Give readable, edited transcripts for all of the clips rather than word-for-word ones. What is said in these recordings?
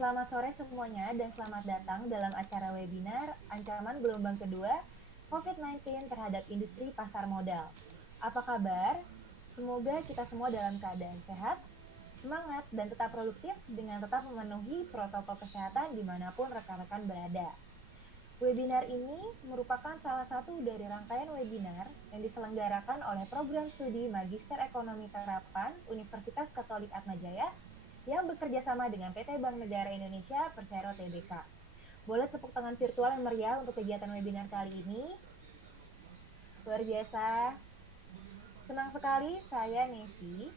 Selamat sore semuanya dan selamat datang dalam acara webinar Ancaman Gelombang Kedua COVID-19 terhadap Industri Pasar Modal. Apa kabar? Semoga kita semua dalam keadaan sehat, semangat, dan tetap produktif dengan tetap memenuhi protokol kesehatan dimanapun rekan-rekan berada. Webinar ini merupakan salah satu dari rangkaian webinar yang diselenggarakan oleh Program Studi Magister Ekonomi Terapan Universitas Katolik Atmajaya yang bekerja sama dengan PT Bank Negara Indonesia Persero Tbk. Boleh tepuk tangan virtual yang meriah untuk kegiatan webinar kali ini. Luar biasa. Senang sekali saya Nesi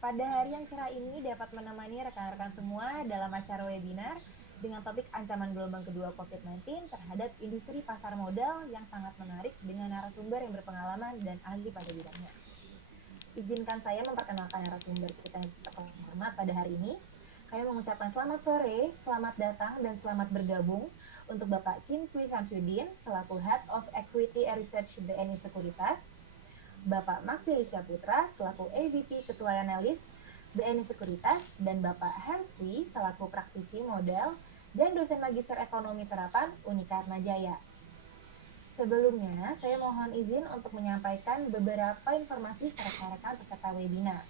pada hari yang cerah ini dapat menemani rekan-rekan semua dalam acara webinar dengan topik ancaman gelombang kedua COVID-19 terhadap industri pasar modal yang sangat menarik dengan narasumber yang berpengalaman dan ahli pada bidangnya. Izinkan saya memperkenalkan narasumber kita yang terhormat pada hari ini. Kami mengucapkan selamat sore, selamat datang, dan selamat bergabung untuk Bapak Kim Kwi Samsudin selaku Head of Equity Research BNI Sekuritas, Bapak Maxilisha Putra selaku AVP Ketua Analis BNI Sekuritas, dan Bapak Hans Kwi selaku praktisi modal dan dosen Magister Ekonomi Terapan Unika Atmajaya. Sebelumnya, saya mohon izin untuk menyampaikan beberapa informasi ke rekan-rekan peserta webinar.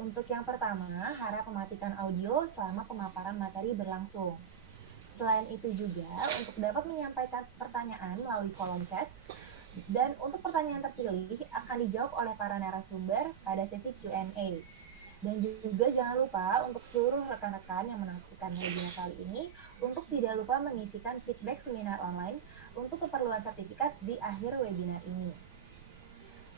Untuk yang pertama, harap mematikan audio selama pemaparan materi berlangsung. Selain itu juga, untuk dapat menyampaikan pertanyaan melalui kolom chat, dan untuk pertanyaan terpilih akan dijawab oleh para narasumber pada sesi Q&A. Dan juga jangan lupa untuk seluruh rekan-rekan yang menyaksikan webinar kali ini untuk tidak lupa mengisikan feedback seminar online untuk keperluan sertifikat di akhir webinar ini.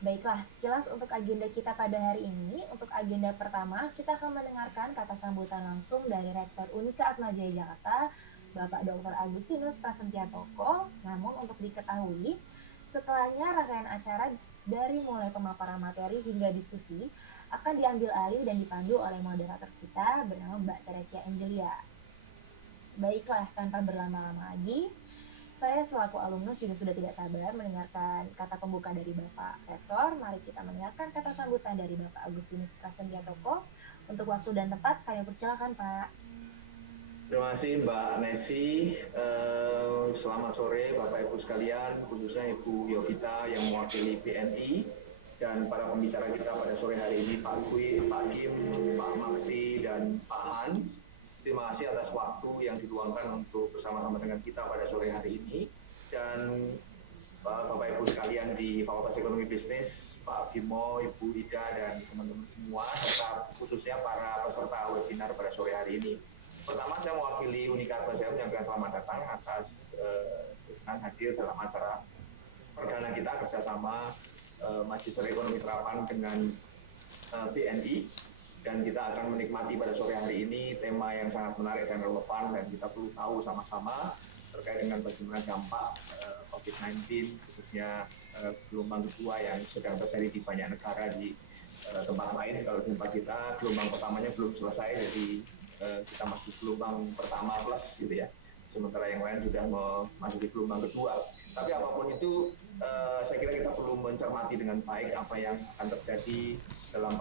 Baiklah, sekilas untuk agenda kita pada hari ini. Untuk agenda pertama, kita akan mendengarkan kata sambutan langsung dari Rektor Unika Atmajaya Jakarta, Bapak Dr. Agustinus Prasetya-Toko. Namun untuk diketahui, setelahnya rangkaian acara dari mulai pemaparan materi hingga diskusi akan diambil alih dan dipandu oleh moderator kita bernama Mbak Teresia Angelia. Baiklah, tanpa berlama-lama lagi, saya selaku alumnus juga sudah tidak sabar mendengarkan kata pembuka dari Bapak Rektor. Mari kita mendengarkan kata sambutan dari Bapak Agustinus Prasetya-Toko. Untuk waktu dan tempat, kami persilakan Pak. Terima kasih Mbak Nesi. Selamat sore Bapak Ibu sekalian, khususnya Ibu Yovita yang mewakili BNI dan para pembicara kita pada sore hari ini, Pak Kwi, Pak Kim, Pak Maksi, dan Pak Hans. Terima kasih atas waktu yang diluangkan untuk bersama-sama dengan kita pada sore hari ini. Dan Bapak Ibu sekalian di Fakultas Ekonomi Bisnis, Pak Bimo, Ibu Ida, dan teman-teman semua, serta khususnya para peserta webinar pada sore hari ini. Pertama, saya mewakili Unika Atmajaya menyampaikan selamat datang atas dengan hadir dalam acara perdana kita kerjasama Magister Ekonomi Terapan dengan BNI, dan kita akan menikmati pada sore hari ini tema yang sangat menarik dan relevan, dan kita perlu tahu sama-sama terkait dengan bagaimana dampak COVID-19 khususnya gelombang kedua yang sedang terjadi di banyak negara di tempat lain. Kalau di tempat kita gelombang pertamanya belum selesai, jadi kita masih gelombang pertama plus gitu ya, sementara yang lain sudah memasuki gelombang kedua. Tapi apapun itu, saya kira kita perlu mencermati dengan baik apa yang akan terjadi dalam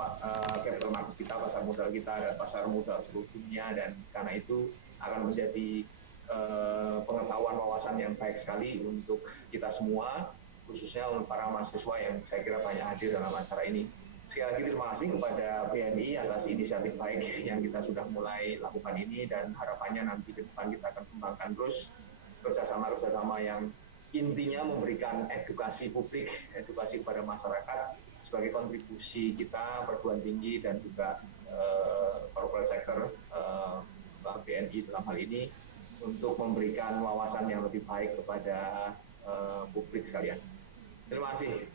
capital market kita, pasar modal kita, dan pasar modal seluruh dunia, dan karena itu akan menjadi pengetahuan wawasan yang baik sekali untuk kita semua, khususnya untuk para mahasiswa yang saya kira banyak hadir dalam acara ini. Sekali lagi terima kasih kepada BNI atas inisiatif baik yang kita sudah mulai lakukan ini, dan harapannya nanti ke depan kita akan kembangkan terus kerjasama yang intinya memberikan edukasi publik, edukasi kepada masyarakat sebagai kontribusi kita perguruan tinggi dan juga corporate sector BNI dalam hal ini untuk memberikan wawasan yang lebih baik kepada publik sekalian. Terima kasih.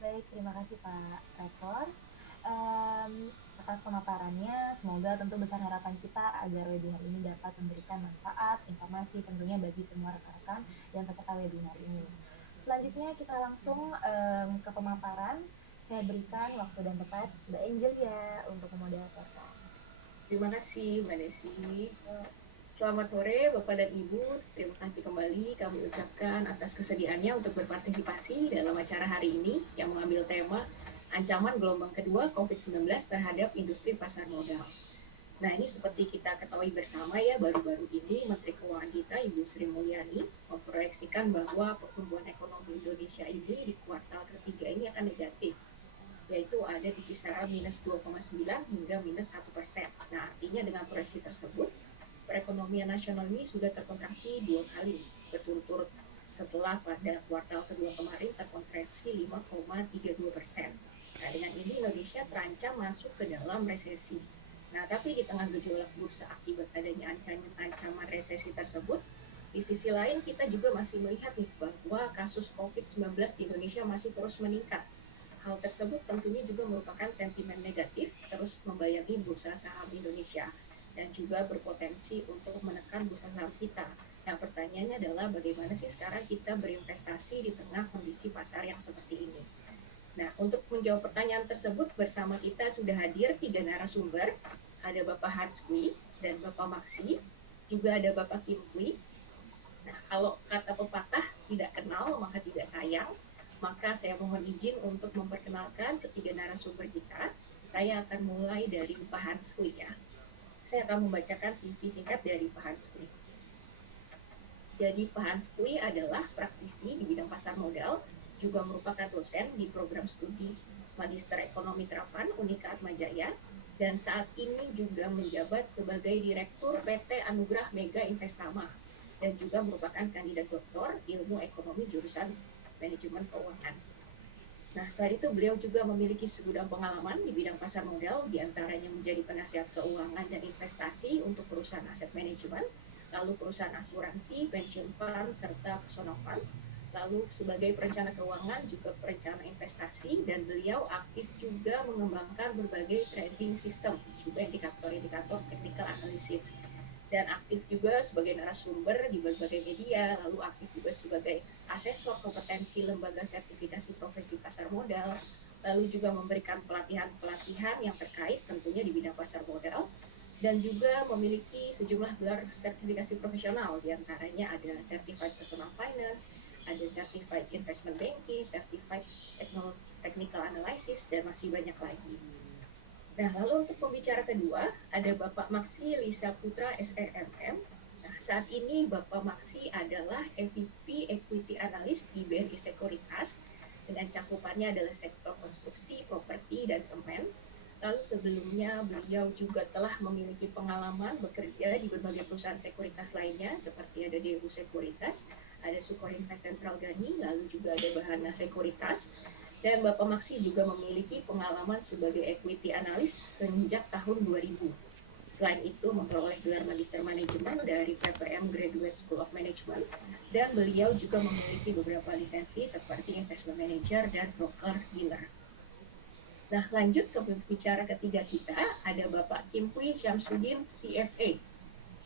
Baik, terima kasih Pak Rektor atas pemaparannya. Semoga tentu besar harapan kita agar webinar ini dapat memberikan manfaat, informasi tentunya bagi semua rekan-rekan dan peserta webinar ini. Selanjutnya kita langsung ke pemaparan. Saya berikan waktu dan tempat Mbak Angelia untuk memoderatorkan. Terima kasih Mbak Desi. Selamat sore Bapak dan Ibu, terima kasih kembali kami ucapkan atas kesediaannya untuk berpartisipasi dalam acara hari ini yang mengambil tema Ancaman Gelombang Kedua COVID-19 terhadap Industri Pasar Modal. Nah, ini seperti kita ketahui bersama ya, baru-baru ini Menteri Keuangan kita, Ibu Sri Mulyani, memproyeksikan bahwa pertumbuhan ekonomi Indonesia ini di kuartal ketiga ini akan negatif, yaitu ada di kisaran minus 2,9 hingga minus 1%. Nah, artinya dengan proyeksi tersebut, perekonomian nasional ini sudah terkontraksi 2 kali berturut-turut setelah pada kuartal kedua kemarin terkontraksi 5,32%. Nah, dengan ini Indonesia terancam masuk ke dalam resesi. Nah, tapi di tengah gejolak bursa akibat adanya ancaman resesi tersebut, di sisi lain kita juga masih melihat nih bahwa kasus COVID-19 di Indonesia masih terus meningkat. Hal tersebut tentunya juga merupakan sentimen negatif terus membayangi bursa saham Indonesia dan juga berpotensi untuk menekan bursa saham kita. Nah, pertanyaannya adalah bagaimana sih sekarang kita berinvestasi di tengah kondisi pasar yang seperti ini? Nah, untuk menjawab pertanyaan tersebut bersama kita sudah hadir 3 narasumber. Ada Bapak Hans Kui dan Bapak Maksi, juga ada Bapak Kim Kui. Nah, kalau kata pepatah tidak kenal maka tidak sayang, maka saya mohon izin untuk memperkenalkan ketiga narasumber kita. Saya akan mulai dari Pak Hans Kui ya. Saya akan membacakan CV singkat dari Pak Hans Kui. Jadi Pak Hans Kui adalah praktisi di bidang pasar modal, juga merupakan dosen di program studi Magister Ekonomi Terapan Unika Atmajaya, dan saat ini juga menjabat sebagai Direktur PT Anugrah Mega Investama dan juga merupakan kandidat doktor ilmu ekonomi jurusan manajemen keuangan. Nah, selain itu beliau juga memiliki segudang pengalaman di bidang pasar modal, diantaranya menjadi penasihat keuangan dan investasi untuk perusahaan aset manajemen, lalu perusahaan asuransi, pensiun fund, serta personal fund, lalu sebagai perencana keuangan juga perencana investasi, dan beliau aktif juga mengembangkan berbagai trading system, juga indikator-indikator technical analysis, dan aktif juga sebagai narasumber di berbagai media, lalu aktif juga sebagai asesor kompetensi lembaga sertifikasi profesi pasar modal, lalu juga memberikan pelatihan-pelatihan yang terkait tentunya di bidang pasar modal, dan juga memiliki sejumlah gelar sertifikasi profesional, diantaranya ada Certified Personal Finance, ada Certified Investment Banking, Certified Technical Analysis, dan masih banyak lagi. Nah, lalu untuk pembicara kedua, ada Bapak Maksi Lisa Putra SEMM. Nah, saat ini Bapak Maksi adalah EVP Equity Analyst di BNI Sekuritas, dengan cakupannya adalah sektor konstruksi, properti, dan semen. Lalu sebelumnya beliau juga telah memiliki pengalaman bekerja di berbagai perusahaan sekuritas lainnya, seperti ada Dewu Sekuritas, ada Sukor Invest Central Gani, lalu juga ada Bahana Sekuritas, dan Bapak Maksi juga memiliki pengalaman sebagai equity analyst sejak tahun 2000. Selain itu memperoleh gelar Magister Manajemen dari PPM Graduate School of Management, dan beliau juga memiliki beberapa lisensi seperti Investment Manager dan Broker Dealer. Nah, lanjut ke pembicara ketiga kita, ada Bapak Kim Kui Syamsuddin CFA.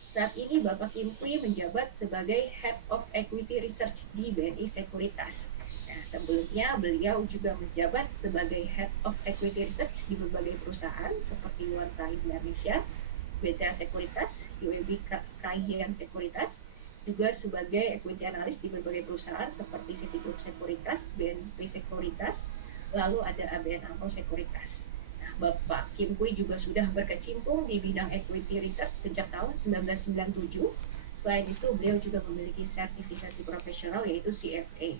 Saat ini Bapak Kim Kui menjabat sebagai Head of Equity Research di BNI Sekuritas. Nah, sebelumnya beliau juga menjabat sebagai Head of Equity Research di berbagai perusahaan seperti Yuanta Indonesia, BCA Sekuritas, UEB Kaihian Sekuritas, juga sebagai equity analyst di berbagai perusahaan seperti Citigroup Sekuritas, BNP Sekuritas, lalu ada ABN AMRO Sekuritas. Bapak Kim Kui juga sudah berkecimpung di bidang equity research sejak tahun 1997. Selain itu, beliau juga memiliki sertifikasi profesional yaitu CFA.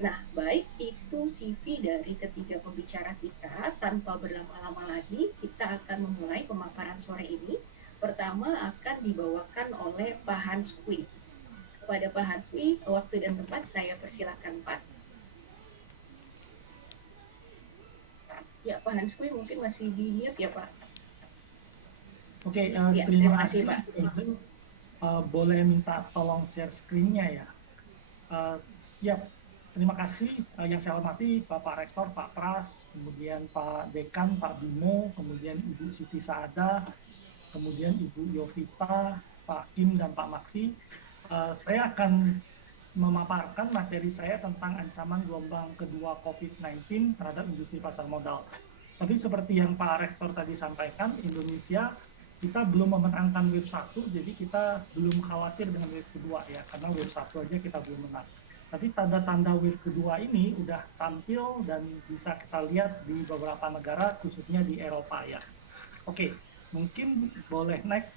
Nah, baik itu CV dari ketiga pembicara kita. Tanpa berlama-lama lagi, kita akan memulai pemaparan sore ini. Pertama akan dibawakan oleh Pak Hans Kui. Kepada Pak Hans Kui, waktu dan tempat saya persilakan Pak. Ya, Pak Hans Kui mungkin masih di mute ya, Pak. Oke, Ya, terima kasih, kasih. Pak. Boleh minta tolong share screen-nya ya. Ya, terima kasih yang saya hormati Bapak Rektor, Pak Pras, kemudian Pak Dekan, Pak Bimo, kemudian Ibu Siti Saada, kemudian Ibu Yovita, Pak Kim, dan Pak Maksi. Saya akan memaparkan materi saya tentang ancaman gelombang kedua COVID-19 terhadap industri pasar modal. Tapi seperti yang Pak Rektor tadi sampaikan, Indonesia kita belum memenangkan wave 1, jadi kita belum khawatir dengan wave kedua ya, karena wave 1 aja kita belum menang. Tapi tanda-tanda wave kedua ini udah tampil dan bisa kita lihat di beberapa negara, khususnya di Eropa ya. Oke, Mungkin boleh next.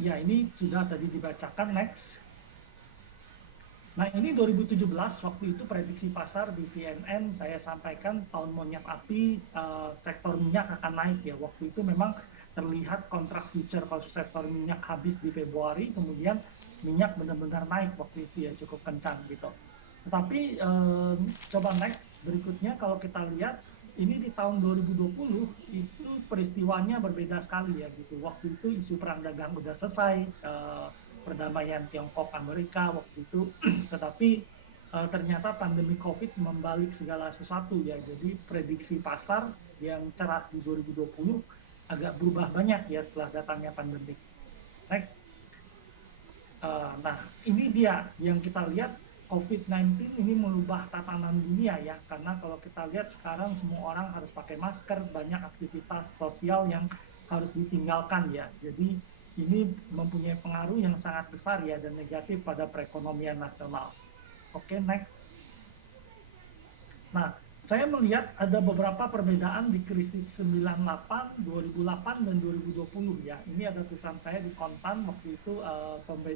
Ya, ini sudah tadi dibacakan, next. Nah, ini 2017, waktu itu prediksi pasar di CNN, saya sampaikan tahun monyet api, sektor minyak akan naik ya. Waktu itu memang terlihat kontrak future kalau sektor minyak habis di Februari, kemudian minyak benar-benar naik waktu itu ya, cukup kencang gitu. Tetapi coba next, berikutnya kalau kita lihat, ini di tahun 2020 itu peristiwanya berbeda sekali ya gitu. Waktu itu isu perang dagang udah selesai, perdamaian Tiongkok Amerika waktu itu, tetapi ternyata pandemi COVID membalik segala sesuatu ya. Jadi prediksi pasar yang cerah di 2020 agak berubah banyak ya setelah datangnya pandemi. Next. Nah, ini dia yang kita lihat, COVID-19 ini merubah tatanan dunia ya, karena kalau kita lihat sekarang semua orang harus pakai masker, banyak aktivitas sosial yang harus ditinggalkan ya. Jadi ini mempunyai pengaruh yang sangat besar ya dan negatif pada perekonomian nasional. Oke, next. Nah, saya melihat ada beberapa perbedaan di krisis 98, 2008, dan 2020 ya. Ini ada tulisan saya di Kontan waktu itu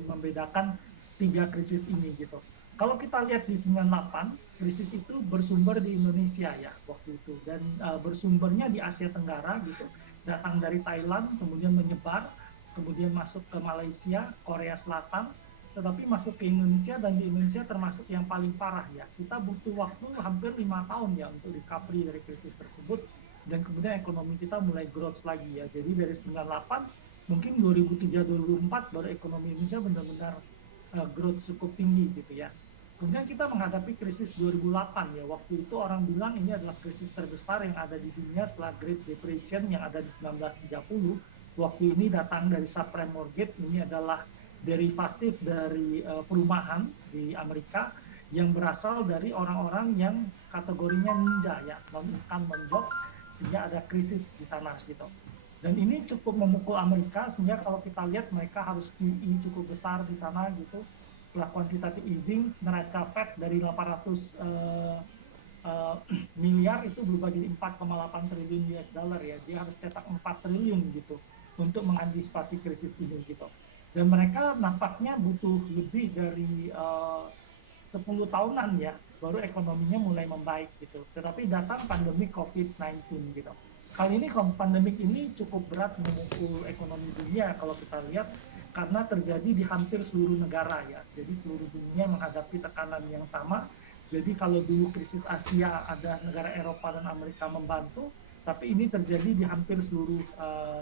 membedakan 3 krisis ini gitu. Kalau kita lihat di 98, krisis itu bersumber di Indonesia ya waktu itu. Dan bersumbernya di Asia Tenggara gitu. Datang dari Thailand, kemudian menyebar, kemudian masuk ke Malaysia, Korea Selatan, tetapi masuk ke Indonesia, dan di Indonesia termasuk yang paling parah ya. Kita butuh waktu hampir 5 tahun ya untuk recovery dari krisis tersebut, dan kemudian ekonomi kita mulai growth lagi ya. Jadi dari 98, mungkin 2003-2004 baru ekonomi Indonesia benar-benar growth cukup tinggi gitu ya. Kemudian kita menghadapi krisis 2008 ya. Waktu itu orang bilang ini adalah krisis terbesar yang ada di dunia setelah Great Depression yang ada di 1930. Waktu ini datang dari subprime mortgage, ini adalah derivatif dari perumahan di Amerika yang berasal dari orang-orang yang kategorinya ninja ya, non-income, non-job, sehingga ada krisis di sana gitu. Dan ini cukup memukul Amerika, sehingga kalau kita lihat mereka harus QE cukup besar di sana gitu. Setelah quantitative easing, neraca Fed dari 800 miliar itu berubah jadi 4,8 triliun US dollar ya. Dia harus cetak 4 triliun gitu untuk mengantisipasi krisis ini gitu. Dan mereka nampaknya butuh lebih dari 10 tahunan ya, baru ekonominya mulai membaik gitu. Tetapi datang pandemi COVID-19 gitu. Kali ini pandemik ini cukup berat memukul ekonomi dunia kalau kita lihat, karena terjadi di hampir seluruh negara ya. Jadi seluruh dunia menghadapi tekanan yang sama. Jadi kalau dulu krisis Asia ada negara Eropa dan Amerika membantu, tapi ini terjadi di hampir seluruh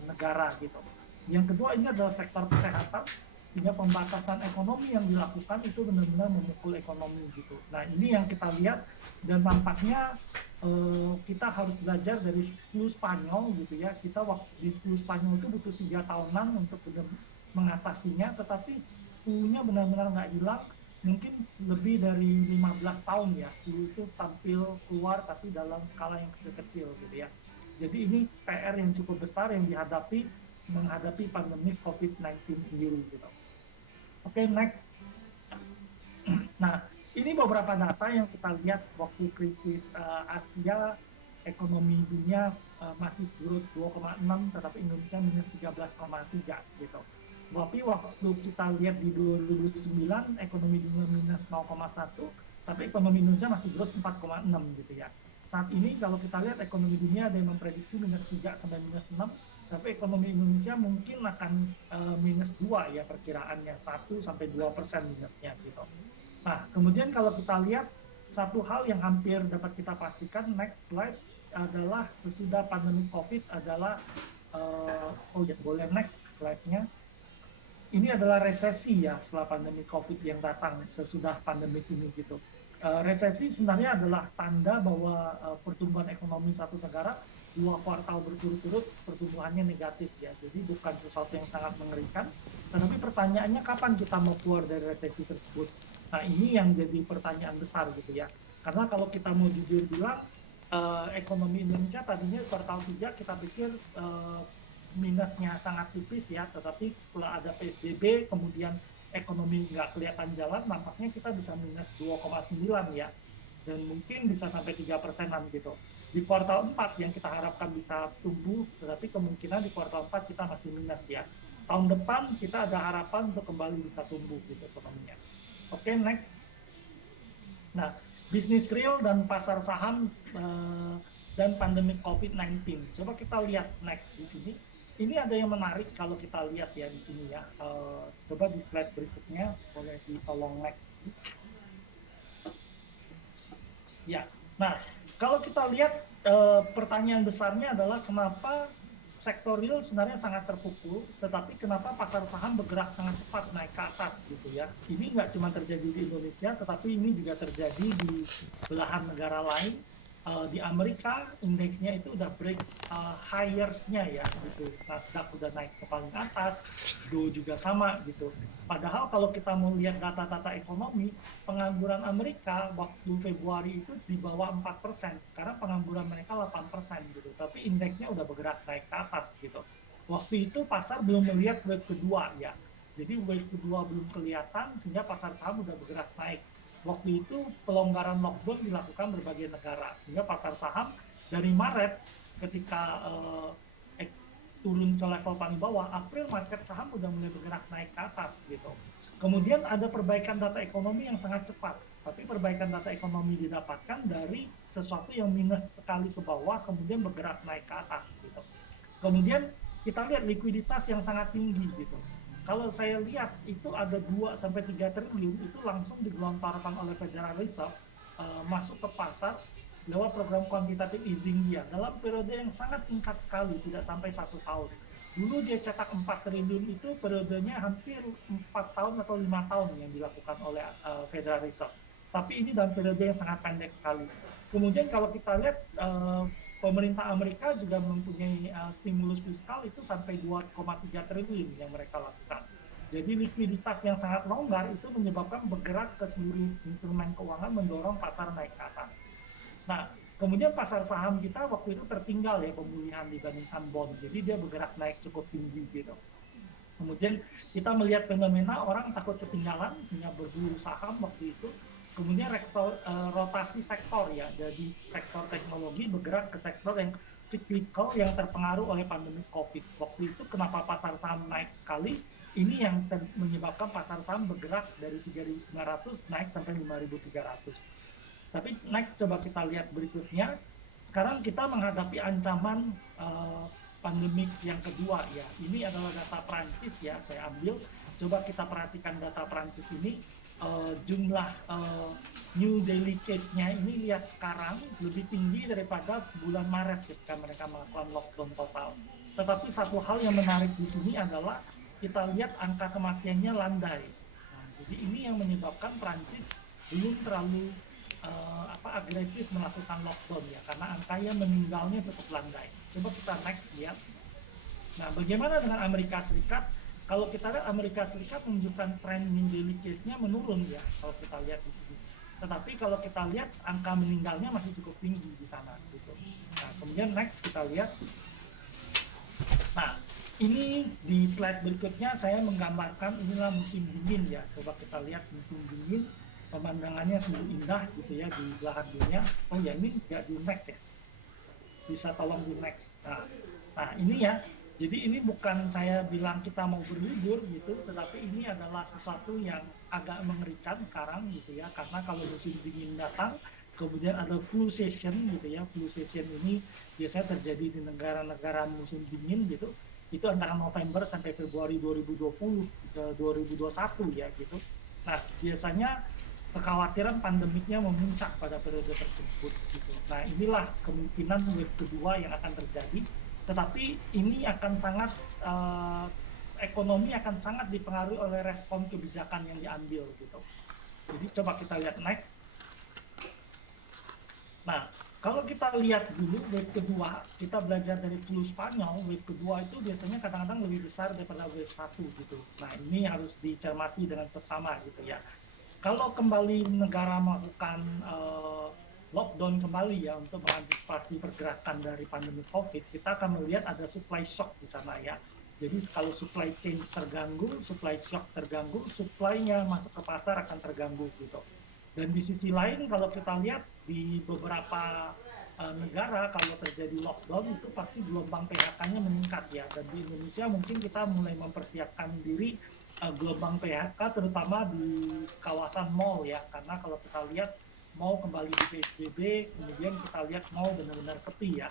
negara gitu. Yang kedua, ini adalah sektor kesehatan, sehingga pembatasan ekonomi yang dilakukan itu benar-benar memukul ekonomi gitu. Nah, ini yang kita lihat, dan tampaknya kita harus belajar dari flu Spanyol gitu ya. Kita waktu di flu Spanyol itu butuh 3 tahunan untuk mengatasinya, tetapi flu-nya benar-benar nggak hilang, mungkin lebih dari 15 tahun ya, flu itu tampil keluar tapi dalam skala yang kecil-kecil gitu ya. Jadi ini PR yang cukup besar yang menghadapi pandemi COVID-19 sendiri gitu. Oke, next. Nah, ini beberapa data yang kita lihat waktu krisis Asia, ekonomi dunia masih growth 2,6, tetapi Indonesia minus 13,3 gitu. Tapi waktu kita lihat di 2009, ekonomi dunia minus 0,1, tapi ekonomi Indonesia masih growth 4,6 gitu ya. Saat ini kalau kita lihat ekonomi dunia ada yang memprediksi minus 3 sampai minus 6, tapi ekonomi Indonesia mungkin akan minus 2 ya perkiraannya, 1 sampai 2% minusnya gitu. Nah, kemudian kalau kita lihat satu hal yang hampir dapat kita pastikan, next slide, adalah sesudah pandemi COVID adalah, boleh next slide-nya. Ini adalah resesi ya setelah pandemi COVID yang datang sesudah pandemi ini gitu. Resesi sebenarnya adalah tanda bahwa pertumbuhan ekonomi satu negara 2 kuartal berturut-turut pertumbuhannya negatif ya. Jadi bukan sesuatu yang sangat mengerikan. Tetapi pertanyaannya kapan kita mau keluar dari resesi tersebut? Nah, ini yang jadi pertanyaan besar gitu ya. Karena kalau kita mau jujur bilang, ekonomi Indonesia tadinya kuartal 3 kita pikir minusnya sangat tipis ya, tetapi setelah ada PSBB kemudian ekonomi nggak kelihatan jalan, nampaknya kita bisa minus 2,9 ya. dan mungkin bisa sampai 3%-an gitu. Di kuartal 4 yang kita harapkan bisa tumbuh, tetapi kemungkinan di kuartal 4 kita masih minus ya. Tahun depan kita ada harapan untuk kembali bisa tumbuh gitu ekonominya. Oke, next. Nah, bisnis real dan pasar saham dan pandemi COVID-19. Coba kita lihat next di sini. Ini ada yang menarik kalau kita lihat ya di sini ya. Coba di slide berikutnya, boleh ditolong next. Ya, nah kalau kita lihat pertanyaan besarnya adalah kenapa sektor real sebenarnya sangat terpukul, tetapi kenapa pasar saham bergerak sangat cepat naik ke atas gitu ya. Ini nggak cuma terjadi di Indonesia, tetapi ini juga terjadi di belahan negara lain. Di Amerika indeksnya itu udah break higher-nya ya gitu. Nasdaq udah naik ke paling atas, Dow juga sama gitu. Padahal kalau kita mau lihat data-data ekonomi, pengangguran Amerika waktu Februari itu di bawah 4%. Sekarang pengangguran mereka 8% gitu. Tapi indeksnya udah bergerak naik ke atas gitu. Waktu itu pasar belum melihat wave kedua ya. Jadi wave kedua belum kelihatan sehingga pasar saham udah bergerak naik. Waktu itu pelonggaran lockdown dilakukan berbagai negara sehingga pasar saham dari Maret ketika turun ke level paling bawah, April market saham udah mulai bergerak naik ke atas gitu. Kemudian ada perbaikan data ekonomi yang sangat cepat, tapi perbaikan data ekonomi didapatkan dari sesuatu yang minus sekali ke bawah kemudian bergerak naik ke atas gitu. Kemudian kita lihat likuiditas yang sangat tinggi gitu. Kalau saya lihat itu ada 2-3 triliun itu langsung digelontorkan oleh Federal Reserve masuk ke pasar lewat program quantitative easing dia dalam periode yang sangat singkat sekali, tidak sampai 1 tahun. Dulu dia cetak 4 triliun itu periodenya hampir 4 tahun atau 5 tahun yang dilakukan oleh Federal Reserve. Tapi ini dalam periode yang sangat pendek sekali. Kemudian kalau kita lihat pemerintah Amerika juga mempunyai stimulus fiskal itu sampai 2,3 triliun yang mereka lakukan. Jadi likuiditas yang sangat longgar itu menyebabkan bergerak ke seluruh instrumen keuangan mendorong pasar naik ke atas. Nah, kemudian pasar saham kita waktu itu tertinggal ya pemulihan dibandingkan bond. Jadi dia bergerak naik cukup tinggi gitu. Kemudian kita melihat fenomena orang takut ketinggalan sehingga berburu saham waktu itu. Kemudian rotasi sektor ya, jadi sektor teknologi bergerak ke sektor yang cyclical yang terpengaruh oleh pandemi COVID. Waktu itu kenapa pasar saham naik sekali? Ini yang menyebabkan pasar saham bergerak dari 3.900 naik sampai 5.300. Tapi next coba kita lihat berikutnya. Sekarang kita menghadapi ancaman pandemik yang kedua ya. Ini adalah data Prancis ya, saya ambil. Coba kita perhatikan data Prancis ini. Jumlah new daily case-nya ini lihat sekarang lebih tinggi daripada bulan Maret ketika mereka melakukan lockdown total. Tetapi satu hal yang menarik di sini adalah kita lihat angka kematiannya landai. Nah, jadi ini yang menyebabkan Prancis belum terlalu agresif melakukan lockdown ya, karena angkanya meninggalnya cukup landai. Coba kita next lihat. Nah, bagaimana dengan Amerika Serikat? Kalau kita lihat Amerika Serikat menunjukkan tren new daily case-nya menurun ya, kalau kita lihat di sini. Tetapi kalau kita lihat angka meninggalnya masih cukup tinggi di sana gitu. Nah, kemudian next kita lihat. Nah, ini di slide berikutnya saya menggambarkan inilah musim dingin ya. Coba kita lihat musim dingin, pemandangannya sungguh indah gitu ya di belahan dunia. Oh ya, ini nggak di next ya. Bisa tolong di next. Nah ini ya. Jadi ini bukan saya bilang kita mau berlibur gitu, tetapi ini adalah sesuatu yang agak mengerikan sekarang gitu ya, karena kalau musim dingin datang, kemudian ada flu season gitu ya, flu season ini biasanya terjadi di negara-negara musim dingin gitu, itu antara November sampai Februari 2020 ke 2021 ya gitu. Nah biasanya kekhawatiran pandemiknya memuncak pada periode tersebut gitu. Nah inilah kemungkinan wave kedua yang akan terjadi. Tetapi ini akan sangat ekonomi akan sangat dipengaruhi oleh respon kebijakan yang diambil gitu. Jadi coba kita lihat next. Nah, kalau kita lihat dulu wave kedua, kita belajar dari flu Spanyol, wave kedua itu biasanya kadang-kadang lebih besar daripada wave 1 gitu. Nah, ini harus dicermati dengan seksama gitu ya. Kalau kembali negara melakukan lockdown kembali ya untuk mengantisipasi pergerakan dari pandemi COVID, kita akan melihat ada supply shock di sana ya. Jadi kalau supply chain terganggu, supply shock terganggu, supply-nya masuk ke pasar akan terganggu gitu. Dan di sisi lain kalau kita lihat di beberapa negara kalau terjadi lockdown itu pasti gelombang PHK-nya meningkat ya. Dan di Indonesia mungkin kita mulai mempersiapkan diri gelombang PHK terutama di kawasan mall ya. Karena kalau kita lihat mall kembali di PSBB, kemudian kita lihat mall benar-benar sepi ya.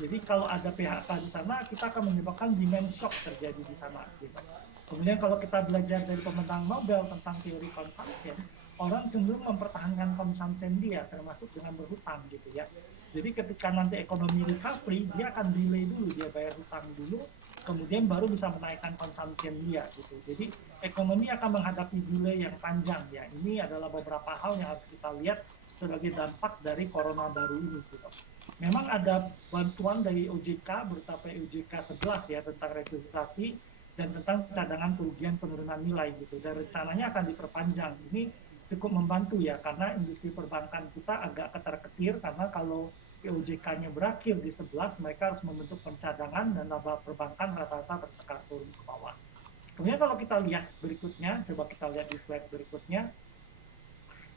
Jadi kalau ada PHK di sana, kita akan menyebabkan demand shock terjadi di sana. Gitu. Kemudian kalau kita belajar dari pembentang Nobel tentang teori consumption, orang cenderung mempertahankan consumption dia, termasuk dengan berhutang gitu ya. Jadi ketika nanti ekonomi recovery, dia akan delay dulu, dia bayar hutang dulu, kemudian baru bisa menaikkan consumption dia gitu. Jadi ekonomi akan menghadapi delay yang panjang ya. Ini adalah beberapa hal yang harus kita lihat sebagai dampak dari corona baru ini gitu. Memang ada bantuan dari OJK berupa PUJK 11 ya tentang restrukturisasi dan tentang cadangan kerugian penurunan nilai gitu. Dan rencananya akan diperpanjang. Ini cukup membantu ya karena industri perbankan kita agak ketar-ketir karena kalau PUJK-nya berakhir di 11 mereka harus membentuk pencadangan dan laba perbankan rata-rata tertekan turun ke bawah. Kemudian kalau kita lihat berikutnya, coba kita lihat di slide berikutnya.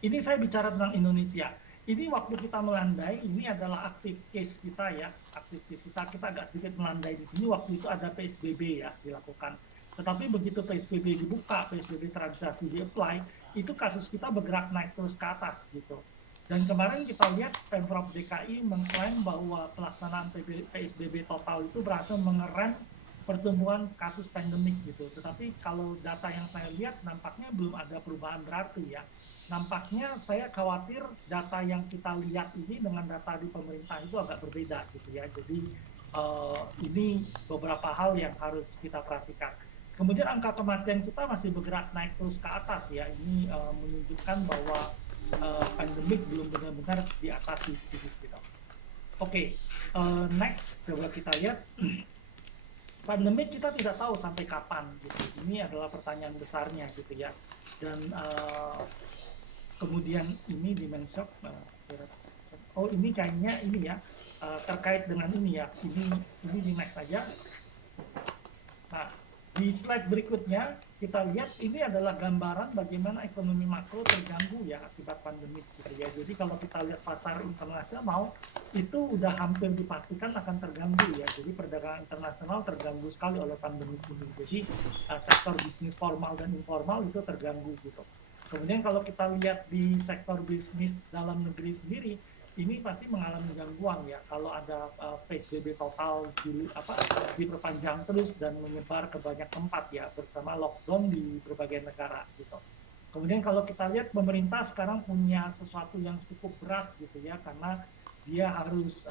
Ini saya bicara tentang Indonesia. Ini waktu kita melandai, ini adalah active case kita ya, active case kita agak sedikit melandai di sini. Waktu itu ada PSBB ya dilakukan. Tetapi begitu PSBB dibuka, PSBB transisi di-apply, itu kasus kita bergerak naik terus ke atas gitu. Dan kemarin kita lihat Pemprov DKI mengklaim bahwa pelaksanaan PSBB total itu berhasil mengerem pertumbuhan kasus pandemik gitu. Tetapi kalau data yang saya lihat nampaknya belum ada perubahan berarti ya. Nampaknya saya khawatir data yang kita lihat ini dengan data di pemerintah itu agak berbeda gitu ya. Jadi ini beberapa hal yang harus kita perhatikan. Kemudian angka kematian kita masih bergerak naik terus ke atas ya. Ini menunjukkan bahwa pandemik belum benar-benar diatasi di sini gitu. Oke, next coba kita lihat. Pandemik kita tidak tahu sampai kapan gitu. Ini adalah pertanyaan besarnya gitu ya. Dan kemudian ini demand shock. Oh ini kayaknya ini ya terkait dengan ini ya. Ini di next aja. Nah di slide berikutnya kita lihat ini adalah gambaran bagaimana ekonomi makro terganggu ya akibat pandemi gitu ya. Jadi kalau kita lihat pasar internasional itu udah hampir dipastikan akan terganggu ya. Jadi perdagangan internasional terganggu sekali oleh pandemi ini. Jadi sektor bisnis formal dan informal itu terganggu gitu. Kemudian kalau kita lihat di sektor bisnis dalam negeri sendiri ini pasti mengalami gangguan ya kalau ada PSBB total diperpanjang terus dan menyebar ke banyak tempat ya bersama lockdown di berbagai negara gitu. Kemudian kalau kita lihat pemerintah sekarang punya sesuatu yang cukup berat gitu ya karena dia harus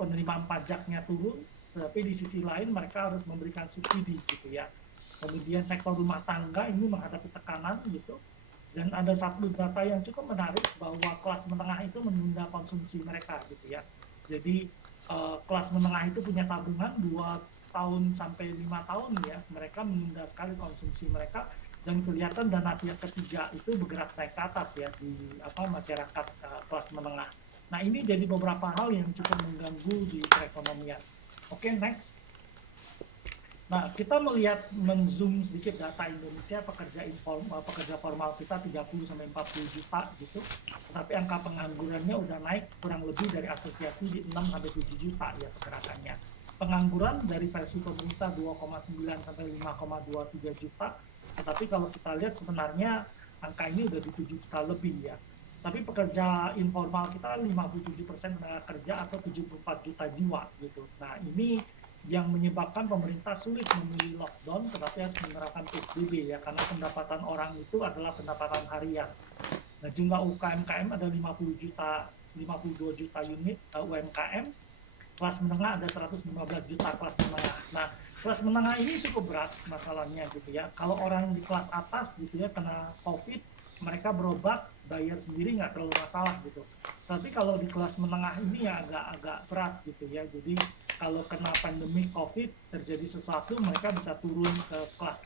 penerimaan pajaknya turun, tapi di sisi lain mereka harus memberikan subsidi gitu ya. Kemudian sektor rumah tangga ini menghadapi tekanan gitu. Dan ada satu data yang cukup menarik bahwa kelas menengah itu menunda konsumsi mereka gitu ya. Jadi kelas menengah itu punya tabungan 2 tahun sampai 5 tahun ya. Mereka menunda sekali konsumsi mereka dan kelihatan dana pihak ketiga itu bergerak naik ke atas ya di masyarakat kelas menengah. Nah ini jadi beberapa hal yang cukup mengganggu di perekonomian. Oke, next. Nah, kita melihat men-zoom sedikit data Indonesia pekerja formal kita 30 sampai 40 juta gitu. Tetapi angka penganggurannya udah naik kurang lebih dari asosiasi di 6 sampai 7 juta ya pergerakannya. Pengangguran dari versi pemerintah 2,9 sampai 5,23 juta. Tetapi kalau kita lihat sebenarnya angka ini udah di 7 juta lebih ya. Tapi pekerja informal kita 57% tenaga kerja atau 74 juta jiwa gitu. Nah, ini yang menyebabkan pemerintah sulit memilih lockdown tetapi harus menerapkan PSBB ya karena pendapatan orang itu adalah pendapatan harian. Nah, jumlah UMKM ada 52 juta unit UMKM, kelas menengah ada 115 juta kelas menengah. Nah, kelas menengah ini cukup berat masalahnya gitu ya. Kalau orang di kelas atas gitu ya kena COVID, mereka berobat bayar sendiri nggak terlalu masalah gitu. Tapi kalau di kelas menengah ini ya agak berat gitu ya. Jadi kalau kena pandemi COVID terjadi sesuatu mereka bisa turun ke kelas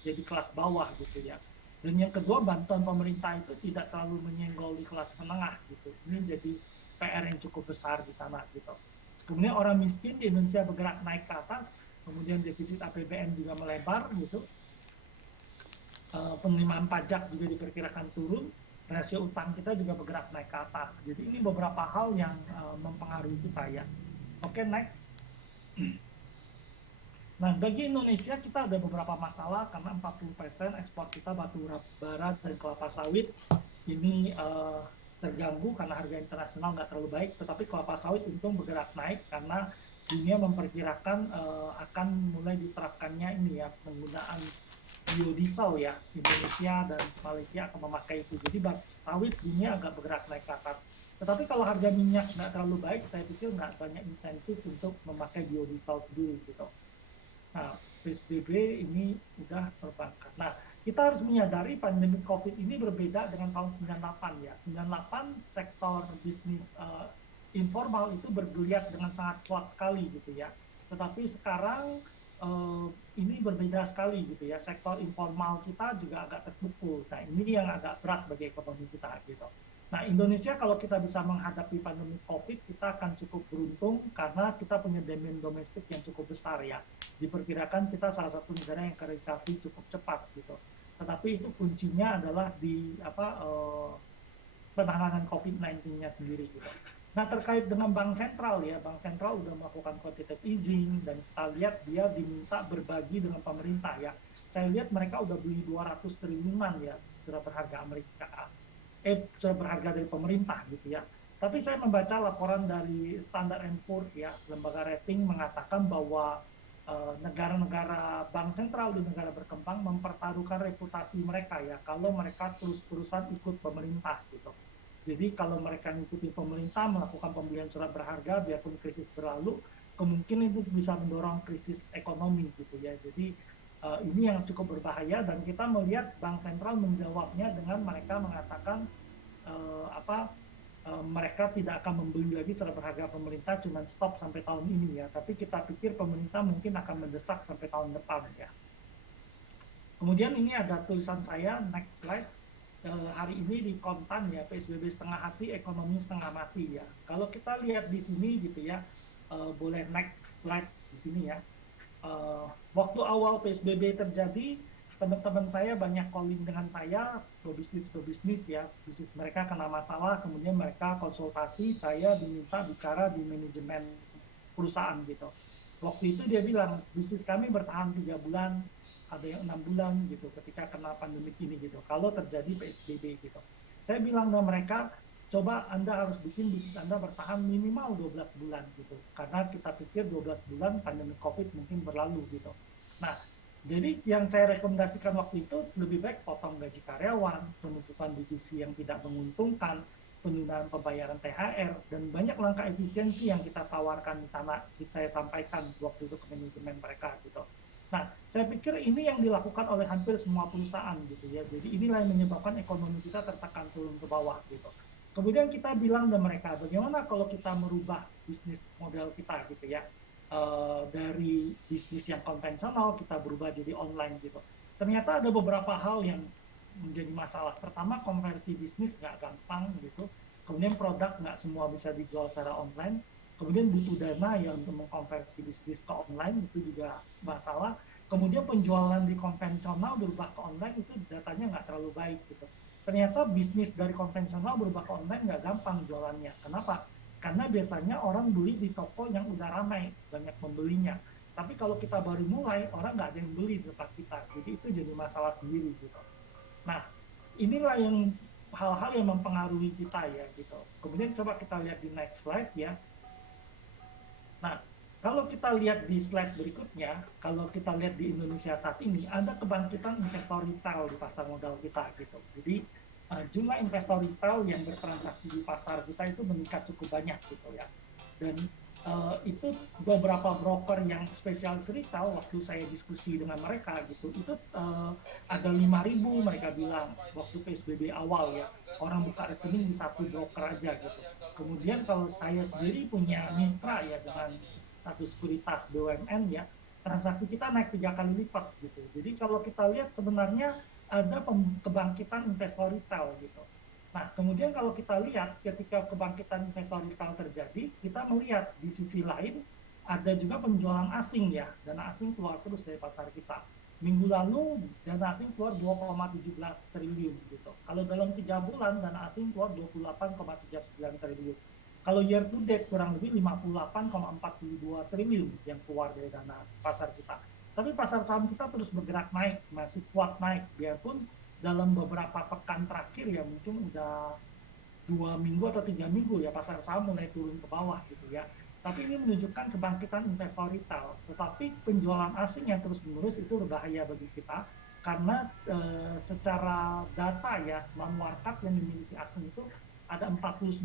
jadi kelas bawah gitu ya. Dan yang kedua bantuan pemerintah itu tidak terlalu menyenggol di kelas menengah gitu. Ini jadi PR yang cukup besar di sana gitu. Kemudian orang miskin di Indonesia bergerak naik ke atas, kemudian defisit APBN juga melebar gitu. Penerimaan pajak juga diperkirakan turun. rasio utang kita juga bergerak naik ke atas. Jadi ini beberapa hal yang mempengaruhi kita ya. Oke, next. Nah, bagi Indonesia kita ada beberapa masalah karena 40% ekspor kita batu bara dan kelapa sawit ini terganggu karena harga internasional nggak terlalu baik, tetapi kelapa sawit untung bergerak naik karena dunia memperkirakan akan mulai diterapkannya ini ya, penggunaan biodiesel ya. Indonesia dan Malaysia akan memakai itu. Jadi sawit dunia agak bergerak naik ke atas. Tetapi kalau harga minyak nggak terlalu baik, saya pikir nggak banyak insentif untuk memakai biodiesel dulu gitu. Nah, PSBB ini udah perbankan. Nah, kita harus menyadari pandemi COVID ini berbeda dengan tahun 98 ya. 98 sektor bisnis informal itu bergeliat dengan sangat kuat sekali gitu ya. Tetapi sekarang ini berbeda sekali gitu ya. Sektor informal kita juga agak terpukul. Nah, ini yang agak berat bagi ekonomi kita gitu. Nah, Indonesia kalau kita bisa menghadapi pandemi COVID, kita akan cukup beruntung karena kita punya demand domestik yang cukup besar ya. Diperkirakan kita salah satu negara yang recovery cukup cepat gitu. Tetapi itu kuncinya adalah di penanganan COVID-19-nya sendiri gitu. Nah, terkait dengan bank sentral ya, bank sentral udah melakukan quantitative easing dan kita lihat dia diminta berbagi dengan pemerintah ya. Saya lihat mereka udah beli 200 triliunan ya surat berharga Amerika, surat berharga dari pemerintah gitu ya. Tapi saya membaca laporan dari Standard & Poor's ya, lembaga rating mengatakan bahwa negara-negara bank sentral di negara berkembang mempertaruhkan reputasi mereka ya kalau mereka terus-terusan ikut pemerintah gitu. Jadi kalau mereka mengikuti pemerintah melakukan pembelian surat berharga biarpun krisis berlalu, kemungkinan itu bisa mendorong krisis ekonomi gitu ya. Jadi ini yang cukup berbahaya dan kita melihat bank sentral menjawabnya dengan mereka mengatakan mereka tidak akan membeli lagi surat berharga pemerintah, cuma stop sampai tahun ini ya. Tapi kita pikir pemerintah mungkin akan mendesak sampai tahun depan ya. Kemudian ini ada tulisan saya, next slide. Hari ini di Kontan ya, PSBB setengah hati, ekonomi setengah mati ya. Kalau kita lihat di sini gitu ya, boleh next slide di sini ya. Waktu awal PSBB terjadi, teman-teman saya banyak calling dengan saya, pebisnis ya, bisnis mereka kena masalah, kemudian mereka konsultasi, saya diminta bicara di manajemen perusahaan gitu. Waktu itu dia bilang, bisnis kami bertahan 3 bulan, ada yang 6 bulan gitu ketika kena pandemi ini gitu, kalau terjadi PSBB gitu. Saya bilang sama mereka, coba Anda harus bikin bisnis Anda bertahan minimal 12 bulan gitu, karena kita pikir 12 bulan pandemi COVID mungkin berlalu gitu. Nah, jadi yang saya rekomendasikan waktu itu lebih baik potong gaji karyawan, penutupan divisi yang tidak menguntungkan, penundaan pembayaran THR, dan banyak langkah efisiensi yang kita tawarkan di sana, saya sampaikan waktu itu ke manajemen mereka gitu. Nah, saya pikir ini yang dilakukan oleh hampir semua perusahaan gitu ya. Jadi inilah yang menyebabkan ekonomi kita tertekan turun ke bawah gitu. Kemudian kita bilang ke mereka, bagaimana kalau kita merubah bisnis model kita gitu ya. Dari bisnis yang konvensional kita berubah jadi online gitu. Ternyata ada beberapa hal yang menjadi masalah. Pertama, konversi bisnis nggak gampang gitu. Kemudian produk nggak semua bisa dijual secara online. Kemudian butuh dana ya untuk mengkonversi bisnis ke online, itu juga masalah. Kemudian penjualan di konvensional berubah ke online itu datanya nggak terlalu baik gitu. Ternyata bisnis dari konvensional berubah ke online nggak gampang jualannya. Kenapa? Karena biasanya orang beli di toko yang udah ramai, banyak pembelinya. Tapi kalau kita baru mulai, orang nggak ada yang beli di tempat kita. Jadi itu jadi masalah sendiri gitu. Nah, inilah yang hal-hal yang mempengaruhi kita ya gitu. Kemudian coba kita lihat di next slide ya. Nah, kalau kita lihat di slide berikutnya, kalau kita lihat di Indonesia saat ini, ada kebangkitan investor retail di pasar modal kita gitu. Jadi jumlah investor retail yang bertransaksi di pasar kita itu meningkat cukup banyak gitu ya. Dan itu beberapa broker yang spesialis retail, waktu saya diskusi dengan mereka gitu, itu ada 5.000 mereka bilang waktu PSBB awal ya, orang buka rekening di satu broker aja gitu. Kemudian kalau saya sendiri punya mitra ya dengan satu sekuritas BUMN ya, transaksi kita naik 3 kali lipat gitu. Jadi kalau kita lihat sebenarnya ada kebangkitan investor retail gitu. Nah, kemudian kalau kita lihat ketika kebangkitan investor retail terjadi, kita melihat di sisi lain ada juga penjualan asing ya, dana asing keluar terus dari pasar kita. Minggu lalu dana asing keluar 2,17 triliun gitu. Kalau dalam 3 bulan dana asing keluar 28,39 triliun. Kalau year to date kurang lebih 58,42 triliun yang keluar dari dana pasar kita. Tapi pasar saham kita terus bergerak naik, masih kuat naik, biarpun dalam beberapa pekan terakhir ya mungkin udah 2 minggu atau 3 minggu ya pasar saham mulai turun ke bawah gitu ya. Tapi ini menunjukkan kebangkitan investor retail. Tetapi penjualan asing yang terus menerus itu berbahaya bagi kita karena secara data ya non-market yang dimiliki asing itu ada 49%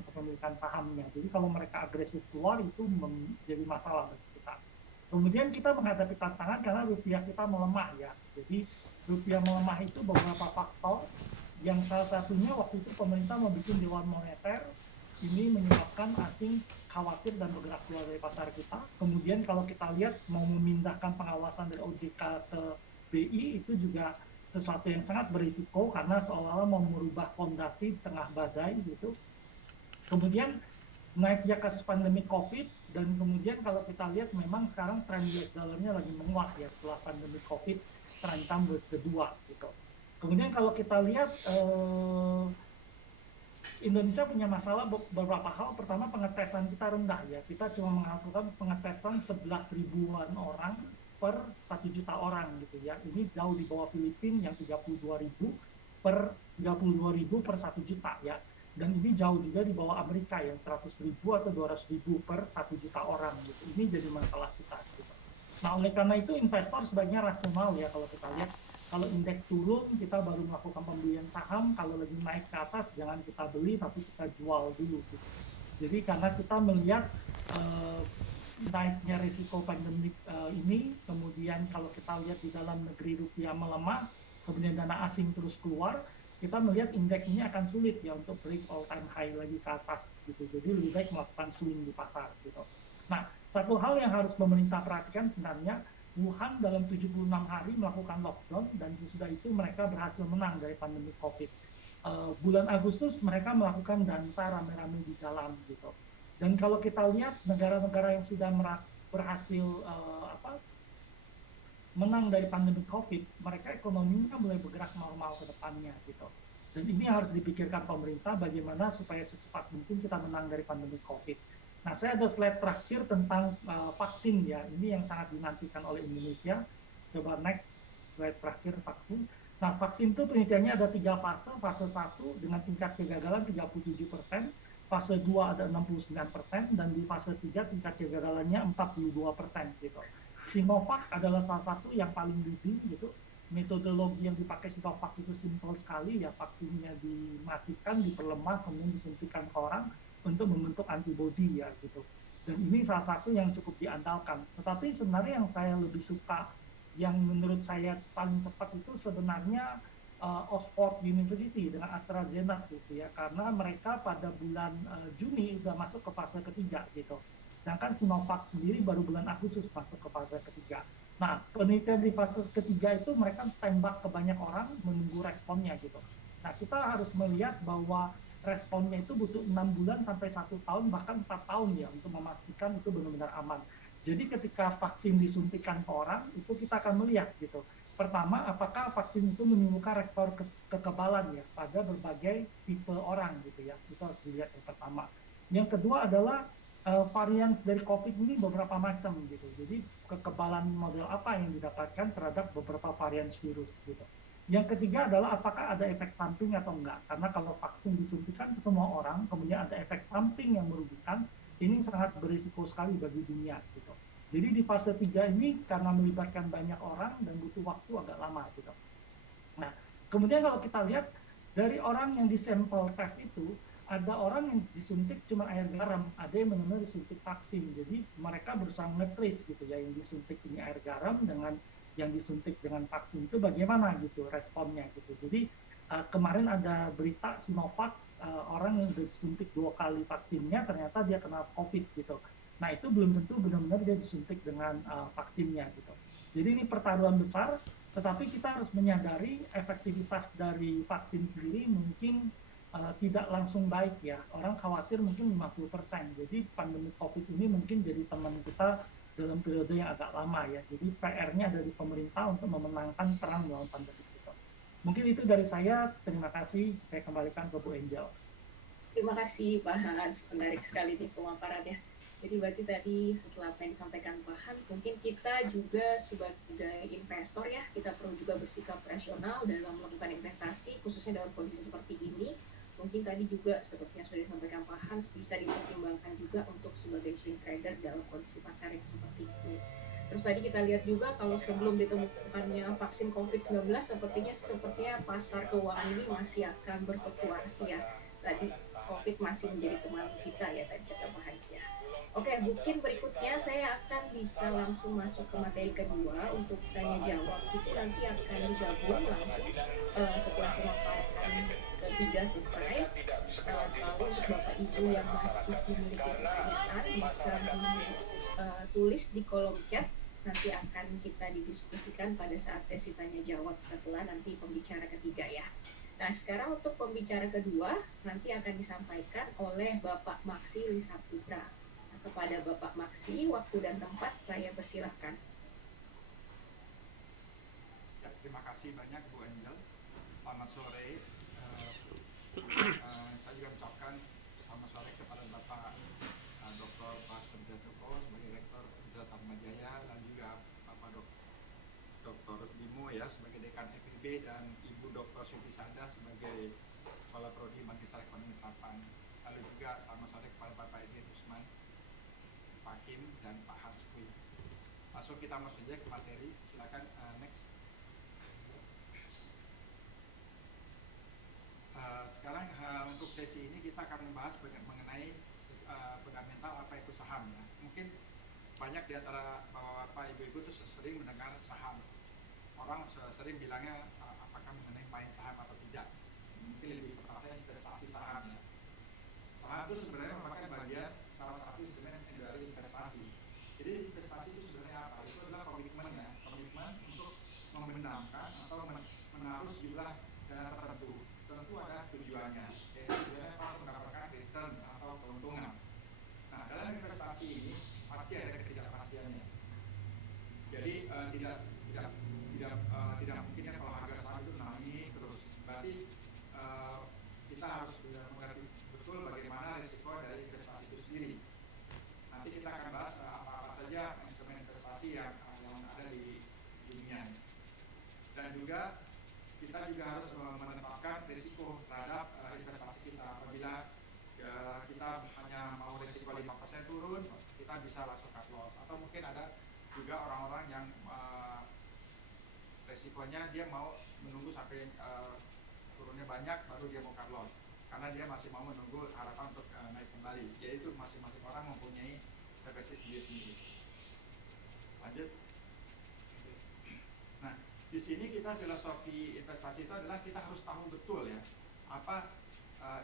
kepemilikan sahamnya. Jadi kalau mereka agresif keluar itu menjadi masalah bagi kita. Kemudian kita menghadapi tantangan karena rupiah kita melemah ya. Jadi rupiah melemah itu beberapa faktor. Yang salah satunya waktu itu pemerintah membuat dewan moneter, ini menyebabkan asing khawatir dan bergerak keluar dari pasar kita. Kemudian kalau kita lihat mau memindahkan pengawasan dari OJK ke BI itu juga sesuatu yang sangat berisiko karena seolah-olah mau merubah fondasi di tengah badai gitu. Kemudian naiknya kasus pandemi COVID dan kemudian kalau kita lihat memang sekarang tren US dollarnya lagi menguat ya setelah pandemi COVID terancam kedua gitu. Kemudian kalau kita lihat Indonesia punya masalah beberapa hal. Pertama, pengetesan kita rendah ya. Kita cuma melakukan pengetesan 11 ribuan orang per 1 juta orang gitu ya. Ini jauh di bawah Filipina yang 32 ribu per 1 juta ya. Dan ini jauh juga di bawah Amerika yang 100 ribu atau 200 ribu per 1 juta orang gitu. Ini jadi masalah kita gitu. Nah, oleh karena itu investor sebaiknya rasional ya kalau kita lihat. Kalau indeks turun, kita baru melakukan pembelian saham. Kalau lagi naik ke atas, jangan kita beli, tapi kita jual dulu. Gitu. Jadi karena kita melihat naiknya risiko pandemik ini, kemudian kalau kita lihat di dalam negeri rupiah melemah, kemudian dana asing terus keluar, kita melihat indeks ini akan sulit ya untuk break all time high lagi ke atas. Gitu. Jadi lebih baik melakukan swing di pasar. Gitu. Nah, satu hal yang harus pemerintah perhatikan sebenarnya, Wuhan dalam 76 hari melakukan lockdown dan sesudah itu mereka berhasil menang dari pandemi COVID. Bulan Agustus mereka melakukan dansa rame-rame di jalan gitu. Dan kalau kita lihat negara-negara yang sudah berhasil menang dari pandemi COVID, mereka ekonominya mulai bergerak normal ke depannya gitu. Dan ini harus dipikirkan pemerintah bagaimana supaya secepat mungkin kita menang dari pandemi COVID. Nah, saya ada slide terakhir tentang vaksin ya. Ini yang sangat dinantikan oleh Indonesia. Coba next slide terakhir vaksin. Nah, vaksin itu penelitiannya ada 3 fase. Fase 1 dengan tingkat kegagalan 37%, fase 2 ada 69%, dan di fase 3 tingkat kegagalannya 42% gitu. Sinovac adalah salah satu yang paling leading gitu. Metodologi yang dipakai Sinovac itu simpel sekali ya. Vaksinnya dimatikan, diperlemah, kemudian disuntikan ke orang untuk membentuk antibodi ya gitu. Dan ini salah satu yang cukup diandalkan. Tetapi sebenarnya yang saya lebih suka, yang menurut saya paling cepat itu sebenarnya Oxford University dengan AstraZeneca gitu ya, karena mereka pada bulan Juni sudah masuk ke fase ketiga gitu. Sedangkan Sinovac sendiri baru bulan Agustus masuk ke fase ketiga. Nah, penelitian di fase ketiga itu mereka tembak ke banyak orang menunggu responnya gitu. Nah, kita harus melihat bahwa responnya itu butuh 6 bulan sampai 1 tahun bahkan 4 tahun ya untuk memastikan itu benar-benar aman. Jadi ketika vaksin disuntikan ke orang itu kita akan melihat gitu. Pertama, apakah vaksin itu menimbulkan rekor kekebalan ya pada berbagai tipe orang gitu ya. Itu harus dilihat yang pertama. Yang kedua adalah varian dari COVID ini beberapa macam gitu. Jadi kekebalan model apa yang didapatkan terhadap beberapa varian virus gitu. Yang ketiga adalah apakah ada efek samping atau enggak. Karena kalau vaksin disuntikan ke semua orang, kemudian ada efek samping yang merugikan, ini sangat berisiko sekali bagi dunia. Gitu. Jadi di fase 3 ini karena melibatkan banyak orang dan butuh waktu agak lama. Gitu. Nah, kemudian kalau kita lihat, dari orang yang disampel tes itu, ada orang yang disuntik cuma air garam, ada yang benar-benar disuntik vaksin. Jadi mereka berusaha nge-trace gitu ya, yang disuntik ini air garam dengan yang disuntik dengan vaksin itu bagaimana gitu responnya gitu. Jadi kemarin ada berita Sinovac orang yang disuntik 2 kali vaksinnya ternyata dia kena COVID gitu. Nah itu belum tentu benar-benar dia disuntik dengan vaksinnya gitu. Jadi ini pertaruhan besar, tetapi kita harus menyadari efektivitas dari vaksin sendiri mungkin tidak langsung baik ya. Orang khawatir mungkin 50%. Jadi pandemi COVID ini mungkin jadi teman kita dalam periode yang agak lama ya. Jadi PR-nya dari pemerintah untuk memenangkan perang melawan pandemi itu. Mungkin itu dari saya. Terima kasih. Saya kembalikan ke Bu Angel. Terima kasih Pak Hans, menarik sekali nih pemaparannya. Jadi berarti tadi setelah apa yang disampaikan Pak Hans, mungkin kita juga sebagai investor ya, kita perlu juga bersikap rasional dalam melakukan investasi, khususnya dalam kondisi seperti ini. Mungkin tadi juga seperti yang sudah disampaikan Pak Hans, bisa dipertimbangkan juga untuk sebagai swing trader dalam kondisi pasar yang seperti ini. Terus tadi kita lihat juga kalau sebelum ditemukannya vaksin COVID-19, sepertinya pasar keuangan ini masih akan berfluktuasi ya. Tadi COVID masih menjadi teman kita ya tadi kata Pak Hans ya. Oke, mungkin berikutnya saya akan bisa langsung masuk ke materi kedua untuk tanya jawab itu nanti akan digabung langsung setelah pemaparan ketiga selesai. Lalu untuk Bapak Ibu yang masih memiliki pertanyaan bisa tulis di kolom chat, nanti akan kita didiskusikan pada saat sesi tanya jawab setelah nanti pembicara ketiga ya. Nah, sekarang untuk pembicara kedua nanti akan disampaikan oleh Bapak Maksi Lisa Putra. Nah, kepada Bapak Maksi, waktu dan tempat saya persilahkan. Ya, terima kasih banyak Bu Angel. Selamat sore. Saya juga ucapkan selamat sore kepada Bapak Dr. Pak Suryatmoko sebagai Rektor Universitas Atmajaya dan juga Bapak Dr. Bimo ya sebagai Dekan FIB dan Ibu Dr. Suti Sada sebagai Kepala Prodi Magister Ekonomi Terapan. Lalu juga selamat sore kepada Bapak Edi Rusman, Pak Kim dan Pak Hans Kui. Langsung kita masuk saja ke materi. Silakan next. Sekarang untuk sesi ini kita akan membahas mengenai fundamental apa itu saham ya. Mungkin banyak di antara bapak ibu-ibu itu sering mendengar saham. Orang sering bilangnya apakah mengenai main saham atau tidak. Mungkin lebih tepatnya investasi saham ya. Saham itu sebenarnya merupakan bagian salah satu instrumen dari investasi. Jadi investasi itu sebenarnya apa? Itu adalah komitmen ya, komitmen untuk membenamkan atau menaruh jumlah dana tertentu. Tentu ada tujuannya, yaitu sebenarnya untuk mendapatkan return atau keuntungan. Nah, dalam investasi ini pasti ada ketidakpastiannya. Jadi tidak mungkin ya kalau harga saham itu naik terus. Berarti kita harus mengerti betul bagaimana risiko dari investasi itu sendiri. Nanti kita akan bahas apa saja instrumen investasi yang ada di dunia. Dan juga kita juga harus menetapkan risiko terhadap investasi kita. Apabila kita hanya mau risiko 5% turun, kita bisa langsung cut loss. Atau mungkin ada juga orang-orang yang resikonya dia mau menunggu sampai turunnya banyak baru dia mau cut loss. Karena dia masih mau menunggu harapan untuk naik kembali. Yaitu masing-masing orang mempunyai preferensi sendiri-sendiri. Lanjut. Nah, di sini kita filosofi investasi itu adalah kita harus tahu betul ya apa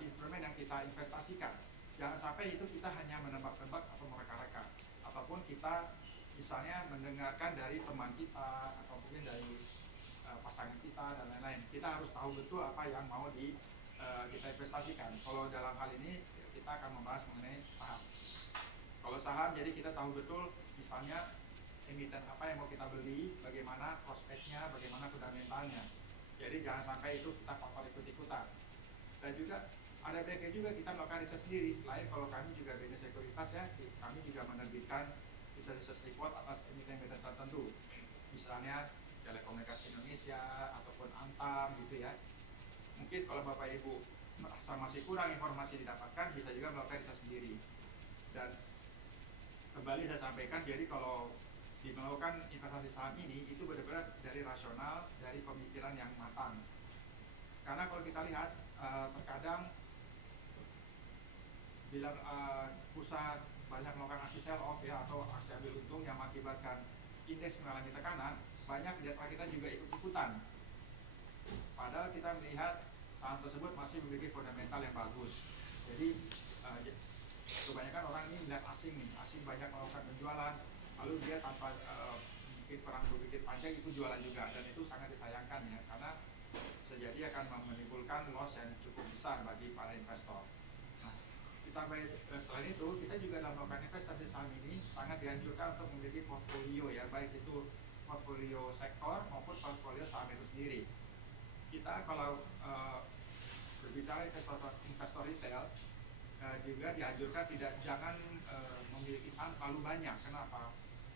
instrumen yang kita investasikan. Jangan sampai itu kita hanya menebak-nebak atau mereka-reka, ataupun kita misalnya mendengarkan dari teman kita atau mungkin dari pasangan kita dan lain-lain. Kita harus tahu betul apa yang mau kita investasikan. Kalau dalam hal ini kita akan membahas mengenai saham. Kalau saham jadi kita tahu betul misalnya emiten apa yang mau kita beli, bagaimana prospeknya, bagaimana fundamentalnya. Jadi jangan sampai itu kita faktor ikut-ikutan. Dan juga ada baiknya juga kita melakukan riset sendiri. Selain kalau kami juga bisnis sekuritas ya, kami juga menerbitkan riset report atas emiten-emiten tertentu. Misalnya Telekomunikasi Indonesia ataupun Antam gitu ya. Mungkin kalau Bapak Ibu merasa masih kurang informasi didapatkan, bisa juga melakukan riset sendiri. Dan kembali saya sampaikan, jadi kalau melakukan investasi saham ini itu benar-benar dari rasional, dari pemikiran yang matang. Karena kalau kita lihat terkadang bila pusat banyak melakukan aksi sell off ya atau aksi ambil untung yang mengakibatkan indeks mengalami tekanan, banyak di antara kita juga ikut-ikutan. Padahal kita melihat saham tersebut masih memiliki fundamental yang bagus. Jadi kebanyakan orang ini melihat asing banyak melakukan penjualan, lalu dia tanpa mungkin perang berpikir panjang itu jualan juga, dan itu sangat disayangkan ya, karena bisa jadi akan menimbulkan loss yang cukup besar bagi para investor. Nah, selain itu kita juga dalam melakukan investasi saham ini sangat dianjurkan untuk memiliki portfolio ya, baik itu portfolio sektor maupun portfolio saham itu sendiri. Kita kalau berbicara investor retail juga dianjurkan jangan memiliki saham terlalu banyak. Kenapa?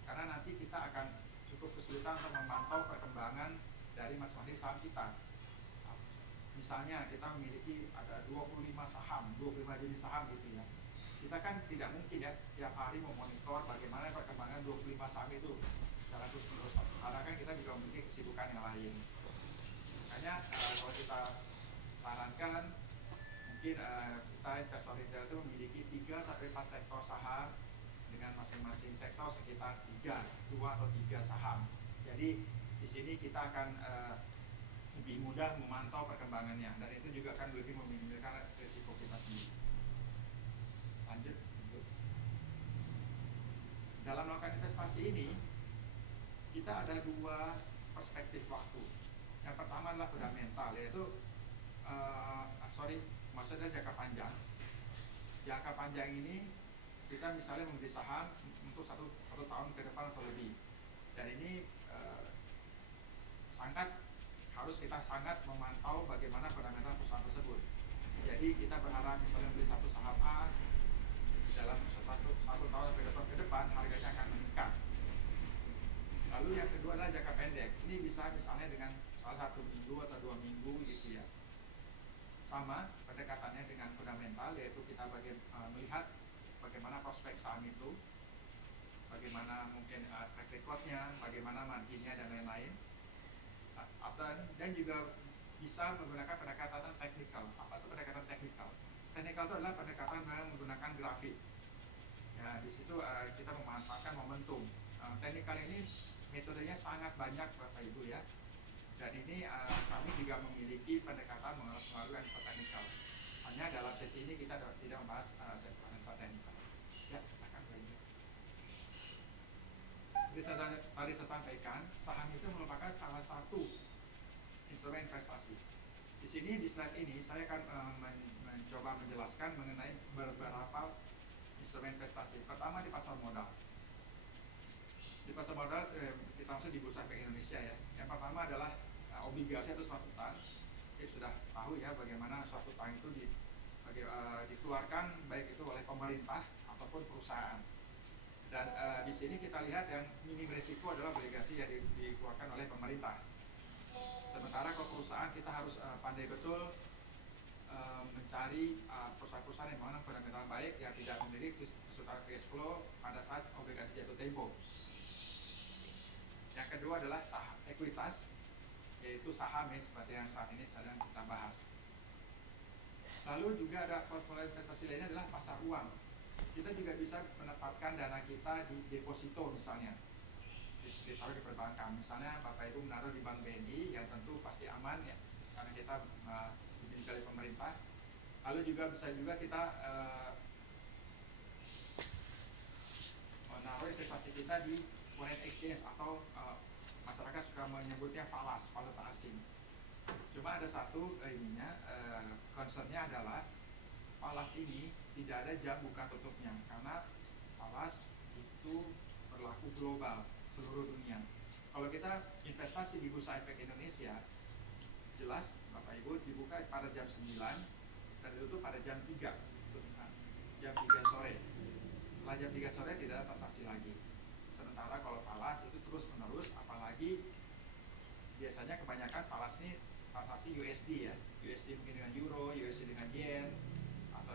Karena nanti kita akan cukup kesulitan untuk memantau perkembangan dari masing-masing saham kita. Misalnya kita memiliki ada 25 saham, 25 jenis saham gitu ya. Kita kan tidak mungkin ya tiap hari memonitor bagaimana perkembangan 25 saham itu secara terus-menerus. Karena kan kita juga memiliki kesibukan yang lain. Makanya kalau kita sarankan mungkin kita investor retail itu memiliki 3-4 sektor saham dengan masing-masing sektor sekitar 2 atau 3 saham. Jadi di sini kita akan lebih mudah memantau perkembangannya dan itu juga akan lebih meminimalkan risiko kita sendiri. Lanjut. Dalam melakukan investasi ini kita ada 2 perspektif waktu. Yang pertama adalah fundamental, yaitu maksudnya jangka panjang. Jangka panjang ini kita misalnya membeli saham untuk satu tahun ke depan atau lebih, dan ini kita sangat memantau bagaimana fundamental perusahaan tersebut. Jadi kita berharap misalnya beli satu saham A dalam satu tahun ke depan harganya akan meningkat. Lalu yang kedua adalah jangka pendek. Ini bisa misalnya dengan salah 1 minggu atau 2 minggu gitu ya. Sama pendekatannya dengan fundamental, yaitu kita melihat bagaimana prospek saham itu, bagaimana mungkin track recordnya, bagaimana marginnya dan lain-lain. Dan juga bisa menggunakan pendekatan teknikal. Apa itu pendekatan teknikal? Teknikal itu adalah pendekatan dengan menggunakan grafik. Ya, di situ kita memanfaatkan momentum. Teknikal ini metodenya sangat banyak Bapak Ibu ya. Dan ini kami juga memiliki pendekatan melalui analisa teknikal. Hanya dalam sesi ini kita tidak membahas analisa teknikal. Ya, silakan Pak Ibu. Tadi saya sampaikan, saham itu merupakan salah satu instrumen investasi. Di sini di slide ini saya akan mencoba menjelaskan mengenai beberapa instrumen investasi. Pertama di pasar modal. Di pasar modal kita maksud di Bursa Efek Indonesia ya. Yang pertama adalah obligasi atau suatu utang. Kita sudah tahu ya bagaimana suatu utang itu dikeluarkan baik itu oleh pemerintah ataupun perusahaan. Dan di sini kita lihat yang minim risiko adalah obligasi yang dikeluarkan oleh pemerintah. Sementara kalau perusahaan kita harus pandai betul mencari perusahaan-perusahaan yang mana fundamental baik yang tidak memiliki kesulitan cash flow pada saat obligasi jatuh tempo. Yang kedua adalah saham ekuitas, yaitu saham yang seperti yang saat ini sedang kita bahas. Lalu juga ada portfolio investasi lainnya adalah pasar uang. Kita juga bisa menempatkan dana kita di deposito misalnya, ditaruh di perbankan. Misalnya Bapak Ibu menaruh di Bank BNI yang tentu pasti aman ya, karena kita dibimbing oleh pemerintah. Lalu juga bisa juga kita menaruh investasi kita di foreign exchange atau masyarakat suka menyebutnya falas, valuta asing. Cuma ada satu concernnya adalah falas ini tidak ada jam buka tutupnya, karena falas itu berlaku global seluruh dunia. Kalau kita investasi di Bursa Efek Indonesia, jelas Bapak Ibu dibuka pada jam 9 dan ditutup pada jam 3 jam 3 sore. Setelah jam 3 sore tidak ada transaksi lagi. Sementara kalau falas itu terus menerus, apalagi biasanya kebanyakan falas ini transaksi USD ya, USD mungkin dengan euro, USD dengan yen, atau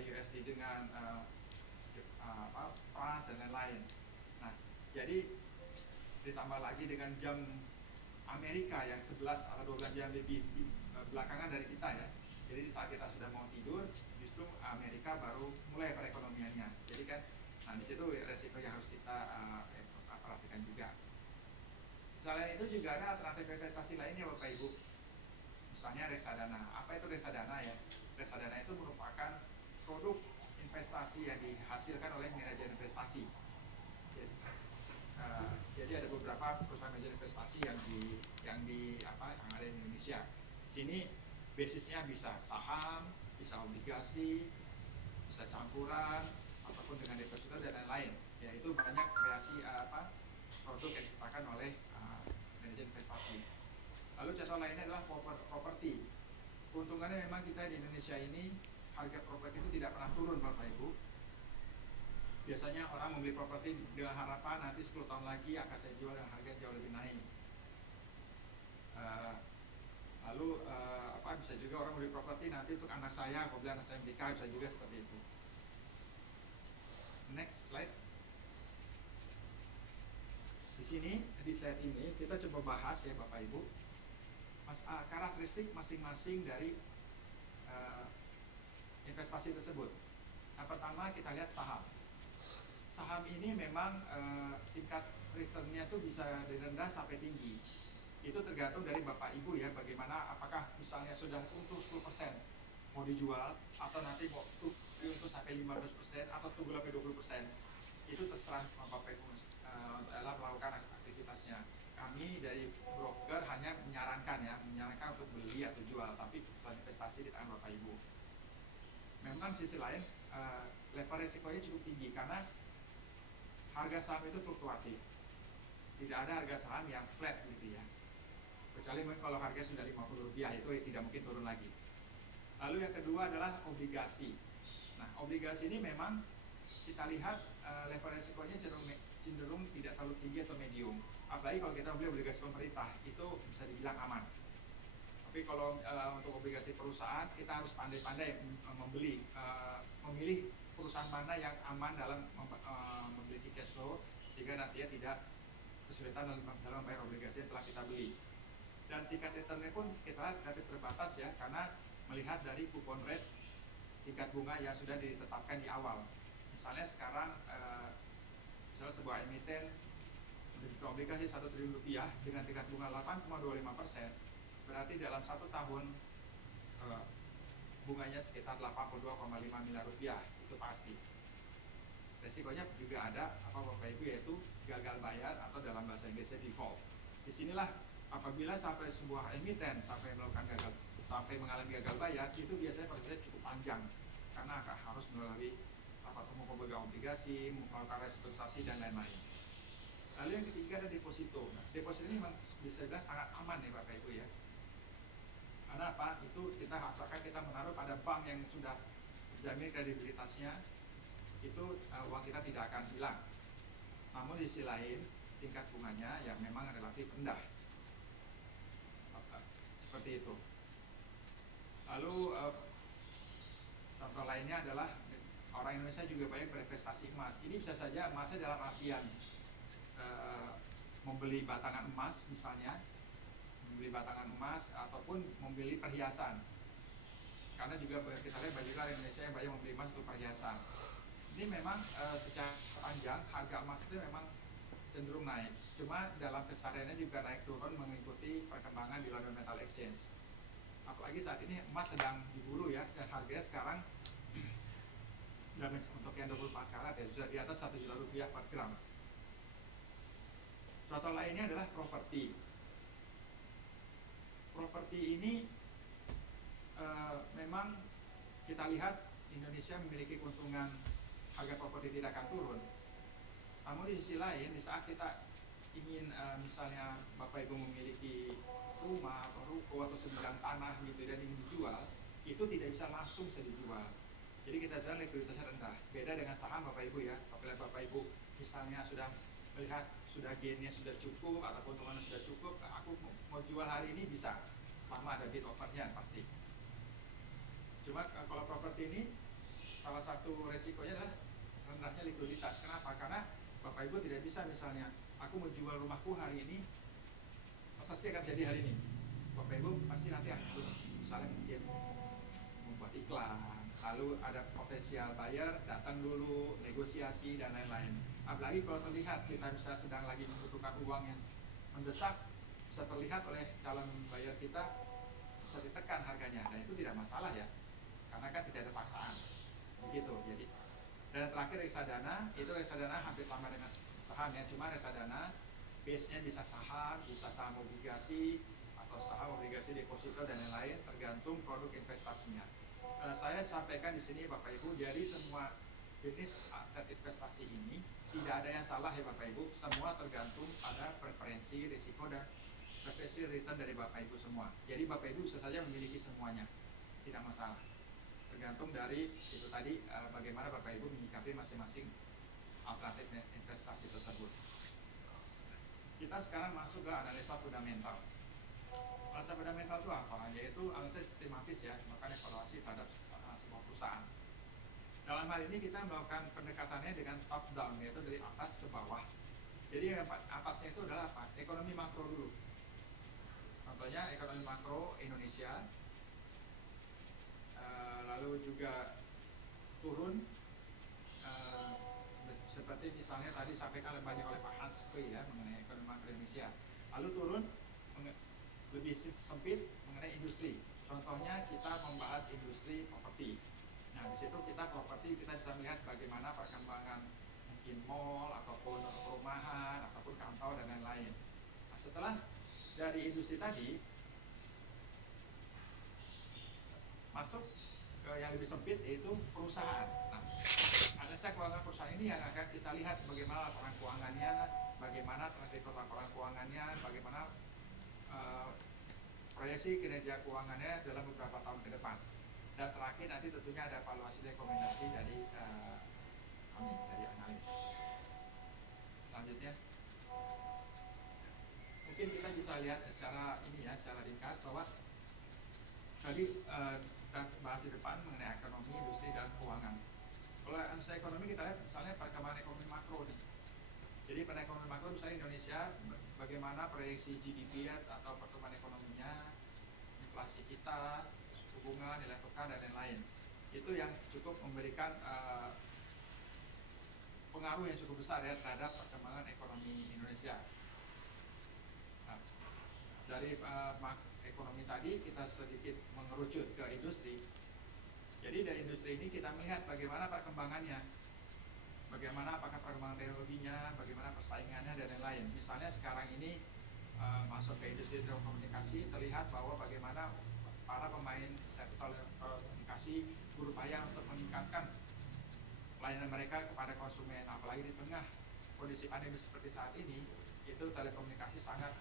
USD dengan franc dan lain-lain. Nah, jadi ditambah lagi dengan jam Amerika yang 11 atau 12 jam lebih belakangan dari kita ya. Jadi saat kita sudah mau tidur, justru Amerika baru mulai perekonomiannya. Jadi kan, nah di situ resiko yang harus kita perhatikan juga. Selain itu juga ada alternatif investasi lainnya Bapak Ibu. Misalnya reksadana. Apa itu reksadana ya? Reksadana itu merupakan produk investasi yang dihasilkan oleh manajer investasi. Jadi ada beberapa perusahaan manajer investasi yang ada di Indonesia. Sini basisnya bisa saham, bisa obligasi, bisa campuran ataupun dengan deposito dan lain-lain. Ya, itu banyak kreasi produk yang diciptakan oleh manajer investasi. Lalu contoh lainnya adalah properti. Keuntungannya memang kita di Indonesia ini harga properti itu tidak pernah turun, Bapak Ibu. Biasanya orang membeli properti dengan harapan nanti 10 tahun lagi akan saya jual dengan harga jauh lebih naik. Bisa juga orang beli properti nanti untuk anak saya, apabila anak saya menikah, bisa juga seperti itu. Next slide. Di sini, di slide ini kita coba bahas ya Bapak Ibu, karakteristik masing-masing dari investasi tersebut. Yang pertama kita lihat saham. Saham ini memang tingkat returnnya tuh bisa dari rendah sampai tinggi. Itu tergantung dari Bapak Ibu ya, bagaimana, apakah misalnya sudah untung 10% mau dijual, atau nanti mau untung sampai 15% atau tunggu sampai 20%. Itu terserah Bapak Ibu dalam melakukan aktivitasnya. Kami dari broker hanya menyarankan untuk beli atau jual, tapi keputusan investasi di tangan Bapak Ibu. Memang sisi lain level resikonya cukup tinggi karena harga saham itu fluktuatif. Tidak ada harga saham yang flat gitu ya. Kecuali kalau harga sudah Rp50 itu tidak mungkin turun lagi. Lalu yang kedua adalah obligasi. Nah, obligasi ini memang kita lihat level resikonya cenderung tidak terlalu tinggi atau medium. Apalagi kalau kita beli obligasi pemerintah, itu bisa dibilang aman. Tapi kalau untuk obligasi perusahaan, kita harus pandai-pandai memilih perusahaan mana yang aman dalam memiliki cash flow, sehingga nantinya tidak kesulitan dalam membayar obligasi yang telah kita beli. Dan tingkat returnnya pun kita relatif terbatas ya, karena melihat dari kupon rate tingkat bunga yang sudah ditetapkan di awal. Misalnya sekarang misalnya sebuah emiten memiliki obligasi Rp1 triliun dengan tingkat bunga 8,25%, berarti dalam 1 tahun bunganya sekitar Rp82,5 miliar, itu pasti. Resikonya juga ada Bapak Ibu, yaitu gagal bayar atau dalam bahasa Inggrisnya default. Disinilah apabila sampai sebuah emiten sampai mengalami gagal bayar, itu biasanya prosesnya cukup panjang karena harus melalui rapat umum pemegang obligasi, melakukan restrukturisasi dan lain-lain. Lalu yang ketiga ada deposito. Nah, deposito ini memang bisa dibilang sangat aman ya Bapak Ibu ya. Karena apa? Itu kita asalkan kita menaruh pada bank yang sudah terjamin kredibilitasnya, itu uang kita tidak akan hilang. Namun di sisi lain tingkat bunganya yang memang relatif rendah. Seperti itu. Lalu contoh lainnya adalah orang Indonesia juga banyak berinvestasi emas. Ini bisa saja emasnya dalam artian membeli batangan emas misalnya, membeli batangan emas ataupun membeli perhiasan. Karena juga kita lihat banyak orang Indonesia yang banyak membeli emas untuk perhiasan. Ini memang secara panjang harga emas itu memang cenderung naik. Cuma dalam kesehariannya juga naik turun mengikuti perkembangan di London Metal Exchange. Apalagi saat ini emas sedang diburu ya, dan harganya sekarang dan untuk yang 24 karat ya sudah di atas Rp1 juta per gram. Contoh lainnya adalah properti. Properti ini memang kita lihat Indonesia memiliki keuntungan harga properti tidak akan turun. Namun di sisi lain, di saat kita ingin misalnya Bapak Ibu memiliki rumah atau ruko atau sebidang tanah gitu dan ingin dijual, itu tidak bisa langsung dijual. Jadi kita bilang likuiditasnya rendah. Beda dengan saham Bapak Ibu ya. Apabila Bapak Ibu misalnya sudah melihat sudah gainnya sudah cukup atau keuntungannya sudah cukup, aku mau jual hari ini bisa, sama ada bid offernya pasti. Cuma kalau properti ini salah satu resikonya adalah rendahnya likuiditas. Kenapa? Karena Bapak Ibu tidak bisa misalnya aku mau jual rumahku hari ini, pasti akan jadi hari ini. Bapak Ibu pasti nanti harus misalnya mungkin membuat iklan, lalu ada potensial buyer datang dulu, negosiasi dan lain-lain. Apalagi kalau terlihat kita bisa sedang lagi membutuhkan uang yang mendesak, bisa terlihat oleh calon buyer kita, bisa ditekan harganya, dan itu tidak masalah ya, karena kan tidak ada paksaan begitu. Jadi dan terakhir reksadana, itu reksadana hampir sama dengan saham ya, cuma reksadana base-nya bisa saham obligasi atau saham obligasi deposito dan lain-lain, tergantung produk investasinya. Saya sampaikan di sini Bapak Ibu, dari semua jenis aset investasi ini tidak ada yang salah ya Bapak Ibu, semua tergantung pada preferensi risiko dan preferensi return dari Bapak Ibu semua. Jadi Bapak Ibu bisa saja memiliki semuanya, tidak masalah. Tergantung dari itu tadi bagaimana Bapak Ibu menyikapi masing-masing alternatif investasi tersebut. Kita sekarang masuk ke analisa fundamental. Analisa fundamental itu apa? Yaitu analisa sistematis ya, melakukan evaluasi terhadap sebuah perusahaan. Dalam hal ini kita melakukan pendekatannya dengan top down, yaitu dari atas ke bawah. Jadi yang atasnya itu adalah apa? Ekonomi makro dulu. Contohnya ekonomi makro Indonesia, lalu juga turun seperti misalnya tadi sampaikan banyak oleh Pak Hans ya mengenai ekonomi makro Indonesia. Lalu turun lebih sempit mengenai industri. Contohnya kita membahas industri properti. Nah, di situ kita properti kita bisa melihat bagaimana perkembangan mungkin mall ataupun perumahan ataupun kantor dan lain-lain. Nah, setelah dari industri tadi masuk ke yang lebih sempit yaitu perusahaan. Nah, analisa keuangan perusahaan ini yang akan kita lihat bagaimana laporan keuangannya, bagaimana track record laporan keuangannya, bagaimana proyeksi kinerja keuangannya dalam beberapa tahun ke depan. Dan terakhir nanti tentunya ada evaluasi rekomendasi dari kami, dari analis. Selanjutnya mungkin kita bisa lihat secara ini ya, secara ringkas bahwa tadi kita bahas di depan mengenai ekonomi, industri, dan keuangan. Kalau analisa ekonomi kita lihat misalnya perkembangan ekonomi makro nih. Jadi pada ekonomi makro misalnya Indonesia bagaimana proyeksi GDP atau pertumbuhan ekonominya, inflasi kita, hubungan, nilai tukar, dan lain-lain. Itu yang cukup memberikan pengaruh yang cukup besar ya terhadap perkembangan ekonomi Indonesia. Nah, dari ekonomi tadi kita sedikit mengerucut ke industri. Jadi dari industri ini kita melihat bagaimana perkembangannya, bagaimana apakah perkembangan teknologinya, bagaimana persaingannya, dan lain-lain. Misalnya sekarang ini masuk ke industri telekomunikasi, terlihat bahwa bagaimana para pemain sektor telekomunikasi berupaya untuk meningkatkan layanan mereka kepada konsumen, apalagi di tengah kondisi pandemi seperti saat ini. Itu telekomunikasi sangat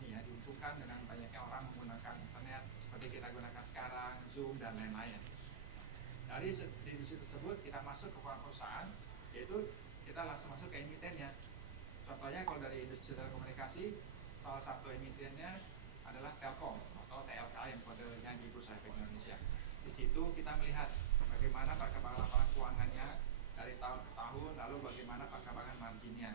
ini ya, diuntungkan dengan banyaknya orang menggunakan internet seperti kita gunakan sekarang, Zoom, dan lain-lain. Dari industri tersebut kita masuk ke perusahaan, yaitu kita langsung masuk ke emitennya. Contohnya kalau dari industri telekomunikasi, salah satu emitennya adalah Telkom atau TLK yang kodenya di Bursa Efek Indonesia. Di situ kita melihat bagaimana perkembangan laporan keuangannya dari tahun ke tahun, lalu bagaimana perkembangan marginnya,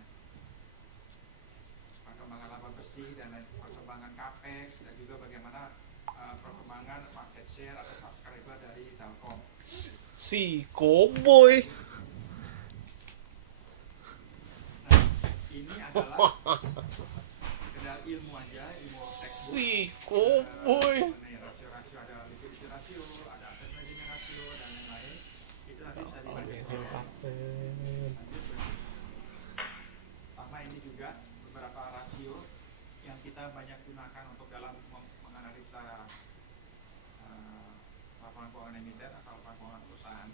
perkembangan laba bersih, dan perkembangan capex, dan juga bagaimana perkembangan market share atau subscriber dari Telkom. Si Cowboy. Nah, ini adalah sekedar ilmu aja, ilmu textbook. Si Cowboy. Mengenai rasio-rasio, ada liquidity rasio, ada asset management rasio, dan lain-lain. Itu nanti bisa dibaca sendiri. Sama ini juga beberapa rasio yang kita banyak gunakan untuk dalam menganalisa laporan keuangan emiten atau laporan keuangan perusahaan.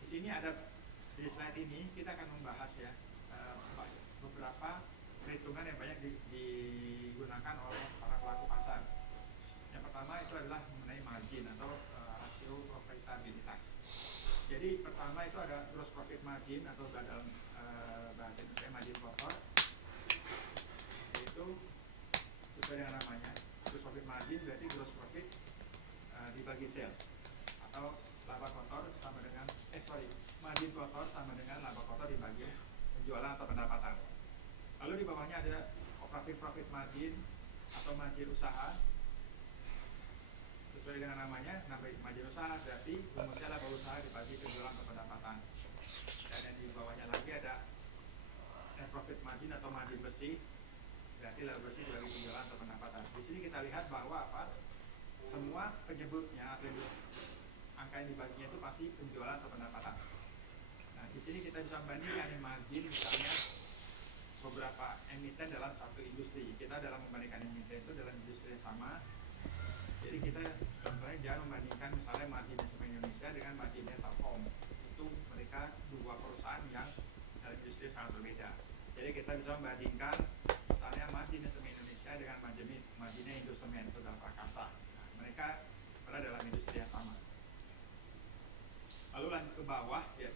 Di sini ada di slide ini kita akan membahas ya beberapa perhitungan yang banyak digunakan oleh para pelaku pasar. Yang pertama itu adalah mengenai margin atau rasio profitabilitas. Jadi pertama itu ada gross profit margin atau dalam bahasa Indonesia margin kotor, yaitu sesuai dengan namanya gross profit margin berarti gross profit dibagi sales atau laba kotor sama dengan margin kotor sama dengan laba kotor dibagi penjualan atau pendapatan. Lalu di bawahnya ada operating profit margin atau margin usaha. Sesuai dengan namanya, margin usaha berarti rumusnya laba usaha dibagi penjualan atau pendapatan. Dan yang di bawahnya lagi ada net profit margin atau margin bersih, berarti laba bersih dibagi penjualan atau pendapatan. Di sini kita lihat bahwa semua penyebutnya atau angka yang dibaginya itu pasti penjualan atau pendapatan. Nah, di sini kita bisa membandingkan margin misalnya beberapa emiten dalam satu industri. Kita dalam membandingkan emiten itu dalam industri yang sama, Jadi kita contohnya jangan membandingkan misalnya marginnya Semen Indonesia dengan marginnya Telkom. Itu mereka dua perusahaan yang dalam industri sangat berbeda. Jadi kita bisa membandingkan misalnya marginnya Semen Indonesia dengan marginnya Indosemen itu dalam Prakasa. Nah, mereka berada dalam industri yang sama. Lalu lanjut ke bawah ya,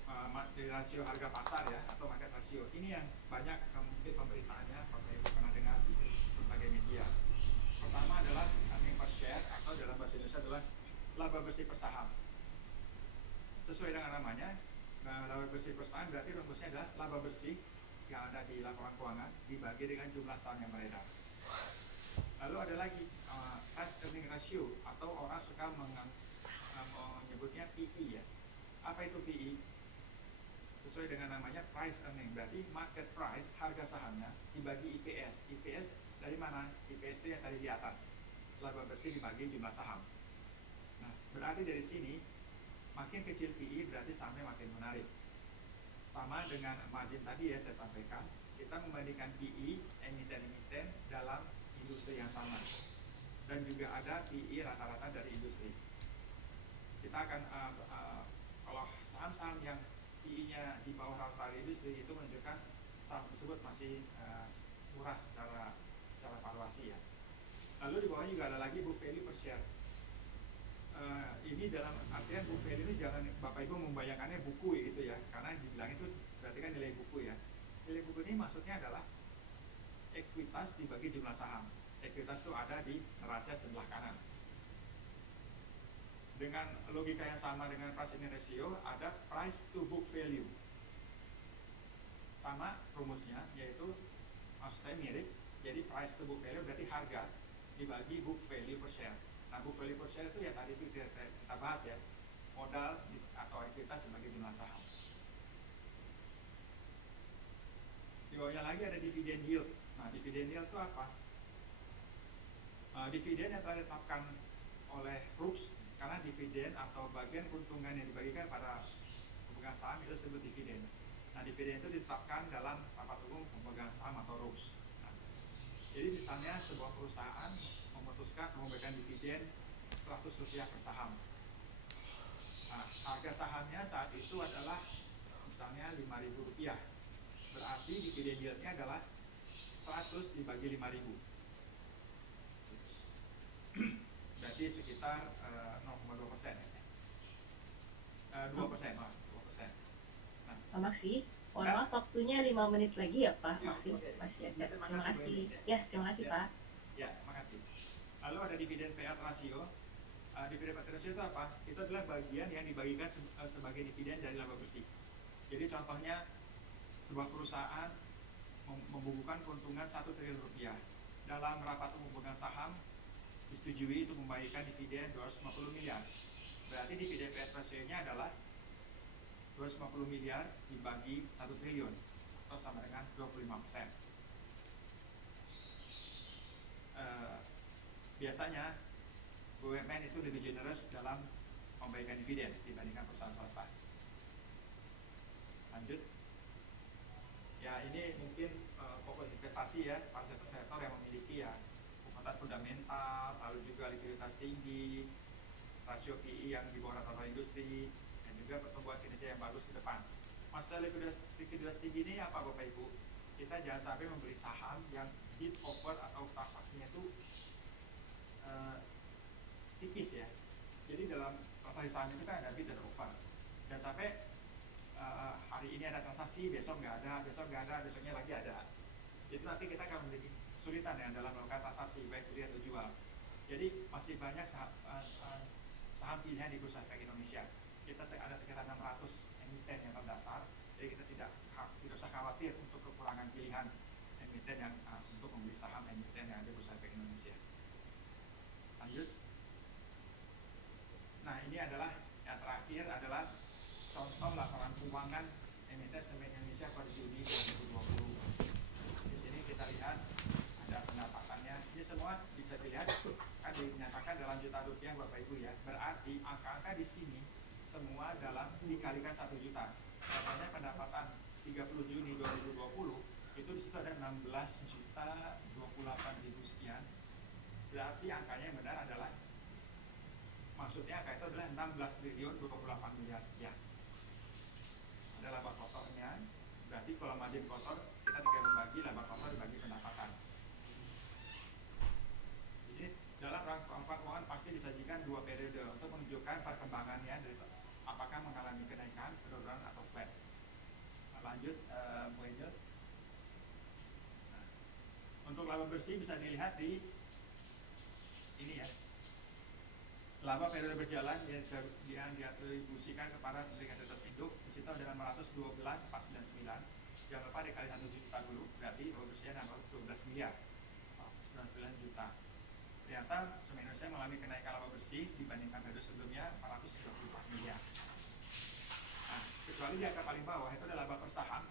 rasio harga pasar ya atau market ratio. Ini yang banyak mungkin pemberitaannya Bapak Ibu pernah dengar di berbagai media. Pertama adalah earning per share atau dalam bahasa Indonesia adalah laba bersih per saham. Sesuai dengan namanya, laba bersih per saham berarti rumusnya adalah laba bersih yang ada di laporan keuangan dibagi dengan jumlah saham yang beredar. Lalu ada lagi price earning ratio atau orang suka menyebutnya PE ya. Apa itu PE? Sesuai dengan namanya price earning, berarti market price, harga sahamnya dibagi IPS. IPS dari mana? IPS itu yang tadi di atas, laba bersih dibagi jumlah saham. Nah, berarti dari sini makin kecil PE berarti sahamnya makin menarik. Sama dengan margin tadi ya saya sampaikan, kita membandingkan PE emiten-emiten dalam industri yang sama. Dan juga ada PE rata-rata dari industri. Kita akan kalau saham-saham yang PE-nya di bawah rata-rata industri itu menunjukkan saham tersebut masih murah secara valuasi ya. Lalu di bawah juga ada lagi book value per share. Ini dalam artian book value ini jangan Bapak Ibu membayangkannya buku gitu ya, karena dibilang itu berarti kan nilai buku ya. Nilai buku ini maksudnya adalah ekuitas dibagi jumlah saham. Ekuitas itu ada di neraca sebelah kanan. Dengan logika yang sama dengan price earning ratio, ada price to book value. Sama rumusnya, yaitu maksud saya mirip. Jadi price to book value berarti harga dibagi book value per share. Nah, book value per share itu ya tadi itu kita bahas ya, modal atau ekuitas sebagai jumlah saham. Di bawahnya lagi ada dividend yield. Nah, dividend yield itu apa? Dividen yang telah ditetapkan oleh RUPS, karena dividen atau bagian keuntungan yang dibagikan pada pemegang saham itu disebut dividen. Nah, dividen itu ditetapkan dalam rapat umum pemegang saham atau RUPS. Nah, jadi misalnya sebuah perusahaan memutuskan memberikan dividen Rp100 per saham. Nah, harga sahamnya saat itu adalah misalnya Rp5.000. Berarti dividen yieldnya adalah 100 dibagi 5.000. Berarti sekitar 0,2%. 2%. Nah, Pak Maksi, mohon maaf waktunya 5 menit lagi ya Pak Maksi. Masih ada. Terima kasih. Ya, terima kasih Pak. Ya, terima kasih. Lalu ada dividen payout ratio. Dividen payout ratio itu apa? Itu adalah bagian yang dibagikan sebagai dividen dari laba bersih. Jadi contohnya sebuah perusahaan membukukan keuntungan Rp1 triliun. Dalam rapat umum pemegang saham disetujui untuk membagikan dividen 250 miliar. Berarti dividen payout ratio-nya adalah 250 miliar dibagi 1 triliun atau sama dengan 25%. Biasanya BUMN itu lebih generous dalam membagikan dividen dibandingkan perusahaan swasta. Lanjut. Ya, ini mungkin pokok investasi ya, pada sektor-sektor yang memiliki ya kekuatan fundamental, lalu juga likuiditas tinggi, rasio PE yang di bawah rata-rata industri, dan juga pertumbuhan kinerja yang bagus ke depan. Masalah likuiditas tinggi ini apa Bapak Ibu? Kita jangan sampai membeli saham yang bid over atau transaksinya itu tipis ya. Jadi dalam transaksi saham itu kan ada bid dan over. Dan sampai hari ini ada transaksi, besok nggak ada, besoknya lagi ada. Jadi nanti kita akan memiliki kesulitan ya dalam melakukan transaksi baik beli atau jual. Jadi masih banyak saham pilihan di Bursa Efek Indonesia. Kita ada sekitar 600 emiten yang terdaftar. Jadi kita tidak usah khawatir untuk kekurangan pilihan emiten yang untuk membeli saham emiten yang ada di Bursa Efek Indonesia. Lanjut. Nah, ini adalah yang terakhir adalah contoh laporan keuangan emiten Semen Indonesia pada Juni 2020. Di sini kita lihat ada pendapatannya. Ini semua bisa dilihat kan dinyatakan dalam juta rupiah Bapak Ibu ya. Berarti angka-angka di sini semua dalam dikalikan 1 juta. Contohnya pendapatan 30 Juni 2020 itu di situ ada 16.028.000 sekian. berarti angkanya yang benar adalah, maksudnya angka itu adalah 16 triliun 28 miliar sekian. Ada laba kotornya, berarti kalau margin kotor kita tinggal membagi laba kotor dibagi pendapatan. Di sini dalam rangka keuangan pasti disajikan dua periode untuk menunjukkan perkembangannya dari apakah mengalami kenaikan, penurunan atau flat. Nah, lanjut, Bu Angel. Nah, untuk laba bersih bisa dilihat di ini ya. Laba periode berjalan yang diatribusikan kepada indikator induk di situ ada 612,499. Jangan lupa dikali 1 juta dulu, berarti laba bersihnya 612 miliar, 99 juta. Ternyata Semen Indonesia mengalami kenaikan laba bersih dibandingkan periode sebelumnya 434 miliar. Nah, kecuali di angka paling bawah itu adalah laba per saham.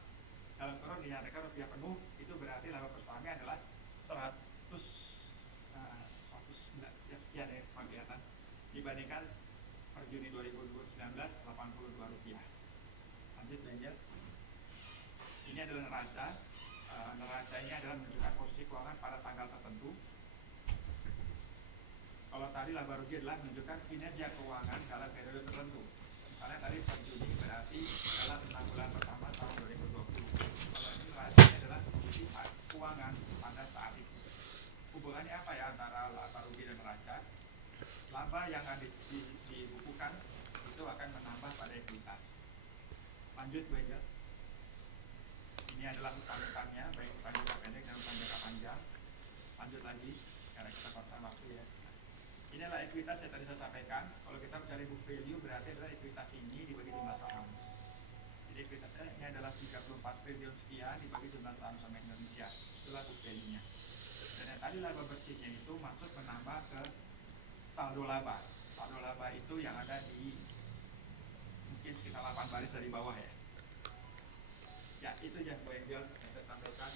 Dalam kurun dinyatakan rupiah penuh, itu berarti laba per sahamnya adalah 100 ya sekian ya, kelihatan, dibandingkan per Juni 2019 82 rupiah. Lanjut Angel. Ini adalah neraca. Neraca ini adalah menunjukkan posisi keuangan pada tanggal tertentu. Kalau tadi laba rugi adalah menunjukkan kinerja keuangan dalam periode tertentu. Misalnya tadi per Juni berarti dalam 6 bulan pertama tahun 2020. Kalau ini neracanya adalah posisi keuangan pada saat itu. Hubungannya apa ya antara laba rugi dan neraca? Laba yang dibukukan itu akan menambah pada ekuitas. Lanjut Bu Angel. Ini adalah utang-utangnya, baik utang jangka pendek dan utang jangka panjang. Lanjut lagi, karena kita pasang waktu ya. Ini adalah ekuitas yang tadi saya sampaikan. Kalau kita mencari book value berarti adalah ekuitas ini dibagi jumlah saham. Jadi ekuitasnya ini adalah 34 triliun sekian dibagi jumlah saham Semen Indonesia. Itulah book value-nya. Dan yang tadi laba bersihnya itu masuk menambah ke saldo laba. Saldo laba itu yang ada di mungkin sekitar 8 baris dari bawah ya. Ya, itu ya Bu Angel yang saya sampaikan.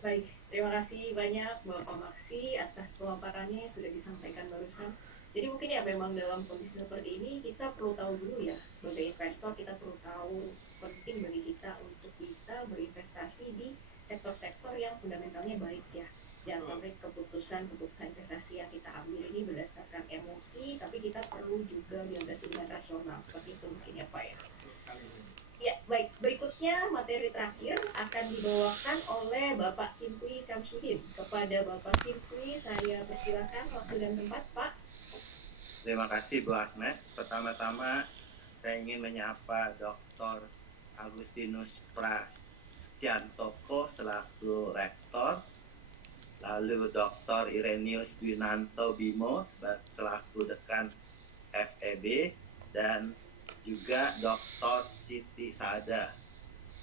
Baik, terima kasih banyak Bapak Maksi atas pemaparannya yang sudah disampaikan barusan. Jadi mungkin ya memang dalam kondisi seperti ini kita perlu tahu dulu ya, sebagai investor kita perlu tahu penting bagi kita untuk bisa berinvestasi di sektor-sektor yang fundamentalnya baik ya. Jangan sampai keputusan investasi yang kita ambil ini berdasarkan emosi, tapi kita perlu juga dilandasi dengan rasional, seperti itu mungkin ya Pak ya. Ya, baik. Berikutnya materi terakhir akan dibawakan oleh Bapak Cimpui Syamsuddin. Kepada Bapak Cimpui, saya persilakan waktu dan tempat, Pak. Terima kasih Bu Agnes. Pertama-tama saya ingin menyapa Dr. Agustinus Prastiantoko selaku Rektor, lalu Dr. Irenius Dwinanto Bimo selaku Dekan FEB, dan juga Dr. Siti Sada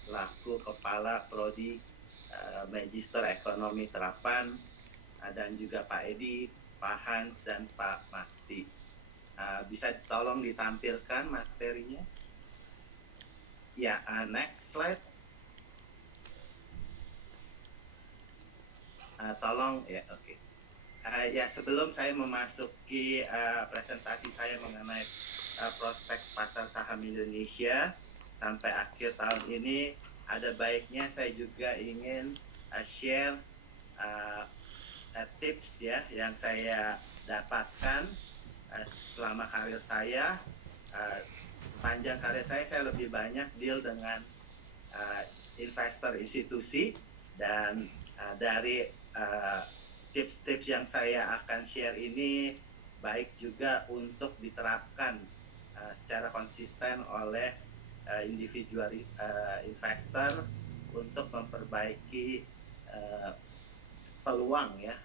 selaku Kepala Prodi Magister Ekonomi Terapan, dan juga Pak Edi, Pak Hans, dan Pak Maksi. Bisa tolong ditampilkan materinya? Ya, next slide. Tolong ya, oke. Ya, sebelum saya memasuki presentasi saya mengenai prospek pasar saham Indonesia sampai akhir tahun ini, ada baiknya saya juga ingin share tips ya yang saya dapatkan selama karir saya. Sepanjang karir saya lebih banyak deal dengan investor institusi, dan dari tips-tips yang saya akan share ini baik juga untuk diterapkan secara konsisten oleh individual investor untuk memperbaiki peluang ya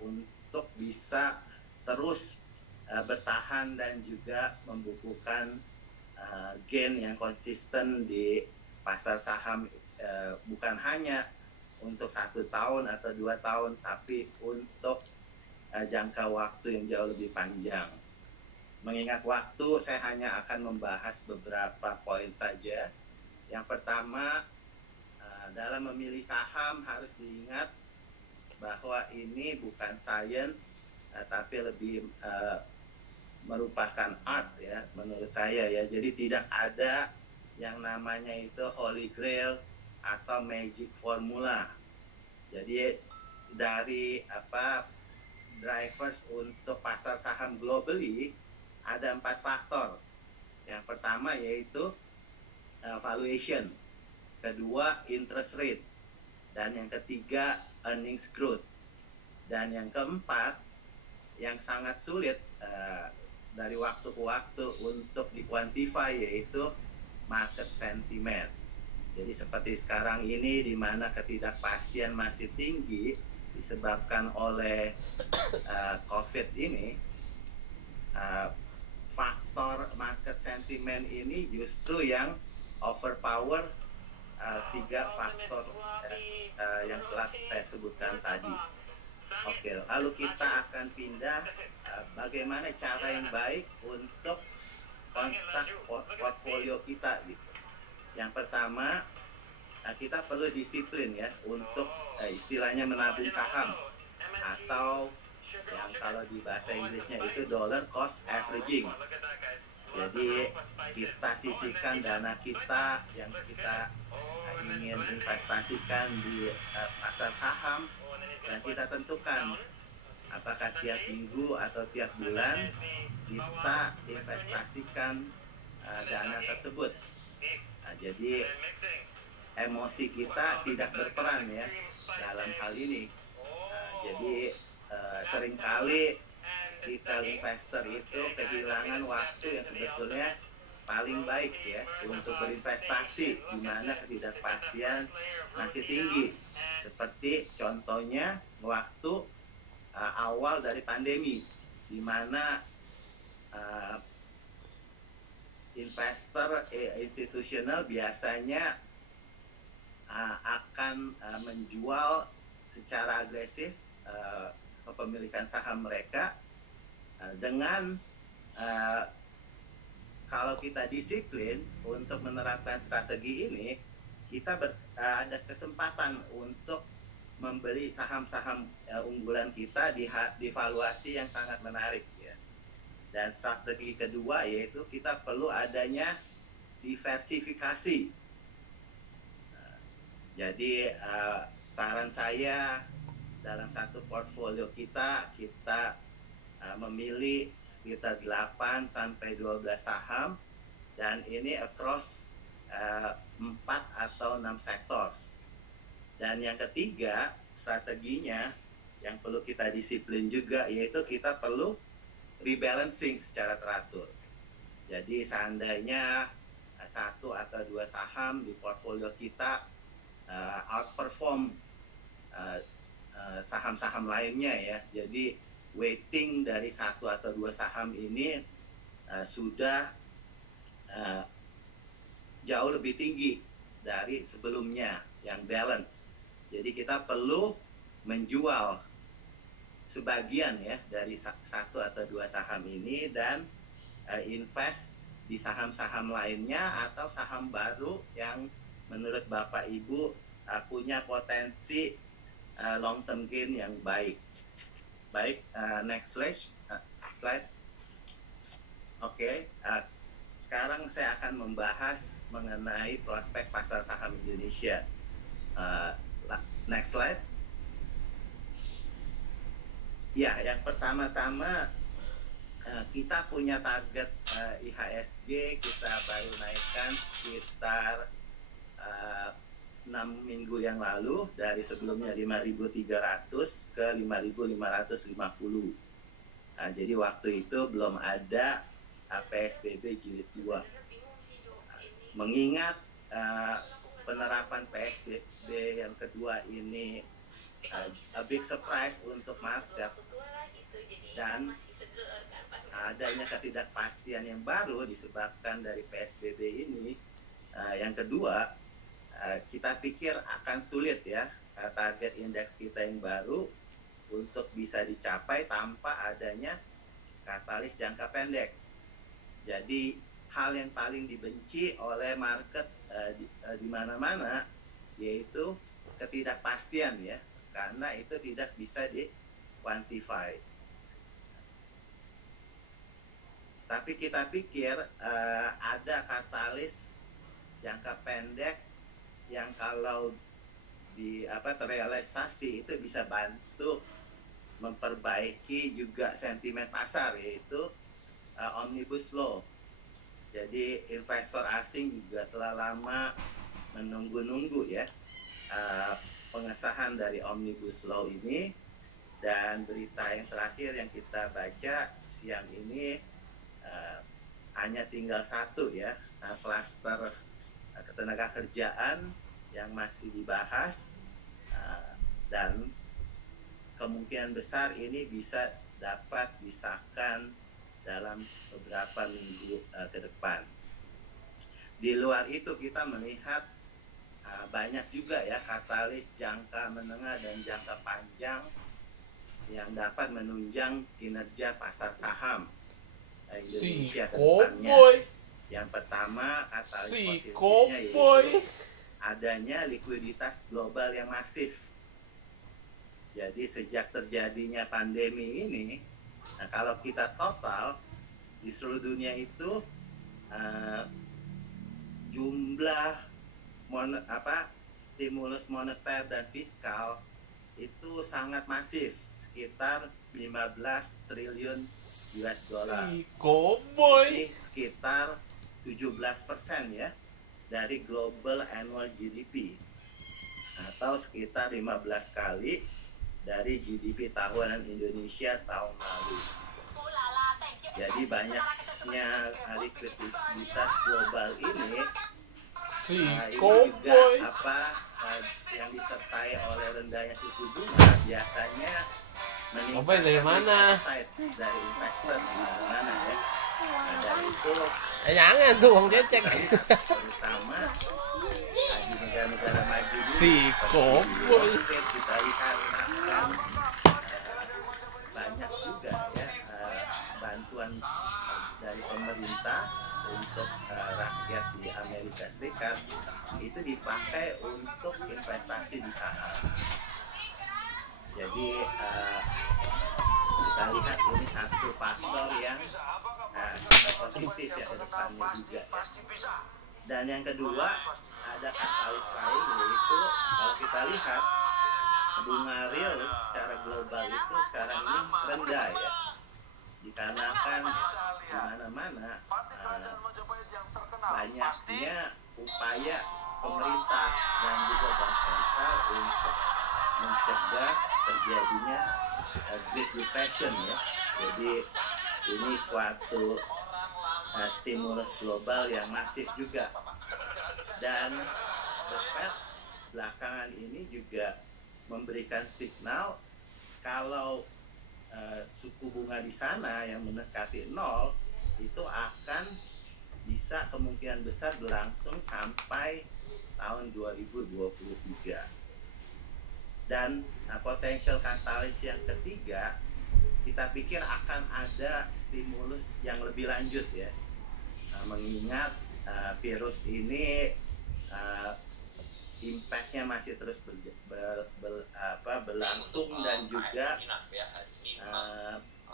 untuk bisa terus bertahan dan juga membukukan gain yang konsisten di pasar saham, bukan hanya untuk 1 tahun atau 2 tahun, tapi untuk jangka waktu yang jauh lebih panjang. Mengingat waktu, saya hanya akan membahas beberapa poin saja. Yang pertama, dalam memilih saham harus diingat bahwa ini bukan sains, tapi lebih merupakan art ya, menurut saya ya. Jadi tidak ada yang namanya itu holy grail atau magic formula. Jadi dari drivers untuk pasar saham globally ada 4 faktor. Yang pertama yaitu valuation, kedua interest rate, dan yang ketiga earnings growth, dan yang keempat yang sangat sulit dari waktu ke waktu untuk dikuantify yaitu market sentiment. Jadi seperti sekarang ini di mana ketidakpastian masih tinggi disebabkan oleh COVID ini, faktor market sentiment ini justru yang overpower 3 faktor yang telah saya sebutkan tadi. Oke, lalu kita akan pindah bagaimana cara yang baik untuk konstruk portfolio kita gitu. Yang pertama, kita perlu disiplin ya untuk istilahnya menabung saham, atau yang kalau di bahasa Inggrisnya itu dollar cost averaging. Jadi kita sisihkan dana kita yang kita ingin investasikan di pasar saham, dan kita tentukan apakah tiap minggu atau tiap bulan kita investasikan dana tersebut. Jadi emosi kita tidak berperan ya dalam hal ini. Jadi seringkali retail investor itu kehilangan waktu yang sebetulnya paling baik ya untuk berinvestasi di mana ketidakpastian masih tinggi. Seperti contohnya waktu awal dari pandemi, di mana investor institusional biasanya akan menjual secara agresif kepemilikan saham mereka dengan kalau kita disiplin untuk menerapkan strategi ini, kita ada kesempatan untuk membeli saham-saham unggulan kita di valuasi yang sangat menarik ya. Dan strategi kedua yaitu kita perlu adanya diversifikasi. Jadi saran saya dalam satu portfolio kita memilih sekitar 8 sampai 12 saham, dan ini across 4 atau 6 sectors. Dan yang ketiga strateginya yang perlu kita disiplin juga yaitu kita perlu rebalancing secara teratur. Jadi seandainya 1 atau 2 saham di portfolio kita outperform saham-saham lainnya ya. Jadi weighting dari 1 atau 2 saham ini sudah jauh lebih tinggi dari sebelumnya yang balance. Jadi kita perlu menjual sebagian ya dari 1 atau 2 saham ini dan invest di saham-saham lainnya atau saham baru yang menurut Bapak Ibu punya potensi long term gain yang baik. Baik, next slide. Oke, sekarang saya akan membahas mengenai prospek pasar saham Indonesia. Next slide. Ya, yang pertama-tama kita punya target IHSG, kita baru naikkan sekitar 6 minggu yang lalu dari sebelumnya 5.300 ke 5.550. Jadi waktu itu belum ada PSBB jilid 2. Mengingat penerapan PSBB yang kedua ini a big surprise untuk market dan adanya ketidakpastian yang baru disebabkan dari PSBB ini, yang kedua kita pikir akan sulit ya target indeks kita yang baru untuk bisa dicapai tanpa adanya katalis jangka pendek. Jadi hal yang paling dibenci oleh market di mana-mana yaitu ketidakpastian ya, karena itu tidak bisa di-quantify. Tapi kita pikir ada katalis jangka pendek yang kalau terrealisasi, itu bisa bantu memperbaiki juga sentimen pasar, yaitu Omnibus Law. Jadi investor asing juga telah lama menunggu-nunggu ya pengesahan dari Omnibus Law ini. Dan berita yang terakhir yang kita baca siang ini hanya tinggal satu ya, klaster ketenaga kerjaan yang masih dibahas, dan kemungkinan besar ini bisa dapat disahkan dalam beberapa minggu ke depan. Di luar itu kita melihat banyak juga ya katalis jangka menengah dan jangka panjang yang dapat menunjang kinerja pasar saham Indonesia ke depannya. Yang pertama, katalis positifnya yaitu adanya likuiditas global yang masif. Jadi sejak terjadinya pandemi ini, kalau kita total di seluruh dunia itu jumlah stimulus moneter dan fiskal itu sangat masif, sekitar 15 triliun US dollar. Ini sekitar 17% ya dari global annual GDP, atau sekitar 15 kali dari GDP tahunan Indonesia tahun lalu. Jadi banyaknya likuiditas global ini juga yang disertai oleh rendahnya suku bunga biasanya meningkatkan dari investor di mana ya. Dari itu jangan tuh Bang Cecek. terutama di negara-negara maju kita lihat akan banyak juga ya bantuan dari pemerintah untuk rakyat di Amerika Serikat itu dipakai untuk investasi di saham. Jadi kita lihat ini satu faktor yang positif ya ke depannya juga ya. Dan yang kedua ada katalis lain, yaitu kalau kita lihat bunga real secara global itu sekarang ini rendah ya, dikarenakan di mana-mana banyaknya upaya pemerintah dan juga bank sentral untuk mencegah terjadinya Great Depression ya. Jadi ini suatu stimulus global yang masif juga. Dan The Fed belakangan ini juga memberikan signal kalau suku bunga di sana yang mendekati 0 itu akan bisa kemungkinan besar berlangsung sampai tahun 2023. Dan potensial katalis yang ketiga, kita pikir akan ada stimulus yang lebih lanjut ya, mengingat virus ini impact-nya masih terus berlangsung dan juga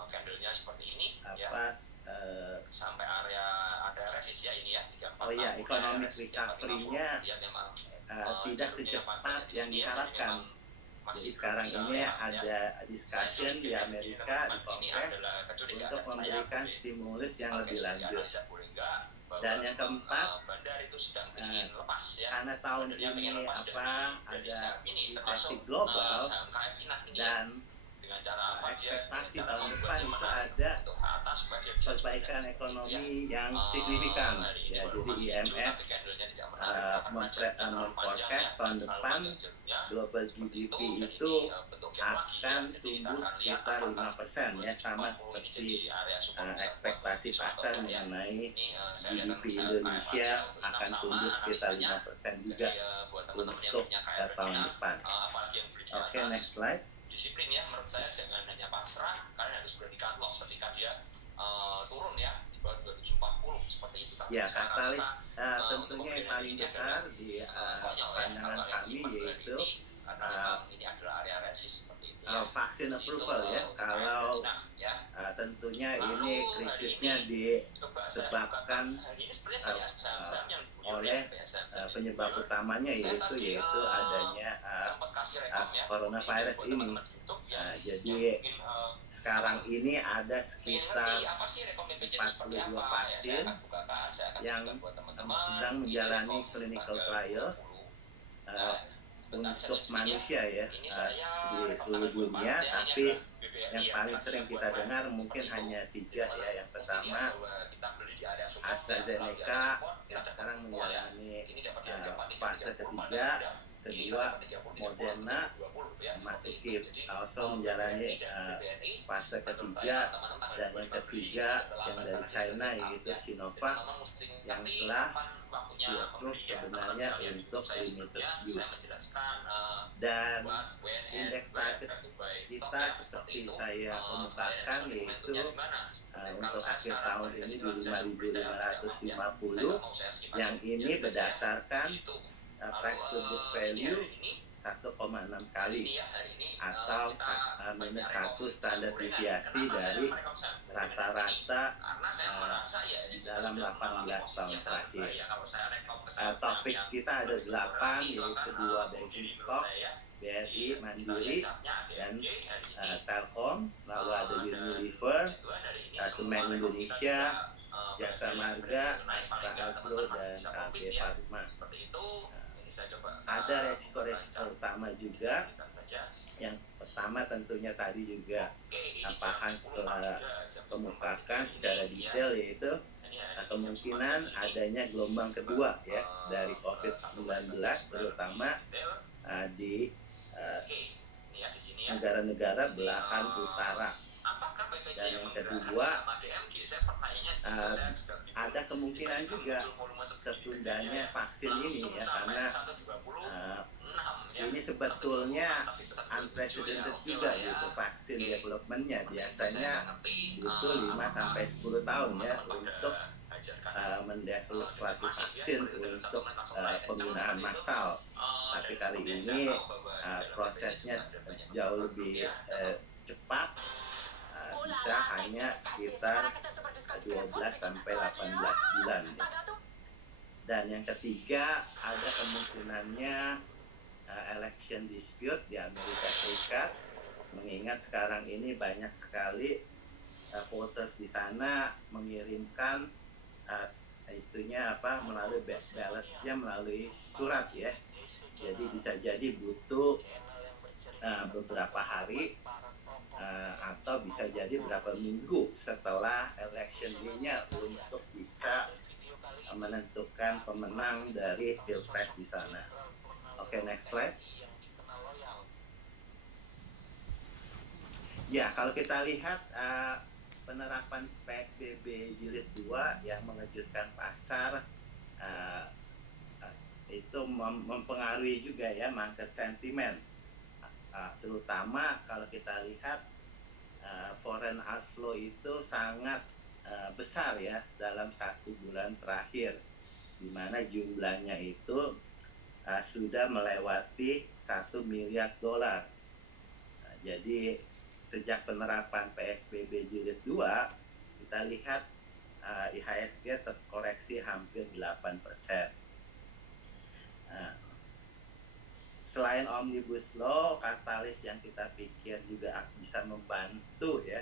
candle-nya seperti ini sampai area resist ya ini ya. Economic recovery-nya tidak secepat yang diharapkan. Jadi sekarang ini ada discussion di Amerika, di Kongres untuk memberikan stimulus yang lebih lanjut. Dan yang keempat, karena tahun ini ada resesi global dan ekspektasi tahun depan itu ada perbaikan ekonomi yang signifikan ya. Jadi IMF memforecast tahun depan global GDP itu akan tumbuh sekitar 5% ya, sama seperti ekspektasi pasar mengenai GDP Indonesia akan tumbuh sekitar 5% juga untuk tahun depan. Oke, next slide. Disiplin ya, menurut saya jangan hanya pasrah, kalian harus berani cut loss ketika dia turun ya di bawah 2040 seperti itu. Ya, katalis tentunya yang paling besar di pandangan kami yaitu ini adalah area resist seperti itu. Vaksin approval ya. Kalau tentunya ini krisisnya disebabkan oleh penyebab utamanya yaitu adanya coronavirus ini. Jadi sekarang ini ada sekitar 42 pasien yang sedang menjalani clinical trials untuk manusia ya di seluruh dunia, tapi yang paling sering kita dengar mungkin hanya 3 ya. Yang pertama AstraZeneca yang sekarang menjalani fase ketiga, kedua Moderna memasuki menjalani fase ketiga, dan yang ketiga yang dari China yaitu Sinovac yang telah terus sebenarnya untuk limited use. Dan indeks target kita seperti saya kemukakan yaitu untuk akhir tahun ini di 5.550, yang ini berdasarkan price to book value 1,6 kali atau minus 1 standar deviasi dari rata-rata di dalam 18 tahun terakhir. Topik kita ada 8, yaitu 2 banking stock, BRI, Mandiri, dan Telkom, lalu ada Unilever, Semen Indonesia, Jasa Marga, Astra Agro, dan KB Pharma. Ada resiko-resiko utama juga. Yang pertama tentunya tadi juga Pahan setelah kemukakan secara detail, yaitu kemungkinan adanya gelombang kedua ya dari COVID-19, terutama di negara-negara belahan utara. Dan yang kedua, ada kemungkinan juga tertundanya vaksin ini ya, karena ini sebetulnya unprecedented juga gitu vaksin developmentnya. Biasanya itu 5-10 tahun ya untuk mendevelop suatu vaksin untuk penggunaan massal. Tapi kali ini prosesnya jauh lebih cepat, bisa hanya sekitar 12-18 bulan ya. Dan yang ketiga, ada kemungkinannya election dispute di Amerika Serikat, mengingat sekarang ini banyak sekali voters di sana mengirimkan melalui ballots-nya melalui surat ya. Jadi bisa jadi butuh beberapa hari atau bisa jadi beberapa minggu setelah election day-nya untuk bisa menentukan pemenang dari pilpres di sana. Oke, next slide. Ya, kalau kita lihat penerapan PSBB jilid 2 yang mengejutkan pasar, itu mempengaruhi juga ya market sentiment. Terutama kalau kita lihat foreign outflow itu sangat besar ya dalam 1 bulan terakhir, di mana jumlahnya itu sudah melewati $1 miliar. Jadi sejak penerapan PSBB jilid 2, kita lihat IHSG terkoreksi hampir 8%. Selain Omnibus Law, katalis yang kita pikir juga bisa membantu ya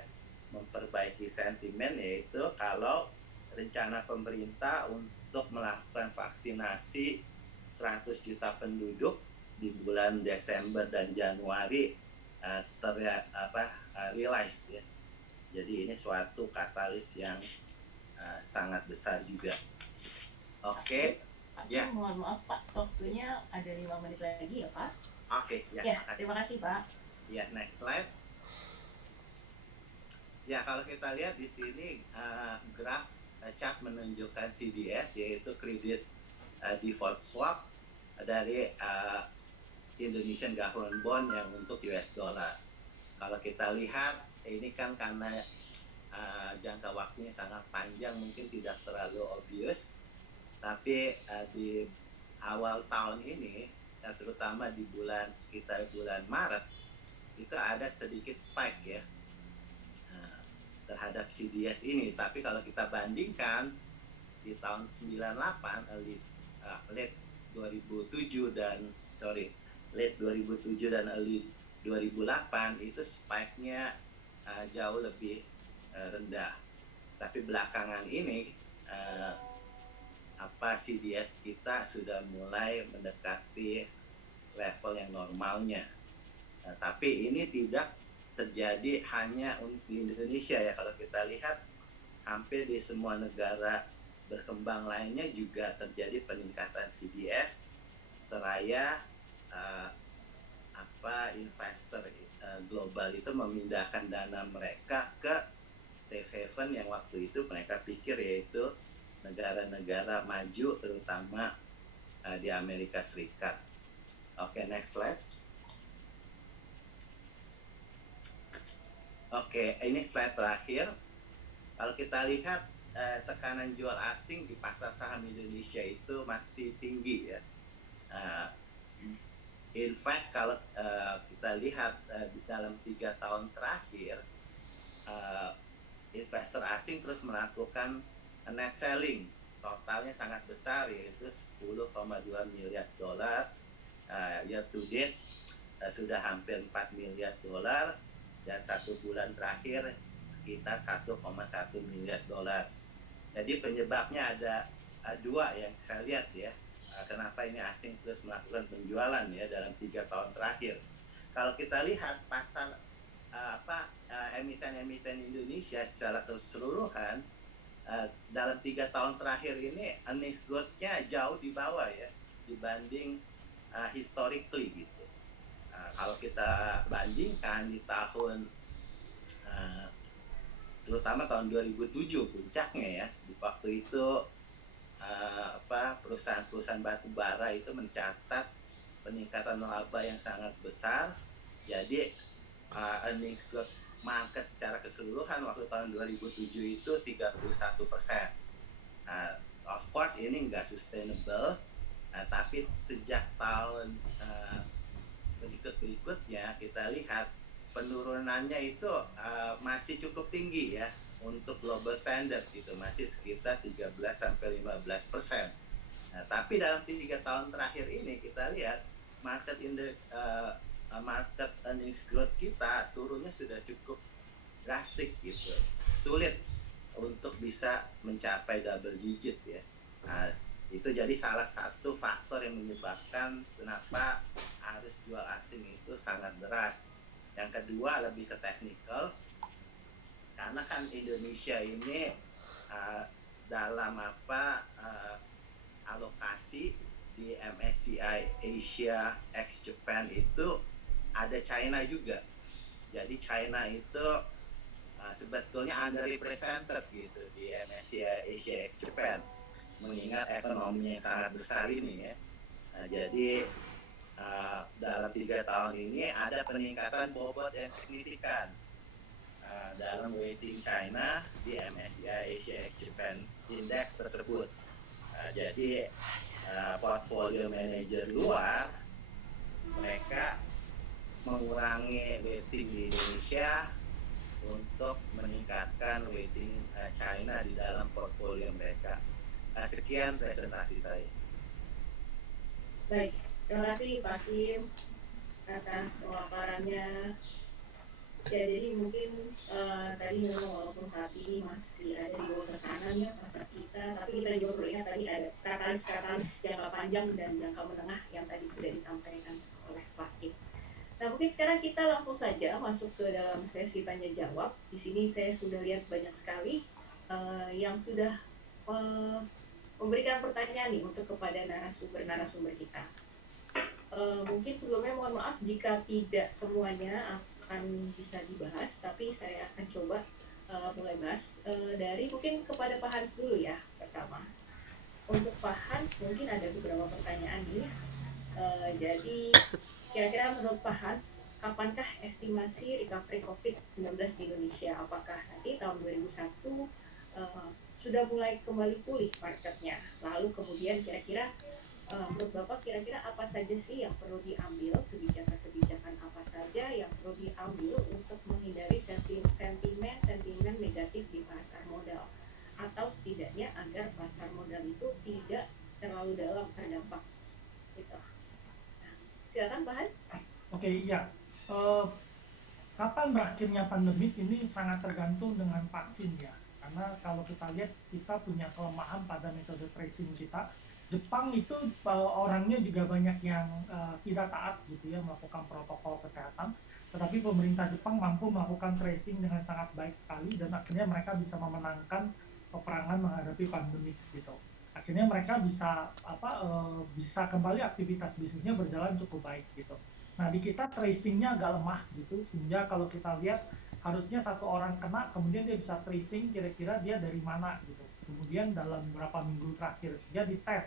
memperbaiki sentimen, yaitu kalau rencana pemerintah untuk melakukan vaksinasi 100 juta penduduk di bulan Desember dan Januari realize ya. Jadi ini suatu katalis yang sangat besar juga. Oke. Ya. Mohon maaf Pak, waktunya ada 5 menit lagi ya Pak. Oke, ya. Terima kasih Pak. Ya, next slide. Ya, kalau kita lihat di sini graf chart menunjukkan CDS, yaitu Credit Default Swap dari Indonesian Government Bond yang untuk US dollar. Kalau kita lihat ini kan karena jangka waktunya sangat panjang, mungkin tidak terlalu obvious. Tapi di awal tahun ini, terutama di sekitar bulan Maret, itu ada sedikit spike ya terhadap CDS ini. Tapi kalau kita bandingkan di tahun 98 late 2007 dan late 2007 dan early 2008 itu spike-nya jauh lebih rendah. Tapi belakangan ini CDS kita sudah mulai mendekati level yang normalnya. Tapi ini tidak terjadi hanya di Indonesia ya. Kalau kita lihat hampir di semua negara berkembang lainnya juga terjadi peningkatan CDS seraya investor global itu memindahkan dana mereka ke safe haven yang waktu itu mereka pikir yaitu negara-negara maju terutama di Amerika Serikat. Oke, next slide. Oke, ini slide terakhir. Kalau kita lihat tekanan jual asing di pasar saham Indonesia itu masih tinggi ya. In fact, kalau kita lihat dalam 3 tahun terakhir, investor asing terus melakukan net selling. Totalnya sangat besar, yaitu 10,2 miliar dolar. Year to date sudah hampir 4 miliar dolar, dan 1 bulan terakhir sekitar 1,1 miliar dolar. Jadi penyebabnya ada 2 yang saya lihat ya. Kenapa ini asing terus melakukan penjualan ya dalam 3 tahun terakhir. Kalau kita lihat pasar emiten-emiten Indonesia secara keseluruhan dalam 3 tahun terakhir ini earnings growth-nya jauh di bawah ya dibanding historically gitu. Kalau kita bandingkan di tahun terutama tahun 2007 puncaknya ya, di waktu itu perusahaan-perusahaan batu bara itu mencatat peningkatan laba yang sangat besar. Jadi earnings growth market secara keseluruhan waktu tahun 2007 itu 31%. Of course ini nggak sustainable, tapi sejak tahun berikutnya kita lihat penurunannya itu masih cukup tinggi ya untuk global standard gitu, masih sekitar 13-15%. Tapi dalam 3 tahun terakhir ini kita lihat market earnings growth kita turunnya sudah cukup drastik gitu, sulit untuk bisa mencapai double digit ya. Itu jadi salah satu faktor yang menyebabkan kenapa arus jual asing itu sangat deras. Yang kedua lebih ke technical, karena kan Indonesia ini dalam alokasi di MSCI Asia ex Japan itu ada China juga. Jadi China itu sebetulnya underrepresented gitu di MSCI Asia ex Japan, mengingat ekonominya yang sangat besar ini ya. Jadi dalam 3 tahun ini ada peningkatan bobot yang signifikan dalam weighting China di MSCI Asia ex Japan Index tersebut. Jadi portfolio manager luar mereka mengurangi weighting di Indonesia untuk meningkatkan weighting China di dalam portfolio mereka. Sekian presentasi saya. Baik, terima kasih Pak Kim atas pemaparannya. Ya, jadi mungkin tadi memang walaupun saat ini masih ada di bawah tekanan ya pasar kita, tapi kita juga perlu ingat tadi ada katalis jangka panjang dan jangka menengah yang tadi sudah disampaikan oleh Pak Kim. Nah, mungkin sekarang kita langsung saja masuk ke dalam sesi tanya jawab. Di sini saya sudah lihat banyak sekali yang sudah memberikan pertanyaan nih untuk kepada narasumber kita. Mungkin sebelumnya mohon maaf jika tidak semuanya akan bisa dibahas, tapi saya akan coba mulai bahas dari mungkin kepada Pak Hans dulu ya pertama. Untuk Pak Hans mungkin ada beberapa pertanyaan nih. Jadi kira-kira menurut Pak Hans, kapankah estimasi recovery COVID-19 di Indonesia? Apakah nanti tahun 2001 sudah mulai kembali pulih marketnya? Lalu kemudian kira-kira menurut Bapak kira-kira apa saja sih yang perlu diambil, kebijakan-kebijakan apa saja yang perlu diambil untuk menghindari sentimen negatif di pasar modal? atau setidaknya agar pasar modal itu tidak terlalu dalam terdampak gitu. Nah, silakan Pak Hans. Oke, iya. Kapan berakhirnya pandemik ini sangat tergantung dengan vaksin ya. Karena kalau kita lihat kita punya kelemahan pada metode tracing kita. Jepang itu orangnya juga banyak yang tidak taat gitu ya melakukan protokol kesehatan. Tetapi pemerintah Jepang mampu melakukan tracing dengan sangat baik sekali dan akhirnya mereka bisa memenangkan peperangan menghadapi pandemik gitu. Akhirnya mereka bisa bisa kembali aktivitas bisnisnya berjalan cukup baik gitu. Nah di kita tracingnya agak lemah gitu, sehingga kalau kita lihat harusnya satu orang kena, kemudian dia bisa tracing kira-kira dia dari mana gitu. Kemudian dalam beberapa minggu terakhir dia dites,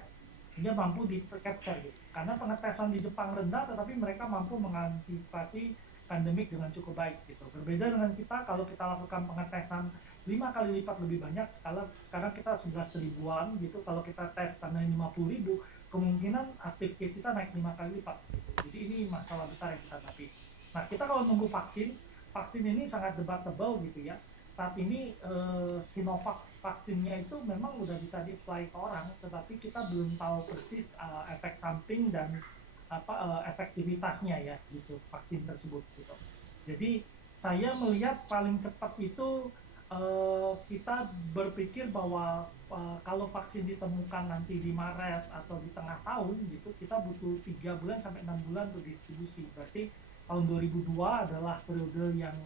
dia mampu di capture gitu. Karena pengetesan di Jepang rendah, tetapi mereka mampu mengantisipasi pandemik dengan cukup baik gitu. Berbeda dengan kita, kalau kita lakukan pengetesan 5 kali lipat lebih banyak, kalau sekarang kita 11 ribuan gitu, kalau kita tes tanah 50 ribu, kemungkinan aktif case kita naik 5 kali lipat gitu. Jadi ini masalah besar yang kita hadapi. Nah kita kalau nunggu vaksin ini sangat debatable gitu ya. Saat ini Sinovac vaksinnya itu memang udah bisa di-apply ke orang, tetapi kita belum tahu persis efek samping dan efektivitasnya ya gitu vaksin tersebut gitu. Jadi saya melihat paling cepat itu kita berpikir bahwa kalau vaksin ditemukan nanti di Maret atau di tengah tahun gitu, kita butuh 3 bulan sampai 6 bulan untuk distribusi. Berarti tahun 2002 adalah periode yang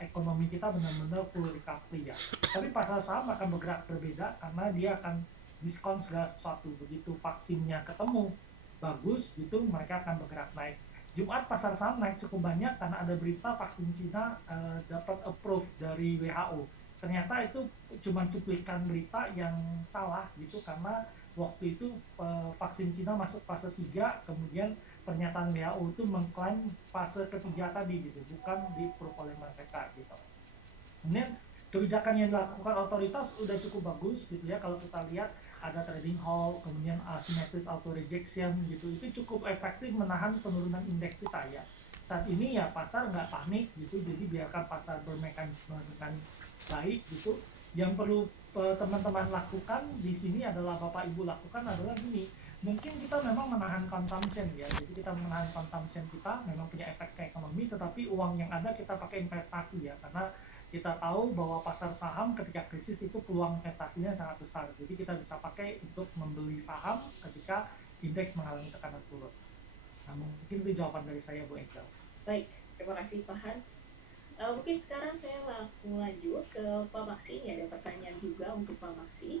ekonomi kita benar-benar full recovery ya. Tapi pasar saham akan bergerak berbeda karena dia akan diskon segala sesuatu. Begitu vaksinnya ketemu bagus gitu, mereka akan bergerak naik. Jumat pasar saham naik cukup banyak karena ada berita vaksin Cina dapat approve dari WHO. Ternyata itu cuma cuplikan berita yang salah gitu, karena waktu itu vaksin Cina masuk fase 3, kemudian pernyataan WHO itu mengklaim fase ketiga tadi gitu, bukan di-approve oleh mereka gitu. Kemudian kebijakan yang dilakukan otoritas udah cukup bagus gitu ya, kalau kita lihat ada trading halt, kemudian asymmetric auto rejection gitu, itu cukup efektif menahan penurunan indeks kita ya. Saat ini ya pasar nggak panik gitu, jadi biarkan pasar bermekanisme dengan baik gitu. Yang perlu teman-teman lakukan di sini adalah Bapak Ibu lakukan adalah gini, mungkin kita memang menahan consumption ya, jadi kita menahan consumption kita memang punya efek ke ekonomi, tetapi uang yang ada kita pakai investasi ya, karena kita tahu bahwa pasar saham ketika krisis itu peluang investasinya sangat besar, jadi kita bisa pakai untuk membeli saham ketika indeks mengalami tekanan turun. Nah mungkin itu jawaban dari saya Bu Angel. Baik, terima kasih Pak Hans. Mungkin sekarang saya langsung lanjut ke Pak Maksi. Ini ada pertanyaan juga untuk Pak Maksi.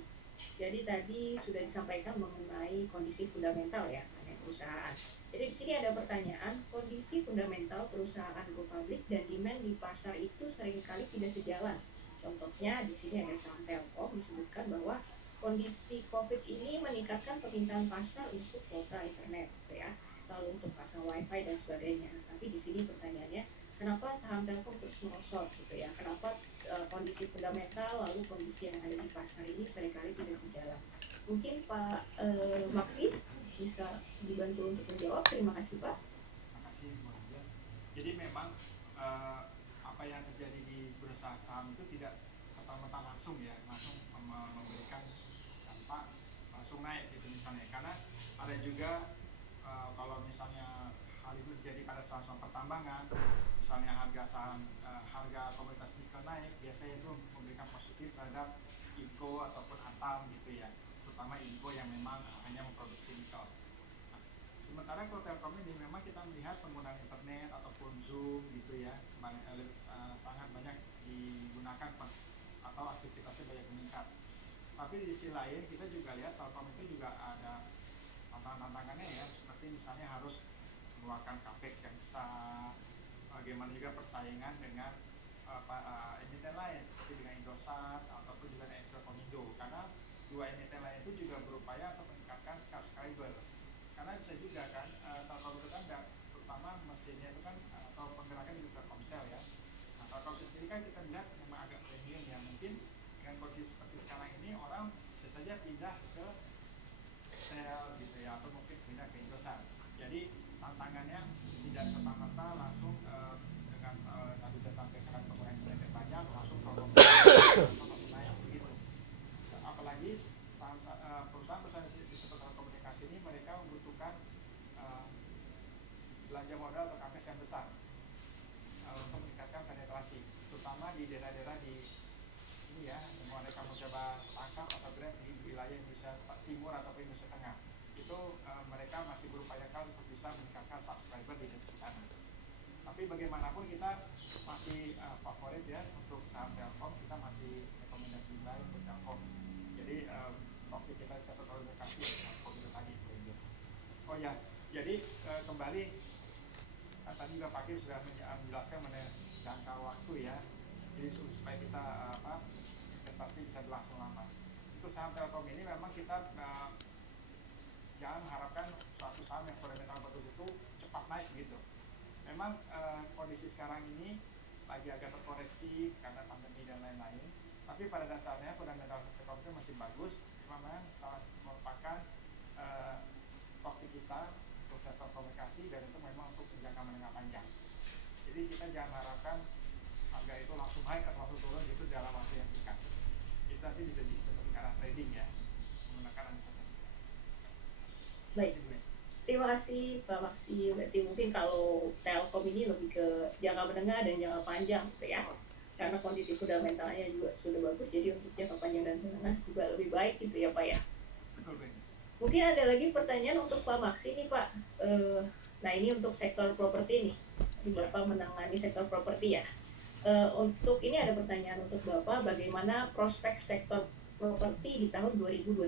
Jadi tadi sudah disampaikan mengenai kondisi fundamental ya perusahaan. Jadi di sini ada pertanyaan, kondisi fundamental perusahaan go public dan demand di pasar itu seringkali tidak sejalan. Contohnya di sini ada saham Telkom disebutkan bahwa kondisi COVID ini meningkatkan permintaan pasar untuk kuota internet, gitu ya, lalu untuk pasang wifi dan sebagainya. Tapi di sini pertanyaannya, kenapa saham Telkom terus merosot gitu ya? Kenapa kondisi fundamental lalu kondisi yang ada di pasar ini seringkali tidak sejalan? Mungkin Pak Maksi bisa dibantu untuk menjawab. Terima kasih Pak. Terima kasih Bu Angel. Jadi memang apa yang terjadi di bursa saham itu tidak serta-merta langsung ya, langsung memberikan dampak langsung naik gitu misalnya. Karena ada juga kalau misalnya hal itu terjadi pada saham-saham pertambangan, misalnya harga komoditas nikel naik, biasanya itu memberikan positif terhadap Inco ataupun Antam gitu ya, terutama Inco yang memang hanya memproduksi nikel. Nah, sementara kalau Telkom ini memang kita melihat penggunaan internet ataupun Zoom gitu ya, sangat banyak digunakan atau aktivitasnya banyak meningkat. Tapi di sisi lain kita juga lihat Telkom itu juga ada tantangannya ya, seperti misalnya harus mengeluarkan capex yang besar, bagaimana juga persaingan dengan emiten lain seperti dengan Indosat ataupun juga dengan Excelcomindo, karena dua emiten lain itu juga berupaya untuk meningkatkan subscriber, karena bisa juga kan Telkom itu kan terutama mesinnya itu kan atau penggerakan di Telkomsel ya. Nah Telkomsel sendiri kan kita lihat memang agak premium ya, mungkin dengan kondisi seperti sekarang ini orang bisa saja pindah ke Excel gitu ya, atau mungkin pindah ke Indosat. Jadi tantangannya tidak serta-merta langsung dengan tadi saya sampaikan penggunaan internet banyak langsung langsung naik begitu. penyedia modal atau CAPEX yang besar untuk meningkatkan penetrasi, terutama di daerah-daerah di ini ya, mau kamu coba tangkap atau grab di wilayah Indonesia Timur ataupun Indonesia Tengah, itu mereka masih berupayakan untuk bisa meningkatkan subscriber di sana. Tapi bagaimanapun kita masih favorit ya untuk saham Telkom, kita masih rekomendasi buy untuk Telkom. Jadi waktu kita bisa terkomunikasi Telkom itu tadi. Oh ya, jadi kembali tadi juga Pak Kim sudah menjelaskan mengenai jangka waktu ya. Jadi supaya kita investasi bisa berlangsung lama. Untuk saham Telkom ini memang kita jangan mengharapkan suatu saham yang fundamental betul-betul cepat naik gitu. Memang kondisi sekarang ini lagi agak terkoreksi karena pandemi dan lain-lain. Tapi pada dasarnya fundamental Telkom itu masih bagus. Memang sangat merupakan topik kita untuk sektor komunikasi dan itu memang untuk jangka menengah panjang. Jadi kita jangan harapkan harga itu langsung naik atau langsung turun gitu dalam waktu yang singkat. Itu nanti bisa seperti arah trading ya, menggunakan analisa. Baik, terima kasih Pak Maksi. Berarti mungkin kalau Telkom ini lebih ke jangka menengah dan jangka panjang gitu ya, karena kondisi fundamentalnya juga sudah bagus, jadi untuk jangka panjang dan menengah juga lebih baik gitu ya Pak ya. Betul. Mungkin ada lagi pertanyaan untuk Pak Maksi nih Pak. Nah ini untuk sektor properti nih, Bapak menangani sektor properti ya. Untuk ini ada pertanyaan untuk Bapak, bagaimana prospek sektor properti di tahun 2021?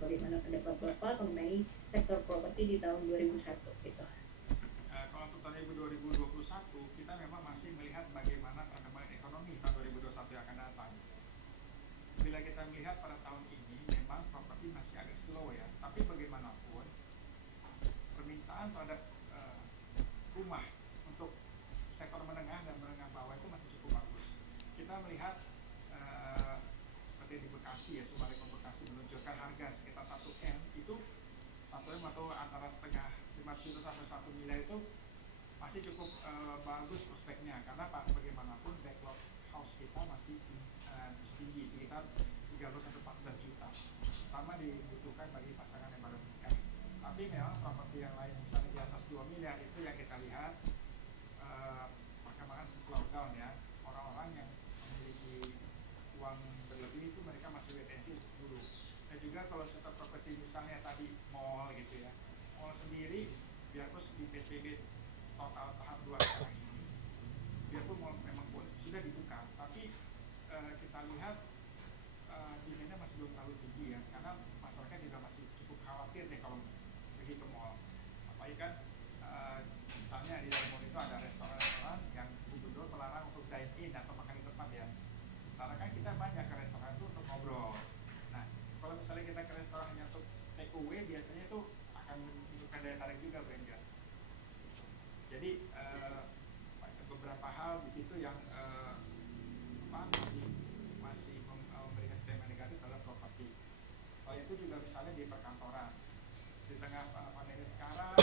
Bagaimana pendapat Bapak mengenai sektor properti di tahun 2001 gitu? Kalau untuk tahun 2021 kita memang masih melihat bagaimana perkembangan ekonomi tahun 2021 yang akan datang. Bila kita melihat pada tahun ini memang properti masih agak slow ya, tapi bagaimanapun permintaan terhadap rumah untuk sektor menengah dan menengah bawah itu masih cukup bagus. Kita melihat seperti di Bekasi ya, Sumarekon Bekasi menunjukkan harga sekitar 1 M itu 1 M atau antara setengah 5 juta sampai 1 miliar itu masih cukup bagus prospeknya, karena Pak bagaimanapun backlog house kita masih tinggi sekitar 13 sampai 14 juta, pertama dibutuhkan bagi pasangan yang baru menikah. Tapi memang properti yang lain misalnya di atas 2 miliar itu yang kita lihat perkembangan slow down ya, orang-orang yang memiliki uang berlebih itu mereka masih wait and see dulu. Dan juga kalau sektor properti misalnya tadi mall gitu ya, mall sendiri biarpun di PSBB total tahap 2 sekarang ini, biarpun mall memang sudah dibuka, tapi kita lihat demandnya masih belum terlalu tinggi ya, karena masyarakat juga masih cukup khawatir deh kalau pergi ke mall. Apalagi kan misalnya di dalam mall itu ada restoran-restoran yang gubernur melarang untuk dine in atau makan di tempat ya. Sementara kan kita banyak ke restoran itu untuk ngobrol. Nah, kalau misalnya kita ke restoran hanya untuk take away, biasanya itu akan menunjukkan daya tarik juga brandnya. Jadi beberapa hal di situ yang masih memberikan statement negatif terhadap properti. Kalau itu juga misalnya di perkantoran, di tengah pandemi sekarang,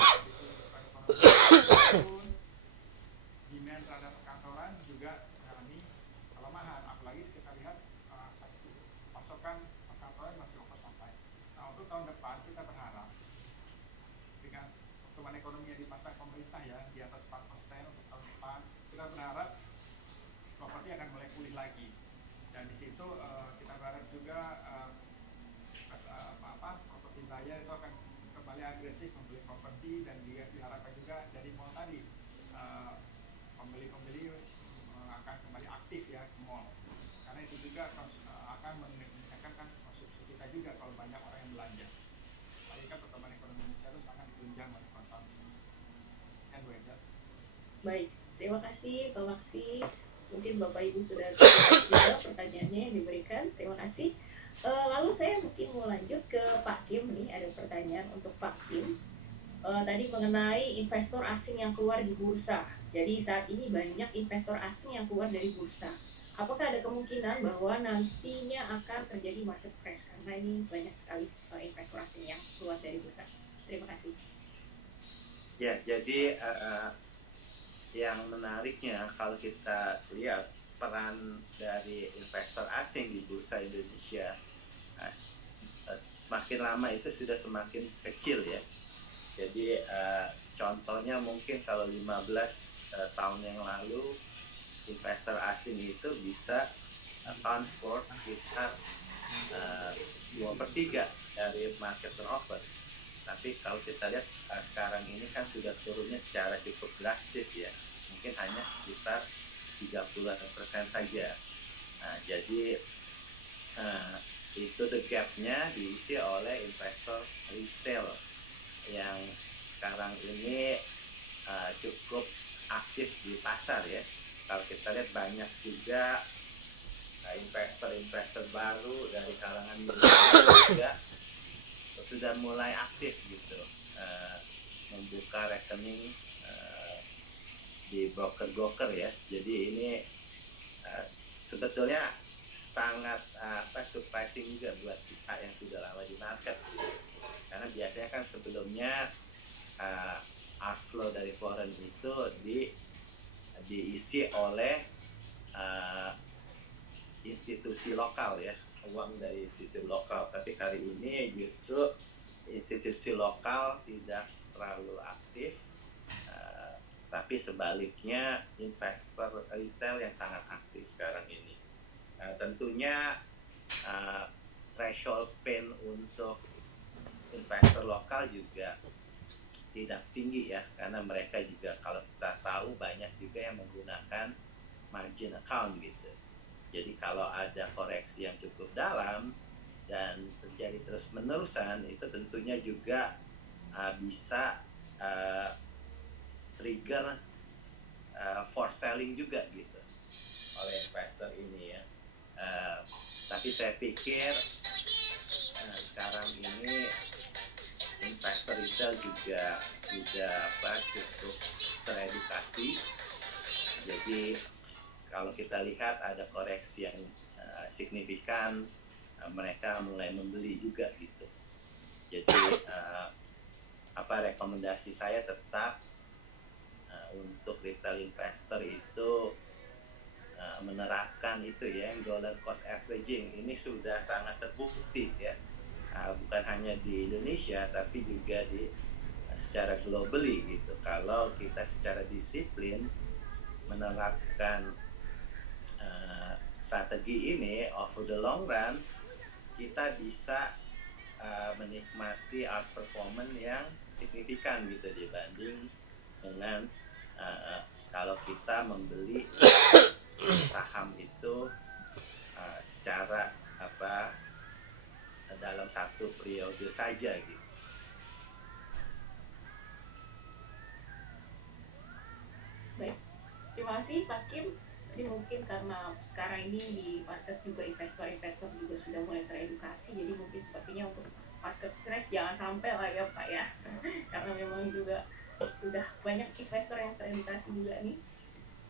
demand terhadap perkantoran juga mengalami kelemahan. Apalagi kita lihat pasokan perkantoran masih oversupply. Nah untuk tahun depan kita berharap dengan pertumbuhan ekonomi yang dipasang pemerintah ya di atas 4% untuk tahun depan, kita berharap properti akan mulai pulih lagi. Dan di situ kita berharap juga properti buyer itu akan kembali agresif membeli properti, dan juga diharapkan juga dari mall tadi pembeli-pembeli akan kembali aktif ya ke mall, karena itu juga akan meningkatkan konsumsi kita juga kalau banyak orang yang belanja. Apalagi kan pertumbuhan ekonomi Indonesia itu sangat ditunjang oleh konsumsi. Dan Baik, terima kasih Pak Maksi. Mungkin Bapak Ibu sudah juga pertanyaannya yang diberikan. Terima kasih. Lalu saya mungkin mau lanjut ke Pak Kim nih, ada pertanyaan untuk Pak Kim. Tadi mengenai investor asing yang keluar di bursa. Jadi saat ini banyak investor asing yang keluar dari bursa. Apakah ada kemungkinan bahwa nantinya akan terjadi market crash karena ini banyak sekali investor asing yang keluar dari bursa? Terima kasih. Ya, jadi yang menariknya kalau kita lihat peran dari investor asing di bursa Indonesia, semakin lama itu sudah semakin kecil ya. Jadi contohnya mungkin kalau 15 tahun yang lalu investor asing itu bisa account for sekitar 2/3 dari market turnover. Tapi kalau kita lihat sekarang ini kan sudah turunnya secara cukup drastis ya, mungkin hanya sekitar 30% saja. Nah, jadi itu the gap-nya diisi oleh investor retail yang sekarang ini cukup aktif di pasar ya. Kalau kita lihat banyak juga investor-investor baru dari kalangan milenial juga sudah mulai aktif gitu, membuka rekening di broker-broker ya. Jadi ini sebetulnya sangat surprising juga buat kita yang sudah lama di market gitu. Karena biasanya kan sebelumnya outflow dari foreign itu diisi oleh institusi lokal ya, uang dari institusi lokal. Tapi kali ini justru institusi lokal tidak terlalu aktif, tapi sebaliknya investor retail yang sangat aktif sekarang ini. Tentunya threshold pain untuk investor lokal juga tidak tinggi ya, karena mereka juga kalau kita tahu banyak juga yang menggunakan margin account gitu. Jadi kalau ada koreksi yang cukup dalam dan terjadi terus-menerusan, itu tentunya juga bisa trigger for selling juga gitu oleh investor ini ya. Tapi saya pikir sekarang ini investor retail juga sudah cukup teredukasi. Jadi kalau kita lihat ada koreksi yang signifikan, mereka mulai membeli juga gitu. Jadi rekomendasi saya tetap untuk retail investor itu menerapkan itu ya, yang dollar cost averaging. Ini sudah sangat terbukti ya, bukan hanya di Indonesia tapi juga secara globally gitu. Kalau kita secara disiplin menerapkan strategi ini over the long run, kita bisa menikmati outperformance yang signifikan gitu dibanding dengan kalau kita membeli saham itu secara dalam satu periode saja gitu. Baik, terima kasih Pak Kim. Jadi mungkin karena sekarang ini di market juga investor-investor juga sudah mulai teredukasi, jadi mungkin sepertinya untuk market crash jangan sampai lah ya Pak ya. Karena memang juga sudah banyak investor yang teredukasi juga nih.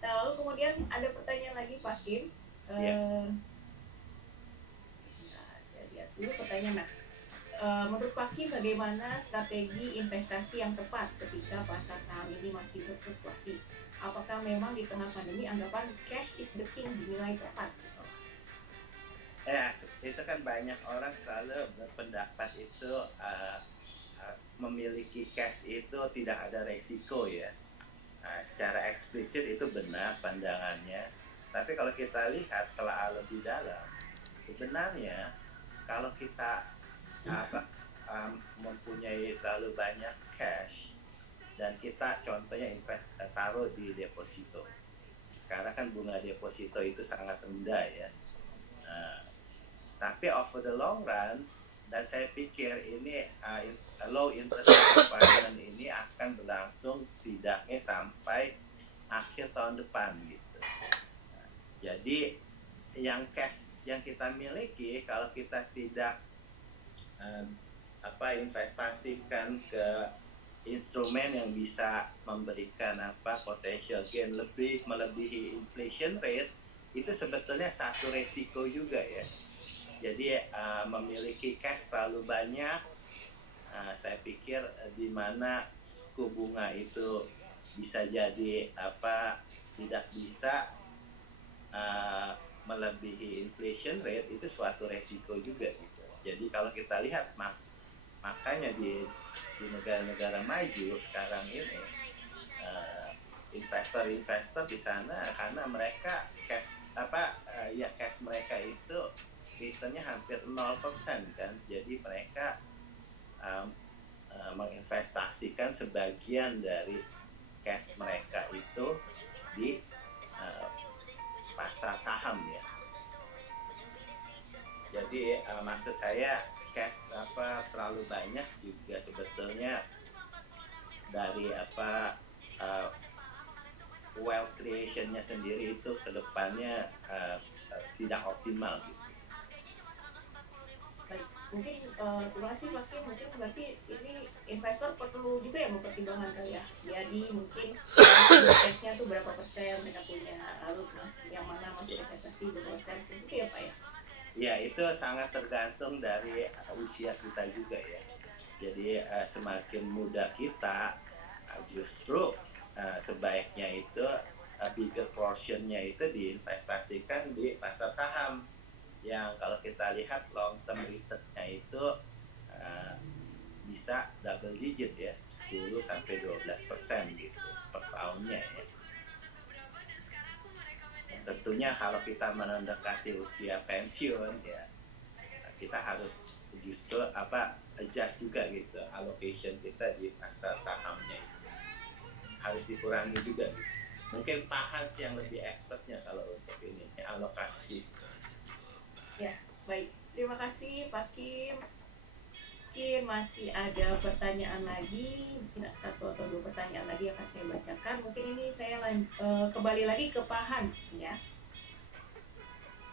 Lalu kemudian ada pertanyaan lagi Pak Kim. Saya lihat dulu pertanyaan. Menurut Pak Kim, bagaimana strategi investasi yang tepat ketika pasar saham ini masih berfluktuasi? Apakah memang di tengah pandemi anggapan cash is the king dinilai tepat? Itu kan banyak orang selalu berpendapat itu memiliki cash itu tidak ada resiko ya. Secara eksplisit itu benar pandangannya. Tapi kalau kita lihat telah lebih dalam, sebenarnya kalau kita mempunyai terlalu banyak cash dan kita contohnya taruh di deposito. Sekarang kan bunga deposito itu sangat rendah ya. Tapi over the long run, dan saya pikir ini low interest environment ini akan berlangsung setidaknya sampai akhir tahun depan gitu. Jadi yang cash yang kita miliki kalau kita tidak investasikan ke instrumen yang bisa memberikan potential gain lebih melebihi inflation rate, itu sebetulnya satu resiko juga ya. Jadi memiliki cash terlalu banyak, saya pikir di mana suku bunga itu bisa jadi tidak bisa melebihi inflation rate, itu suatu resiko juga gitu. Jadi kalau kita lihat makanya di di negara-negara maju sekarang ini investor-investor di sana karena mereka cash mereka itu returnnya hampir 0% kan, jadi mereka menginvestasikan sebagian dari cash mereka itu di pasar saham ya. Jadi maksud saya cash terlalu banyak juga sebetulnya dari wealth creation-nya sendiri itu kedepannya tidak optimal gitu. Baik, mungkin terima kasih Mas Kim. Mungkin berarti ini investor perlu juga ya mempertimbangkan kali ya. Jadi mungkin cash-nya tuh berapa persen mereka punya, lalu yang mana masuk investasi berapa persen, gitu ya Pak ya? Ya, itu sangat tergantung dari usia kita juga ya. Jadi semakin muda kita justru sebaiknya itu bigger portion-nya itu diinvestasikan di pasar saham yang kalau kita lihat long term return-nya itu bisa double digit ya, 10-12% gitu per tahunnya ya. Tentunya kalau kita mendekati usia pensiun ya, kita harus justru adjust juga gitu allocation kita di pasar sahamnya itu. Harus dikurangi juga gitu. Mungkin Pak Hans yang lebih expertnya kalau untuk ini alokasi. Ya, baik. Terima kasih Pak Kim. Mungkin masih ada pertanyaan lagi, mungkin 1 atau 2 pertanyaan lagi yang akan saya bacakan. Mungkin ini saya kembali lagi ke Pak Hans ya.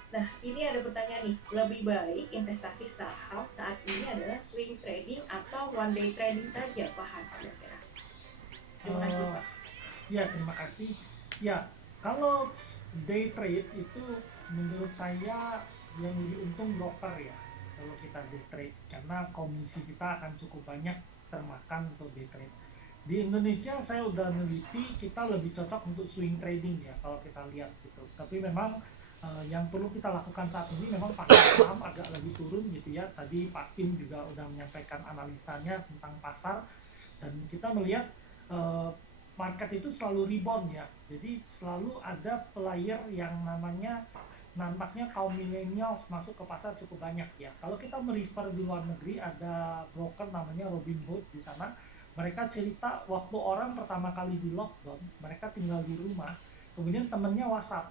Nah, ini ada pertanyaan nih, lebih baik investasi saham saat ini adalah swing trading atau one day trading saja Pak Hans? Terima kasih Pak. Ya, terima kasih. Ya, kalau day trade itu menurut saya yang lebih untung broker ya kalau kita day trade, karena komisi kita akan cukup banyak termakan untuk day trade. Di Indonesia saya udah neliti, kita lebih cocok untuk swing trading ya kalau kita lihat gitu. Tapi memang yang perlu kita lakukan saat ini memang pasar saham agak lagi turun gitu ya. Tadi Pak Kim juga udah menyampaikan analisanya tentang pasar, dan kita melihat market itu selalu rebound ya. Jadi selalu ada player yang nampaknya kaum milenial masuk ke pasar cukup banyak ya. Kalau kita merefer di luar negeri, ada broker namanya Robinhood di sana. Mereka cerita waktu orang pertama kali di lockdown, mereka tinggal di rumah, kemudian temennya WhatsApp,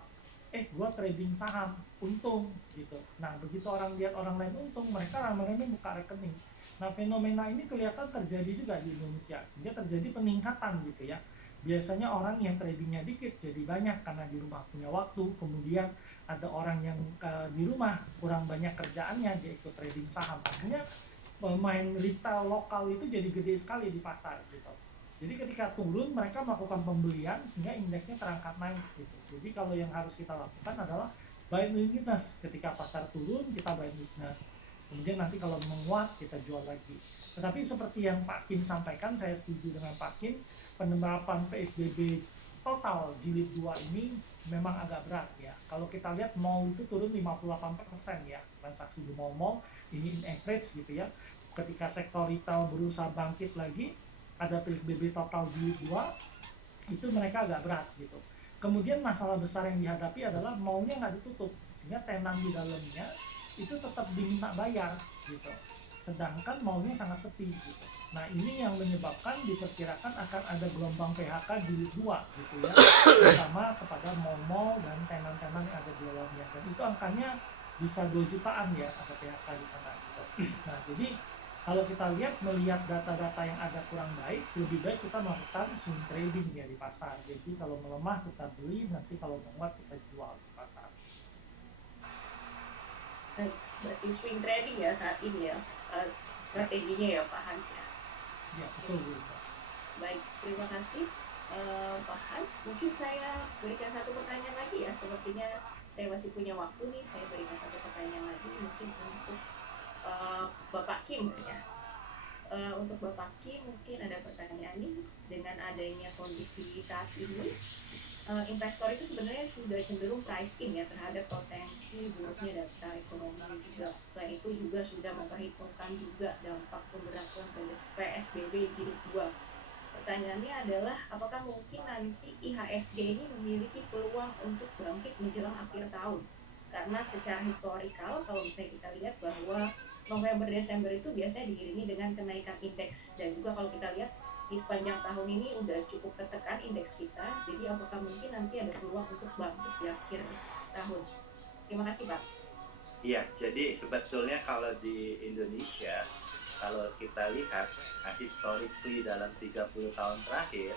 gua trading saham, untung gitu. Nah, begitu orang lihat orang lain untung, mereka ramai-ramai buka rekening. Nah, fenomena ini kelihatan terjadi juga di Indonesia, sehingga terjadi peningkatan gitu ya. Biasanya orang yang tradingnya dikit jadi banyak karena di rumah punya waktu, kemudian ada orang yang di rumah kurang banyak kerjaannya, dia ikut trading saham. Artinya pemain retail lokal itu jadi gede sekali di pasar gitu. Jadi ketika turun mereka melakukan pembelian sehingga indeksnya terangkat naik gitu. Jadi kalau yang harus kita lakukan adalah buy weakness. Ketika pasar turun kita buy weakness. Kemudian nanti kalau menguat kita jual lagi. Tetapi seperti yang Pak Kim sampaikan, saya setuju dengan Pak Kim, penerapan PSBB total jilid 2 ini memang agak berat ya. Kalau kita lihat mall itu turun 58% ya, transaksi di mall-mall ini in average gitu ya. Ketika sektor retail berusaha bangkit lagi, ada PSBB total jilid 2, itu mereka agak berat gitu. Kemudian masalah besar yang dihadapi adalah mallnya nggak ditutup, sehingga tenan di dalamnya itu tetap diminta bayar gitu. Sedangkan mallnya sangat sepi gitu. Nah, ini yang menyebabkan diperkirakan akan ada gelombang PHK jilid 2 gitu ya, terutama kepada mall-mall dan tenan-tenan yang ada di dalamnya. Dan itu angkanya bisa 2 jutaan ya ada PHK di sana gitu. Nah, jadi kalau kita melihat data-data yang agak kurang baik, lebih baik kita melakukan swing trading ya di pasar. Jadi kalau melemah kita beli, nanti kalau menguat kita jual di pasar. Berarti swing trading ya saat ini ya, strateginya ya Pak Hans ya. Ya, betul. Baik, terima kasih Pak Hans. Mungkin saya berikan 1 pertanyaan lagi ya, sepertinya saya masih punya waktu nih, saya berikan 1 pertanyaan lagi mungkin untuk Bapak Kim ya. Untuk Bapak Kim mungkin ada pertanyaan nih, dengan adanya kondisi saat ini investor itu sebenarnya sudah cenderung pricing ya terhadap potensi buruknya data ekonomi juga. Selain itu juga sudah memperhitungkan juga dampak pemberlakuan PSBB jilid 2. Pertanyaannya adalah apakah mungkin nanti IHSG ini memiliki peluang untuk bangkit menjelang akhir tahun? Karena secara historikal kalau bisa kita lihat bahwa November Desember itu biasanya diiringi dengan kenaikan indeks, dan juga kalau kita lihat di sepanjang tahun ini udah cukup tertekan indeks kita. Jadi apakah mungkin nanti ada peluang untuk bangkit di akhir tahun? Terima kasih Pak. Iya, jadi sebetulnya kalau di Indonesia, kalau kita lihat historically dalam 30 tahun terakhir,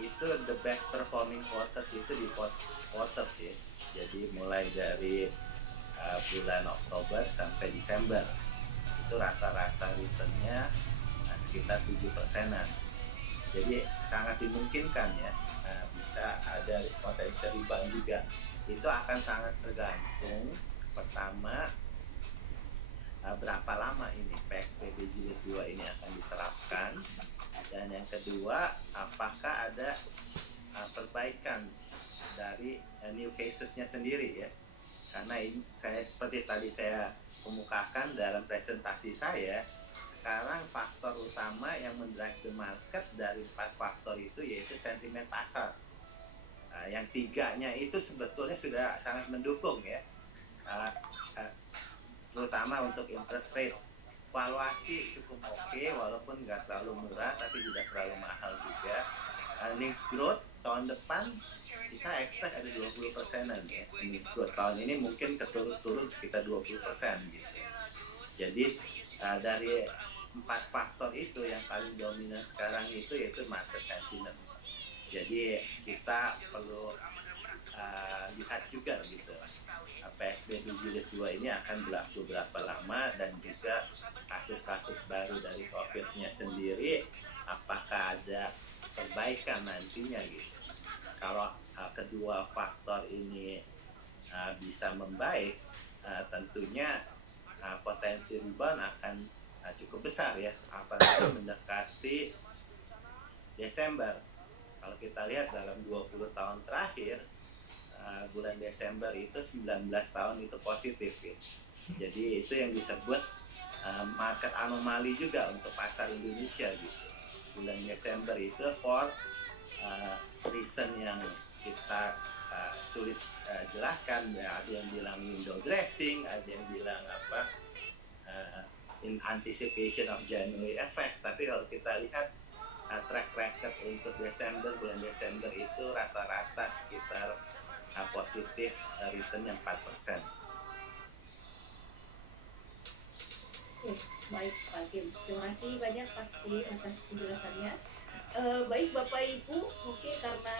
itu the best performing quarters itu di fourth quarter ya. Jadi mulai dari bulan Oktober sampai Desember itu rata-rata returnnya sekitar 7%-an. Jadi sangat dimungkinkan ya bisa ada potensi rebound juga. Itu akan sangat tergantung pertama berapa lama ini PSBB jilid 2 ini akan diterapkan, dan yang kedua apakah ada perbaikan dari new cases-nya sendiri ya. Karena ini saya seperti tadi saya kemukakan dalam presentasi saya, sekarang faktor utama yang mendrive the market dari 4 faktor itu yaitu sentimen pasar. Yang tiganya itu sebetulnya sudah sangat mendukung ya, terutama untuk interest rate. Valuasi cukup oke, walaupun nggak terlalu murah tapi juga terlalu mahal juga. Earnings growth tahun depan kita expect ada 20%-an ya. Earnings growth tahun ini mungkin keturun-turun sekitar 20% gitu. Jadi dari 4 faktor itu yang paling dominan sekarang itu yaitu market sentiment. Jadi kita perlu lihat juga gitu PSBB jilid 2 ini akan berlaku berapa lama, dan juga kasus-kasus baru dari COVID-nya sendiri apakah ada perbaikan nantinya gitu. Kalau kedua faktor ini bisa membaik, tentunya potensi rebound akan cukup besar ya, apalagi mendekati Desember. Kalau kita lihat dalam 20 tahun terakhir, bulan Desember itu 19 tahun itu positif ya. Jadi itu yang disebut market anomali juga untuk pasar Indonesia gitu. Bulan Desember itu for reason yang kita sulit jelaskan ya. Ada yang bilang window dressing, ada yang bilang in anticipation of January effect. Tapi kalau kita lihat track record untuk bulan Desember itu rata-rata sekitar positif return yang 4%. Baik Pak Kim, terima kasih banyak Pak Kim atas penjelasannya. Baik Bapak Ibu, mungkin karena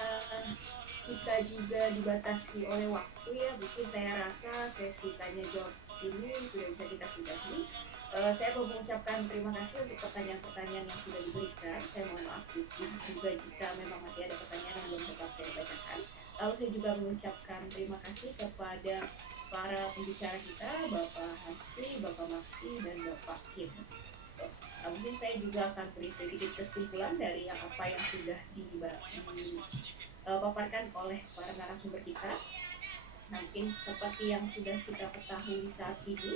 kita juga dibatasi oleh waktu ya, mungkin saya rasa sesi tanya jawab ini sudah bisa kita sudahi. Saya mau mengucapkan terima kasih untuk pertanyaan-pertanyaan yang sudah diberikan. Saya mohon maaf juga jika memang masih ada pertanyaan yang belum sempat saya bacakan. Lalu saya juga mengucapkan terima kasih kepada para pembicara kita, Bapak Hasri, Bapak Maksi, dan Bapak Kim. Mungkin saya juga akan beri sedikit kesimpulan dari apa yang sudah dipaparkan oleh para narasumber kita. Mungkin seperti yang sudah kita ketahui saat ini,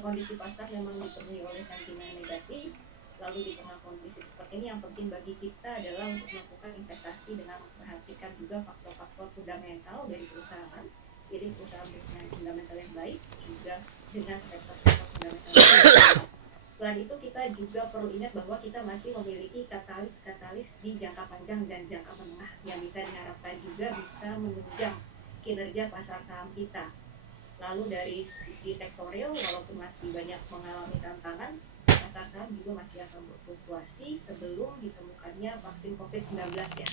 kondisi pasar memang dipenuhi oleh sentimen negatif. Lalu di tengah kondisi seperti ini, yang penting bagi kita adalah untuk melakukan investasi dengan memperhatikan juga faktor-faktor fundamental dari perusahaan. Jadi perusahaan dengan fundamental yang baik juga dengan sektor-sektor fundamental yang baik. Selain itu kita juga perlu ingat bahwa kita masih memiliki katalis-katalis di jangka panjang dan jangka menengah yang bisa diharapkan juga bisa menunjang kinerja pasar saham kita. Lalu dari sisi sektorial, walaupun masih banyak mengalami tantangan, pasar saham juga masih akan berfluktuasi sebelum ditemukannya vaksin COVID-19 ya.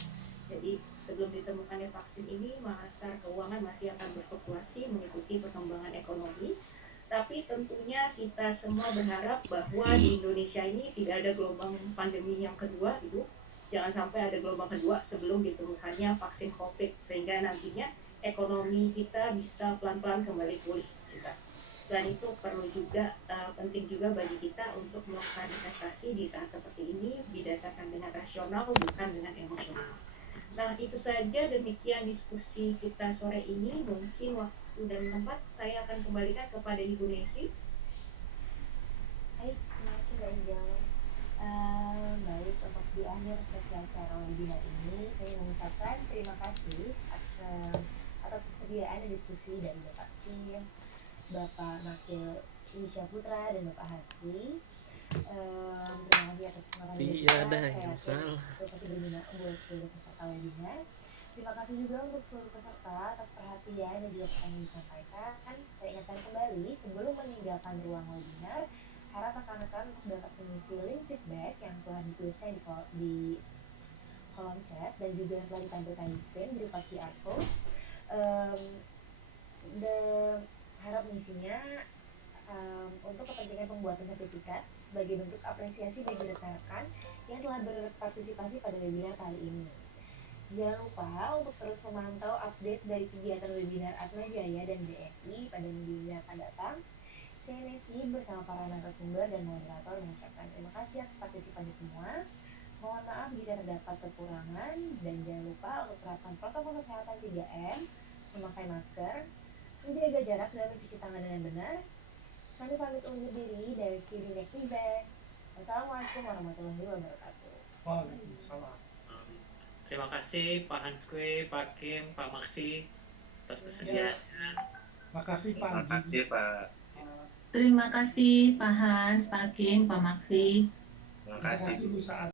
Jadi sebelum ditemukannya vaksin ini, pasar keuangan masih akan berfluktuasi mengikuti perkembangan ekonomi. Tapi tentunya kita semua berharap bahwa di Indonesia ini tidak ada gelombang pandemi yang kedua gitu. Jangan sampai ada gelombang kedua sebelum ditemukannya vaksin COVID, sehingga nantinya ekonomi kita bisa pelan-pelan kembali pulih juga. Selain itu perlu juga penting juga bagi kita untuk melakukan investasi di saat seperti ini berdasarkan dengan rasional bukan dengan emosional. Nah, itu saja demikian diskusi kita sore ini. Mungkin waktu dan tempat saya akan kembalikan kepada Ibu Nesi. Baik, terima kasih Mbak Injal. Baik, untuk di akhir sesi acara webinar ini, saya mengucapkan terima kasih atas kesediaan diskusi dari Bapak Kim, Bapak Makil Isya Putra, dan Bapak Hasbi. Terima kasih atas kesempatan yang Tiada diberikan. yang Saya salah. yakin pasti berguna buat seluruh peserta webinar. Terima kasih juga untuk seluruh peserta atas perhatian dan juga pesan yang disampaikan. Saya ingatkan kembali, sebelum meninggalkan ruang webinar, harap rekan-rekan untuk dapat mengisi link feedback yang telah dituliskan di kolom chat dan juga yang telah ditampilkan di screen berupa QR code. Harap mengisinya untuk kepentingan pembuatan sertifikat sebagai bentuk apresiasi bagi rekan-rekan yang telah berpartisipasi pada webinar kali ini. Jangan lupa untuk terus memantau update dari kegiatan webinar Atma Jaya dan BNI pada minggu yang akan datang. Saya Nesi bersama para narasumber dan moderator mengucapkan terima kasih atas partisipasi semua. Mohon maaf jika terdapat kekurangan dan jangan lupa untuk terapkan protokol kesehatan 3M, memakai masker, menjaga jarak dan mencuci tangan dengan benar. Kami pamit undur diri dari Siri Next Event. Wassalamualaikum warahmatullahi wabarakatuh. Waalaikumsalam. Terima kasih Pak Hanskwe, Pak Kim, Pak Maksi atas kesediaannya. Makasih Pak Terima Adi. kasih Pak. Terima kasih Pak Hans, Pak Kim, Pak Maksi. Terima kasih. Bu Saad.